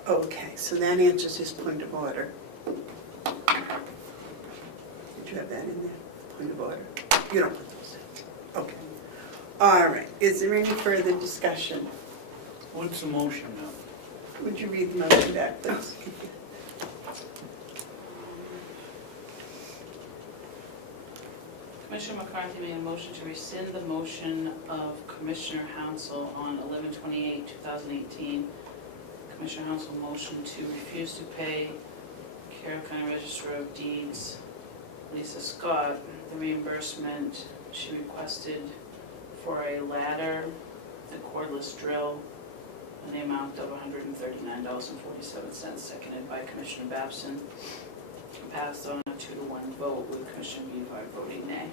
Okay, so that answers his point of order. Did you have that in there? Point of order? You don't put those in. Okay. All right, is there any further discussion? What's the motion now? Would you read the motion back, please? Commissioner McCarthy made a motion to rescind the motion of Commissioner Hansel on 11/28/2018. Commissioner Hansel motion to refuse to pay Carroll County Register of Deeds Lisa Scott the reimbursement she requested for a ladder, the cordless drill, in the amount of $139.47, seconded by Commissioner Babson. Passed on a 2-to-1 vote with Commissioner Bevard voting nay.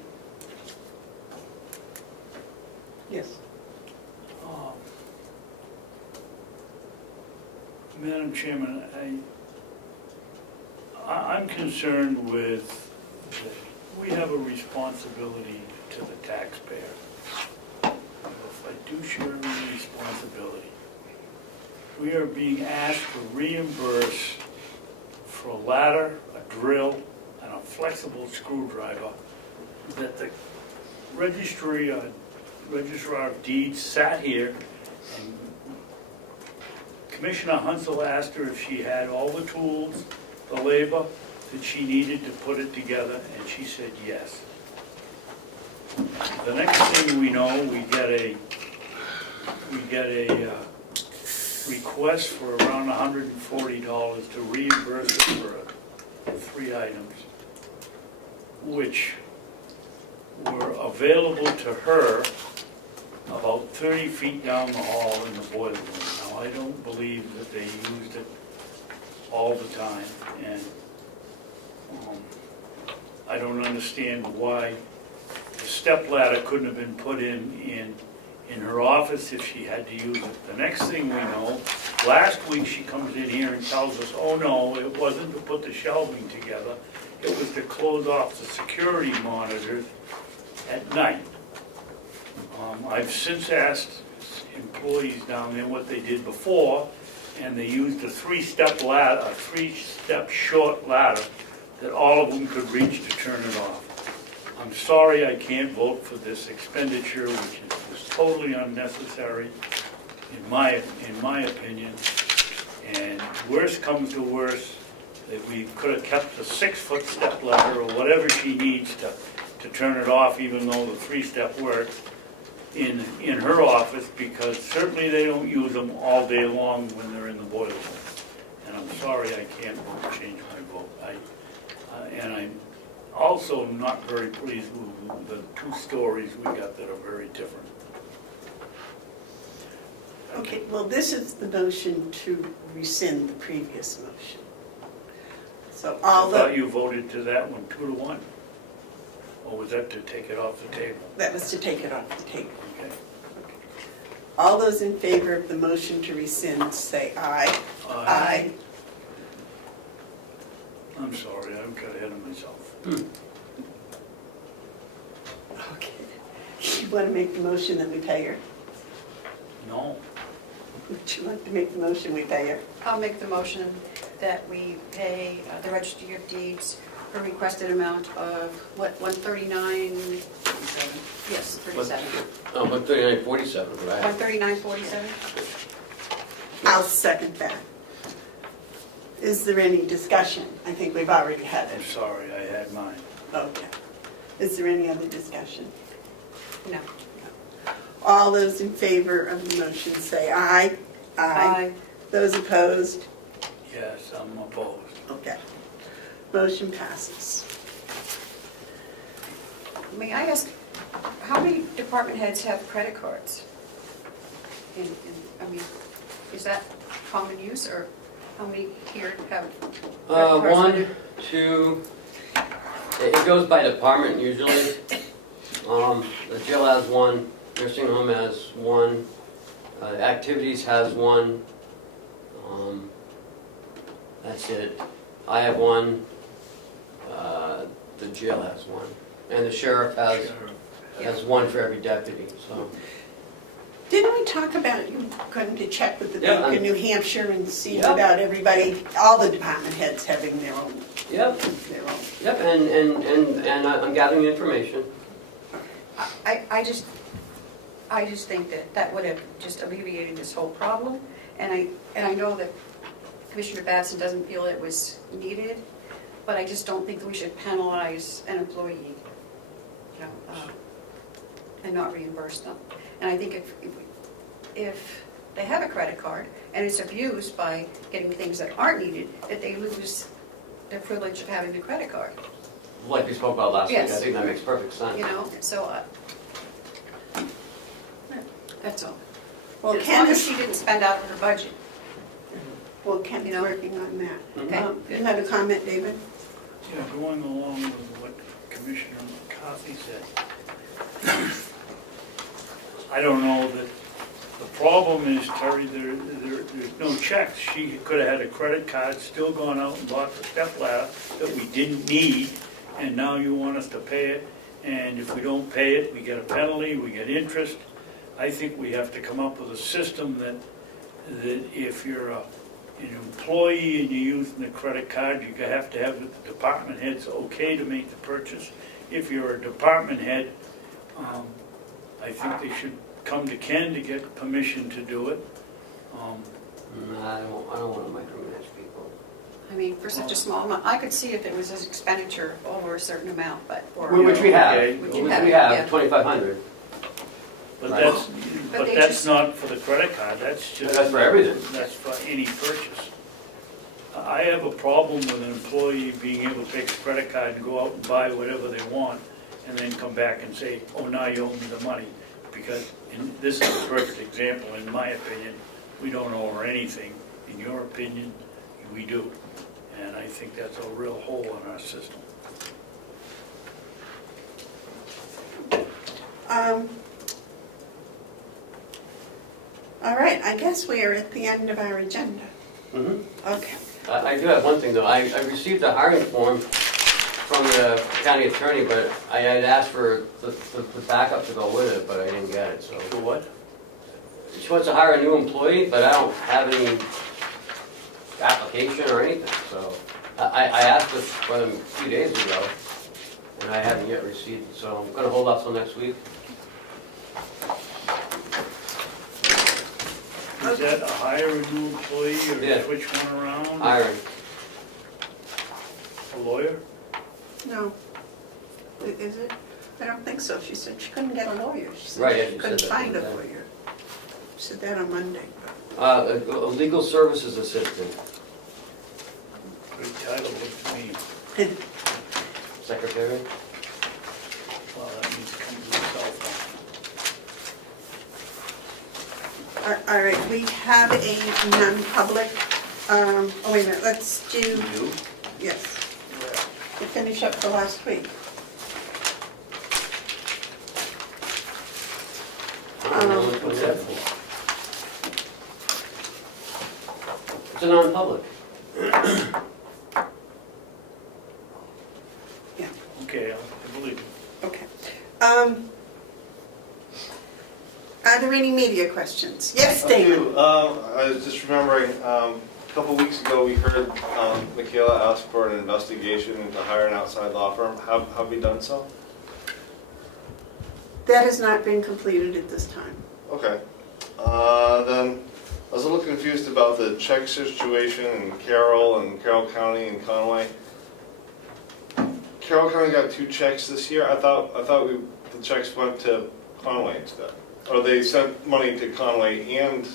Yes. Madam Chairman, I'm concerned with, that we have a responsibility to the taxpayer. If I do share a responsibility, we are being asked to reimburse for a ladder, a drill, and a flexible screwdriver that the registrar of deeds sat here and Commissioner Hansel asked her if she had all the tools, the labor that she needed to put it together, and she said yes. The next thing we know, we get a request for around $140 to reimburse her for 3 items, which were available to her about 30 feet down the hall in the boiler room. Now, I don't believe that they used it all the time, and I don't understand why the step ladder couldn't have been put in her office if she had to use it. The next thing we know, last week she comes in here and tells us, oh no, it wasn't to put the shelving together, it was to close off the security monitors at night. I've since asked employees down there what they did before, and they used a 3-step ladder, a 3-step short ladder that all of them could reach to turn it off. I'm sorry I can't vote for this expenditure, which is totally unnecessary, in my opinion. And worst comes to worst, that we could have kept the 6-foot step ladder or whatever she needs to turn it off, even though the 3-step works, in her office, because certainly they don't use them all day long when they're in the boiler room. And I'm sorry I can't change my vote. And I'm also not very pleased with the 2 stories we got that are very different. Okay, well, this is the motion to rescind the previous motion. So I all thought the, you voted to that one 2-to-1. Or was that to take it off the table? that was to take it off the table. Okay. All those in favor of the motion to rescind, say aye. Aye. I'm sorry, I got ahead of myself. Okay. You want to make the motion that we pay her? No, Would you like to make the motion we pay her? I'll make the motion that we pay the Registry of Deeds a requested amount of, what, 139? Yes, 37. Oh, 139.47, right? 139.47? I'll second that. Is there any discussion? I think we've already had I'm it. sorry, I had mine. Okay. Is there any other discussion? No. All those in favor of the motion say aye. Those opposed? Yes, I'm opposed. Okay. Motion passes. May I ask, how many department heads have credit cards? I mean, is that common use, or how many here have credit cards? One, two, it goes by department usually. The jail has one, nursing home has one, activities has one. That's it. I have one, the jail has one, and the sheriff has one for every deputy, so. Didn't we talk about you going to check with the Yeah, bank in I'm- New Hampshire and see Yeah. about everybody, all the department heads having their own? Yep, and I'm gathering information. I just think that would have just alleviated this whole problem, and I know that Commissioner Babson doesn't feel it was needed, but I just don't think that we should penalize an employee, you know, and not reimburse them. And I think if they have a credit card and it's abused by getting things that aren't needed, that they lose their privilege of having the credit card, Like we spoke about last week, I Yes. think that makes perfect sense. you know, so, that's all. Well, As long as Candace, she didn't spend out of her budget. Ken is you know. working on that. Okay, You good. had a comment, David? Yeah, going along with what Commissioner McCarthy said. I don't know that, the problem is, Terry, there's no checks. She could have had a credit card, still gone out and bought the step ladder that we didn't need, and now you want us to pay it, and if we don't pay it, we get a penalty, we get interest. I think we have to come up with a system that if you're an employee and you're using the credit card, you have to have the department heads okay to make the purchase. If you're a department head, I think they should come to Ken to get permission to do it. I don't want to micromanage people. I mean, for such a small amount, I could see if it was an expenditure over a certain amount, but, or, Which we have, Okay. Which which you we have, have, yeah. 2,500. But Right. that's, But but they that's just- not for the credit card, that's just. That's for everything. That's for any purchase. I have a problem with an employee being able to take a credit card and go out and buy whatever they want, and then come back and say, oh, now you owe me the money. Because, and this is a perfect example, in my opinion, we don't owe her anything. In your opinion, we do. And I think that's a real hole in our system. All right, I guess we are at the end of our agenda. Mhm. Okay. I do have one thing though, I received a hiring form from the county attorney, but I had asked for the backup to go with it, but I didn't get it, so. For what? She wants to hire a new employee, but I don't have any application or anything, so. I asked this for them a few days ago, and I haven't yet received it, so I'm gonna hold off till next week. Is that a hire a new employee or Yeah. switch one around? Hiring. A lawyer? No. Is it? I don't think so. She said she couldn't get a lawyer. She Right, yeah, said she she couldn't said that find a the other day. lawyer. She said that on Monday. A legal services assistant, Good title, looks to me. secretary. Well, that means it comes with a cell phone. All right, we have a non-public, oh, wait a minute, let's do, You? yes, Yeah. to finish up for last week. What's that for? It's a non-public. Are there any media questions? Yes, A Dana? few. I was just remembering, a couple weeks ago, we heard Michaela ask for an investigation into hire an outside law firm. Have we done so? That has not been completed at this time. Okay. Then I was a little confused about the check situation in Carroll County and Conway. Carroll County got 2 checks this year. I thought the checks went to Conway instead. Or they sent money to Conway and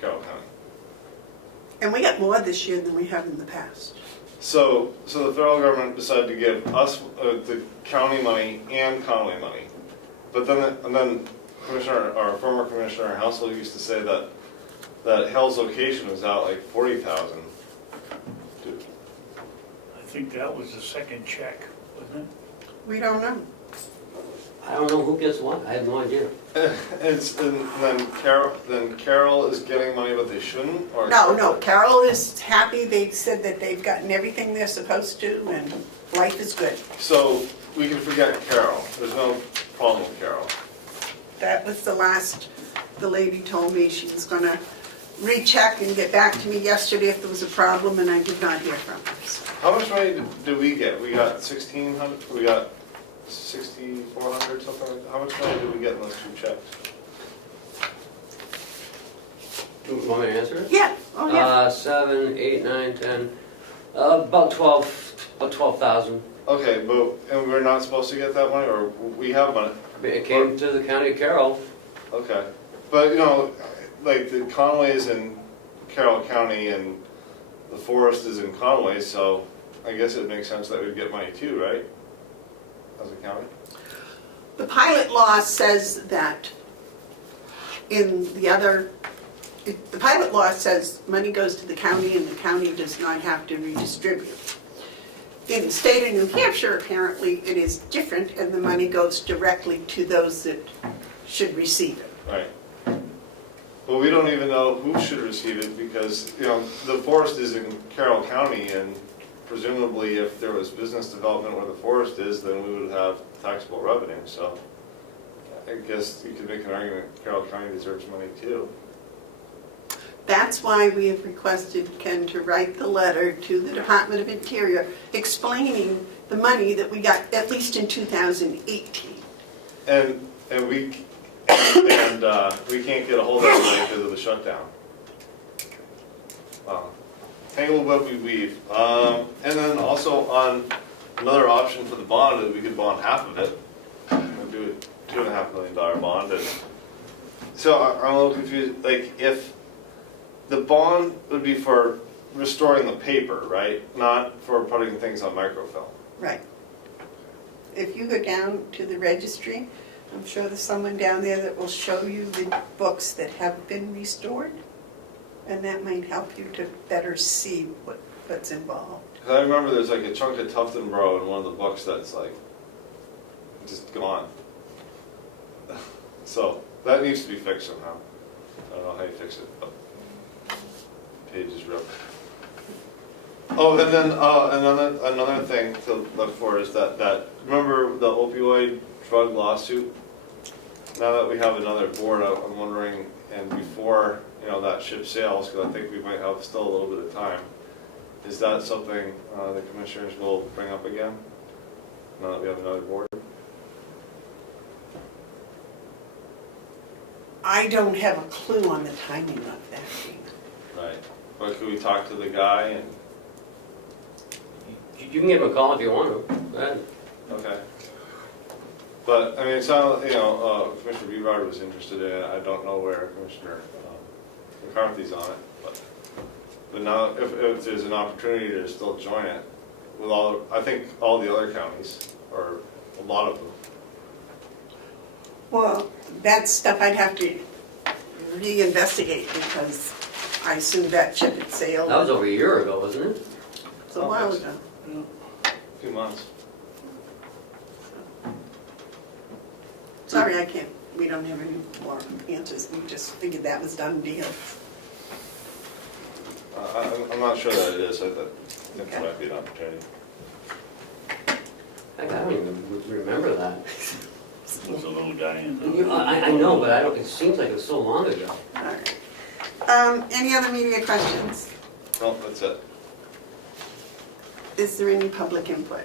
Carroll County. And we got more this year than we have in the past. So the federal government decided to give us the county money and Conway money. But then Commissioner, our former Commissioner Hounsel used to say that Hell's location was out like 40,000. I think that was the second check, wasn't it? We don't know. I don't know who gets what, I have no idea. And then Carroll is getting money, but they shouldn't, or? No, Carol is happy. They said that they've gotten everything they're supposed to and life is good. So we can forget Carroll. There's no problem with Carroll. That was the last the lady told me. She was gonna recheck and get back to me yesterday if there was a problem, and I did not hear from her. So. How much money did we get? We got 1,600. We got 6,400 something. Like that. How much money did we get in those 2 checks? Do you want me to answer it? Yeah, oh yeah. 7, 8, 9, 10, about 12,000. Okay, and we're not supposed to get that money, or we have money? It came to the county of Carroll. Okay, but you know, like the Conway is in Carroll County and the forest is in Conway, so I guess it makes sense that we'd get money too, right? As a county? The pilot law says that in the pilot law says money goes to the county and the county does not have to redistribute. In the state of New Hampshire, apparently, it is different, and the money goes directly to those that should receive it. Right. Well, we don't even know who should receive it because, you know, the forest is in Carroll County, and presumably if there was business development where the forest is, then we would have taxable revenue. So I guess you could make an argument Carroll County deserves money too. That's why we have requested Ken to write the letter to the Department of Interior explaining the money that we got, at least in 2018. And we can't get a hold of it because of the shutdown. Tangled web we weave. And then also on another option for the bond is we could bond half of it. We'll do a $2.5 million bond. And so I'm a little confused. Like if the bond would be for restoring the paper, right? Not for putting things on microfilm. Right. If you go down to the registry, I'm sure there's someone down there that will show you the books that have been restored, and that might help you to better see what's involved. Because I remember there's like a chunk of Tuftonboro in one of the books that's like just gone. So that needs to be fixed somehow. I don't know how you fix it, but page is ripped. Oh, and then another thing to look for is that remember the opioid drug lawsuit? Now that we have another board, I'm wondering, and before that ship sails, because I think we might have still a little bit of time, is that something the commissioners will bring up again? Now that we have another board? I don't have a clue on the timing of that. Right. But could we talk to the guy and? You can give him a call if you want to. Go ahead. Okay. But, I mean, it sounded, Commissioner Bevard was interested in it. I don't know where Commissioner McCarthy's on it. But now, if there's an opportunity to still join it, with I think all the other counties, or a lot of them. Well, that's stuff I'd have to reinvestigate because I assume that ship had sailed. That was over a year ago, wasn't it? It's a while ago. A few months. Sorry, we don't have any more answers. We just figured that was done deal. I'm not sure that it is. I think Okay. that might be an opportunity. I don't even remember that. Diane? I know, but I don't, it seems like it was so long ago. All right. Any other media questions? No, that's it. Is there any public input?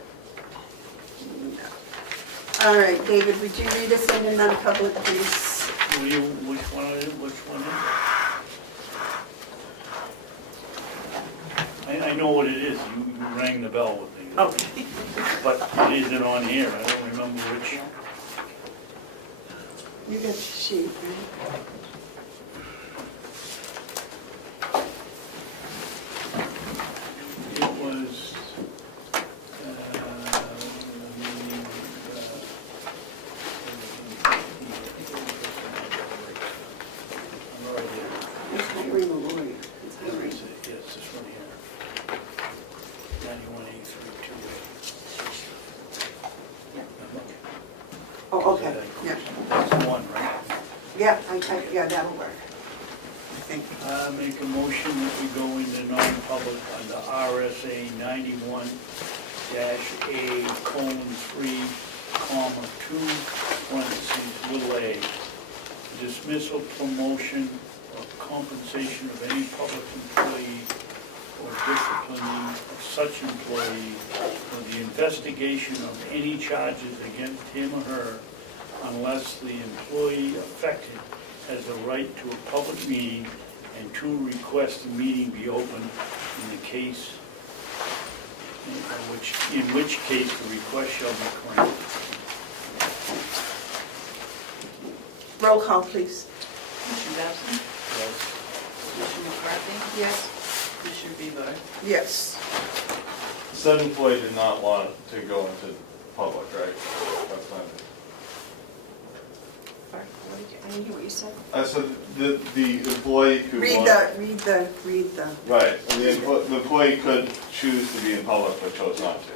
No. All right, David, would you read us into non-public, please? Which one is it? Which one is it? I know what it is. You rang the bell with me. Okay. But it isn't on here. I don't remember which. You got the sheet, right? It was, It's hiring a lawyer. It's where hiring. is it? Yes, this one here. 918328. Oh, okay, yeah. That's the one, right? Yeah, yeah, that'll work. I think. Make a motion that we go into non-public under RSA 91-A:3,2, dismissal, promotion, or compensation of any public employee or disciplining of such employee, or the investigation of any charges against him or her, unless the employee affected has a right to a public meeting, and to request the meeting be open in the case, in which case the request shall be granted. Roll call, please. Commissioner Babson? Yes. Commissioner McCarthy? Yes. Commissioner Bevard? Yes. Said employee did not want to go into public, right? That's not it. I didn't hear what you said. I said the employee who Read wanted. the. Right, and the employee could choose to be in public but chose not to.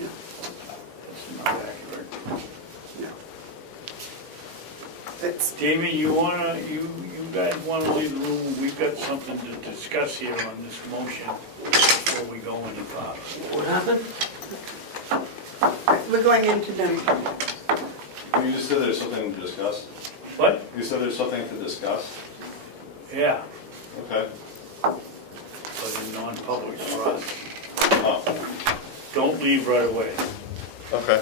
That's not accurate. No. That's, Jamie, you guys wanna leave the room? We've got something to discuss here on this motion before we go any farther. What happened? we're going into non-public. You just said there's something to discuss? What? You said there's something to discuss? Yeah, Okay. but in non-public for us. Oh, Don't leave right away. okay.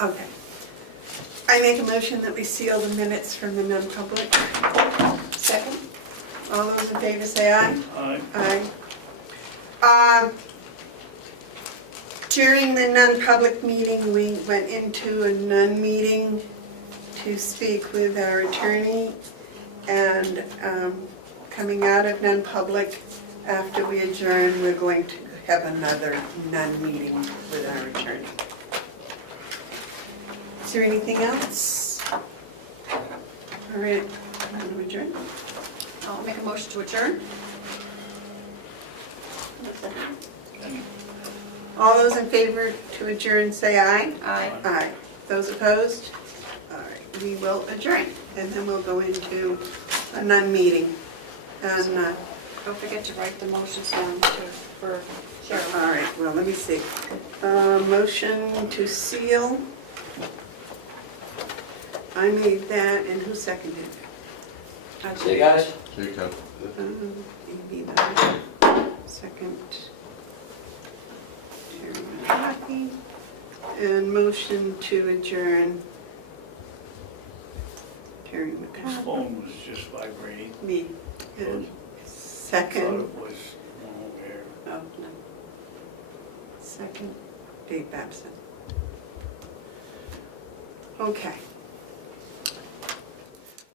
Okay. I make a motion that we seal the minutes from the non-public. Second. All those in favor say aye. Aye. Aye. During the non-public meeting, we went into a non-meeting to speak with our attorney, and coming out of non-public, after we adjourn, we're going to have another non-meeting with our attorney. Is there anything else? All right, want to adjourn? I'll make a motion to adjourn. All those in favor to adjourn, say aye. Aye. Aye. Those opposed? All right, we will adjourn, and then we'll go into a non-meeting. And, Don't forget to write the motions down for Cheryl. all right, well, let me see. Motion to seal. I made that, and who seconded it? See you guys. You can. Amy, that. Second. Terry McCarthy. And motion to adjourn. Terry His McCarthy. phone was just vibrating. Me. And Thought second. it was over here. Oh, no. Second, Dave Babson. Okay.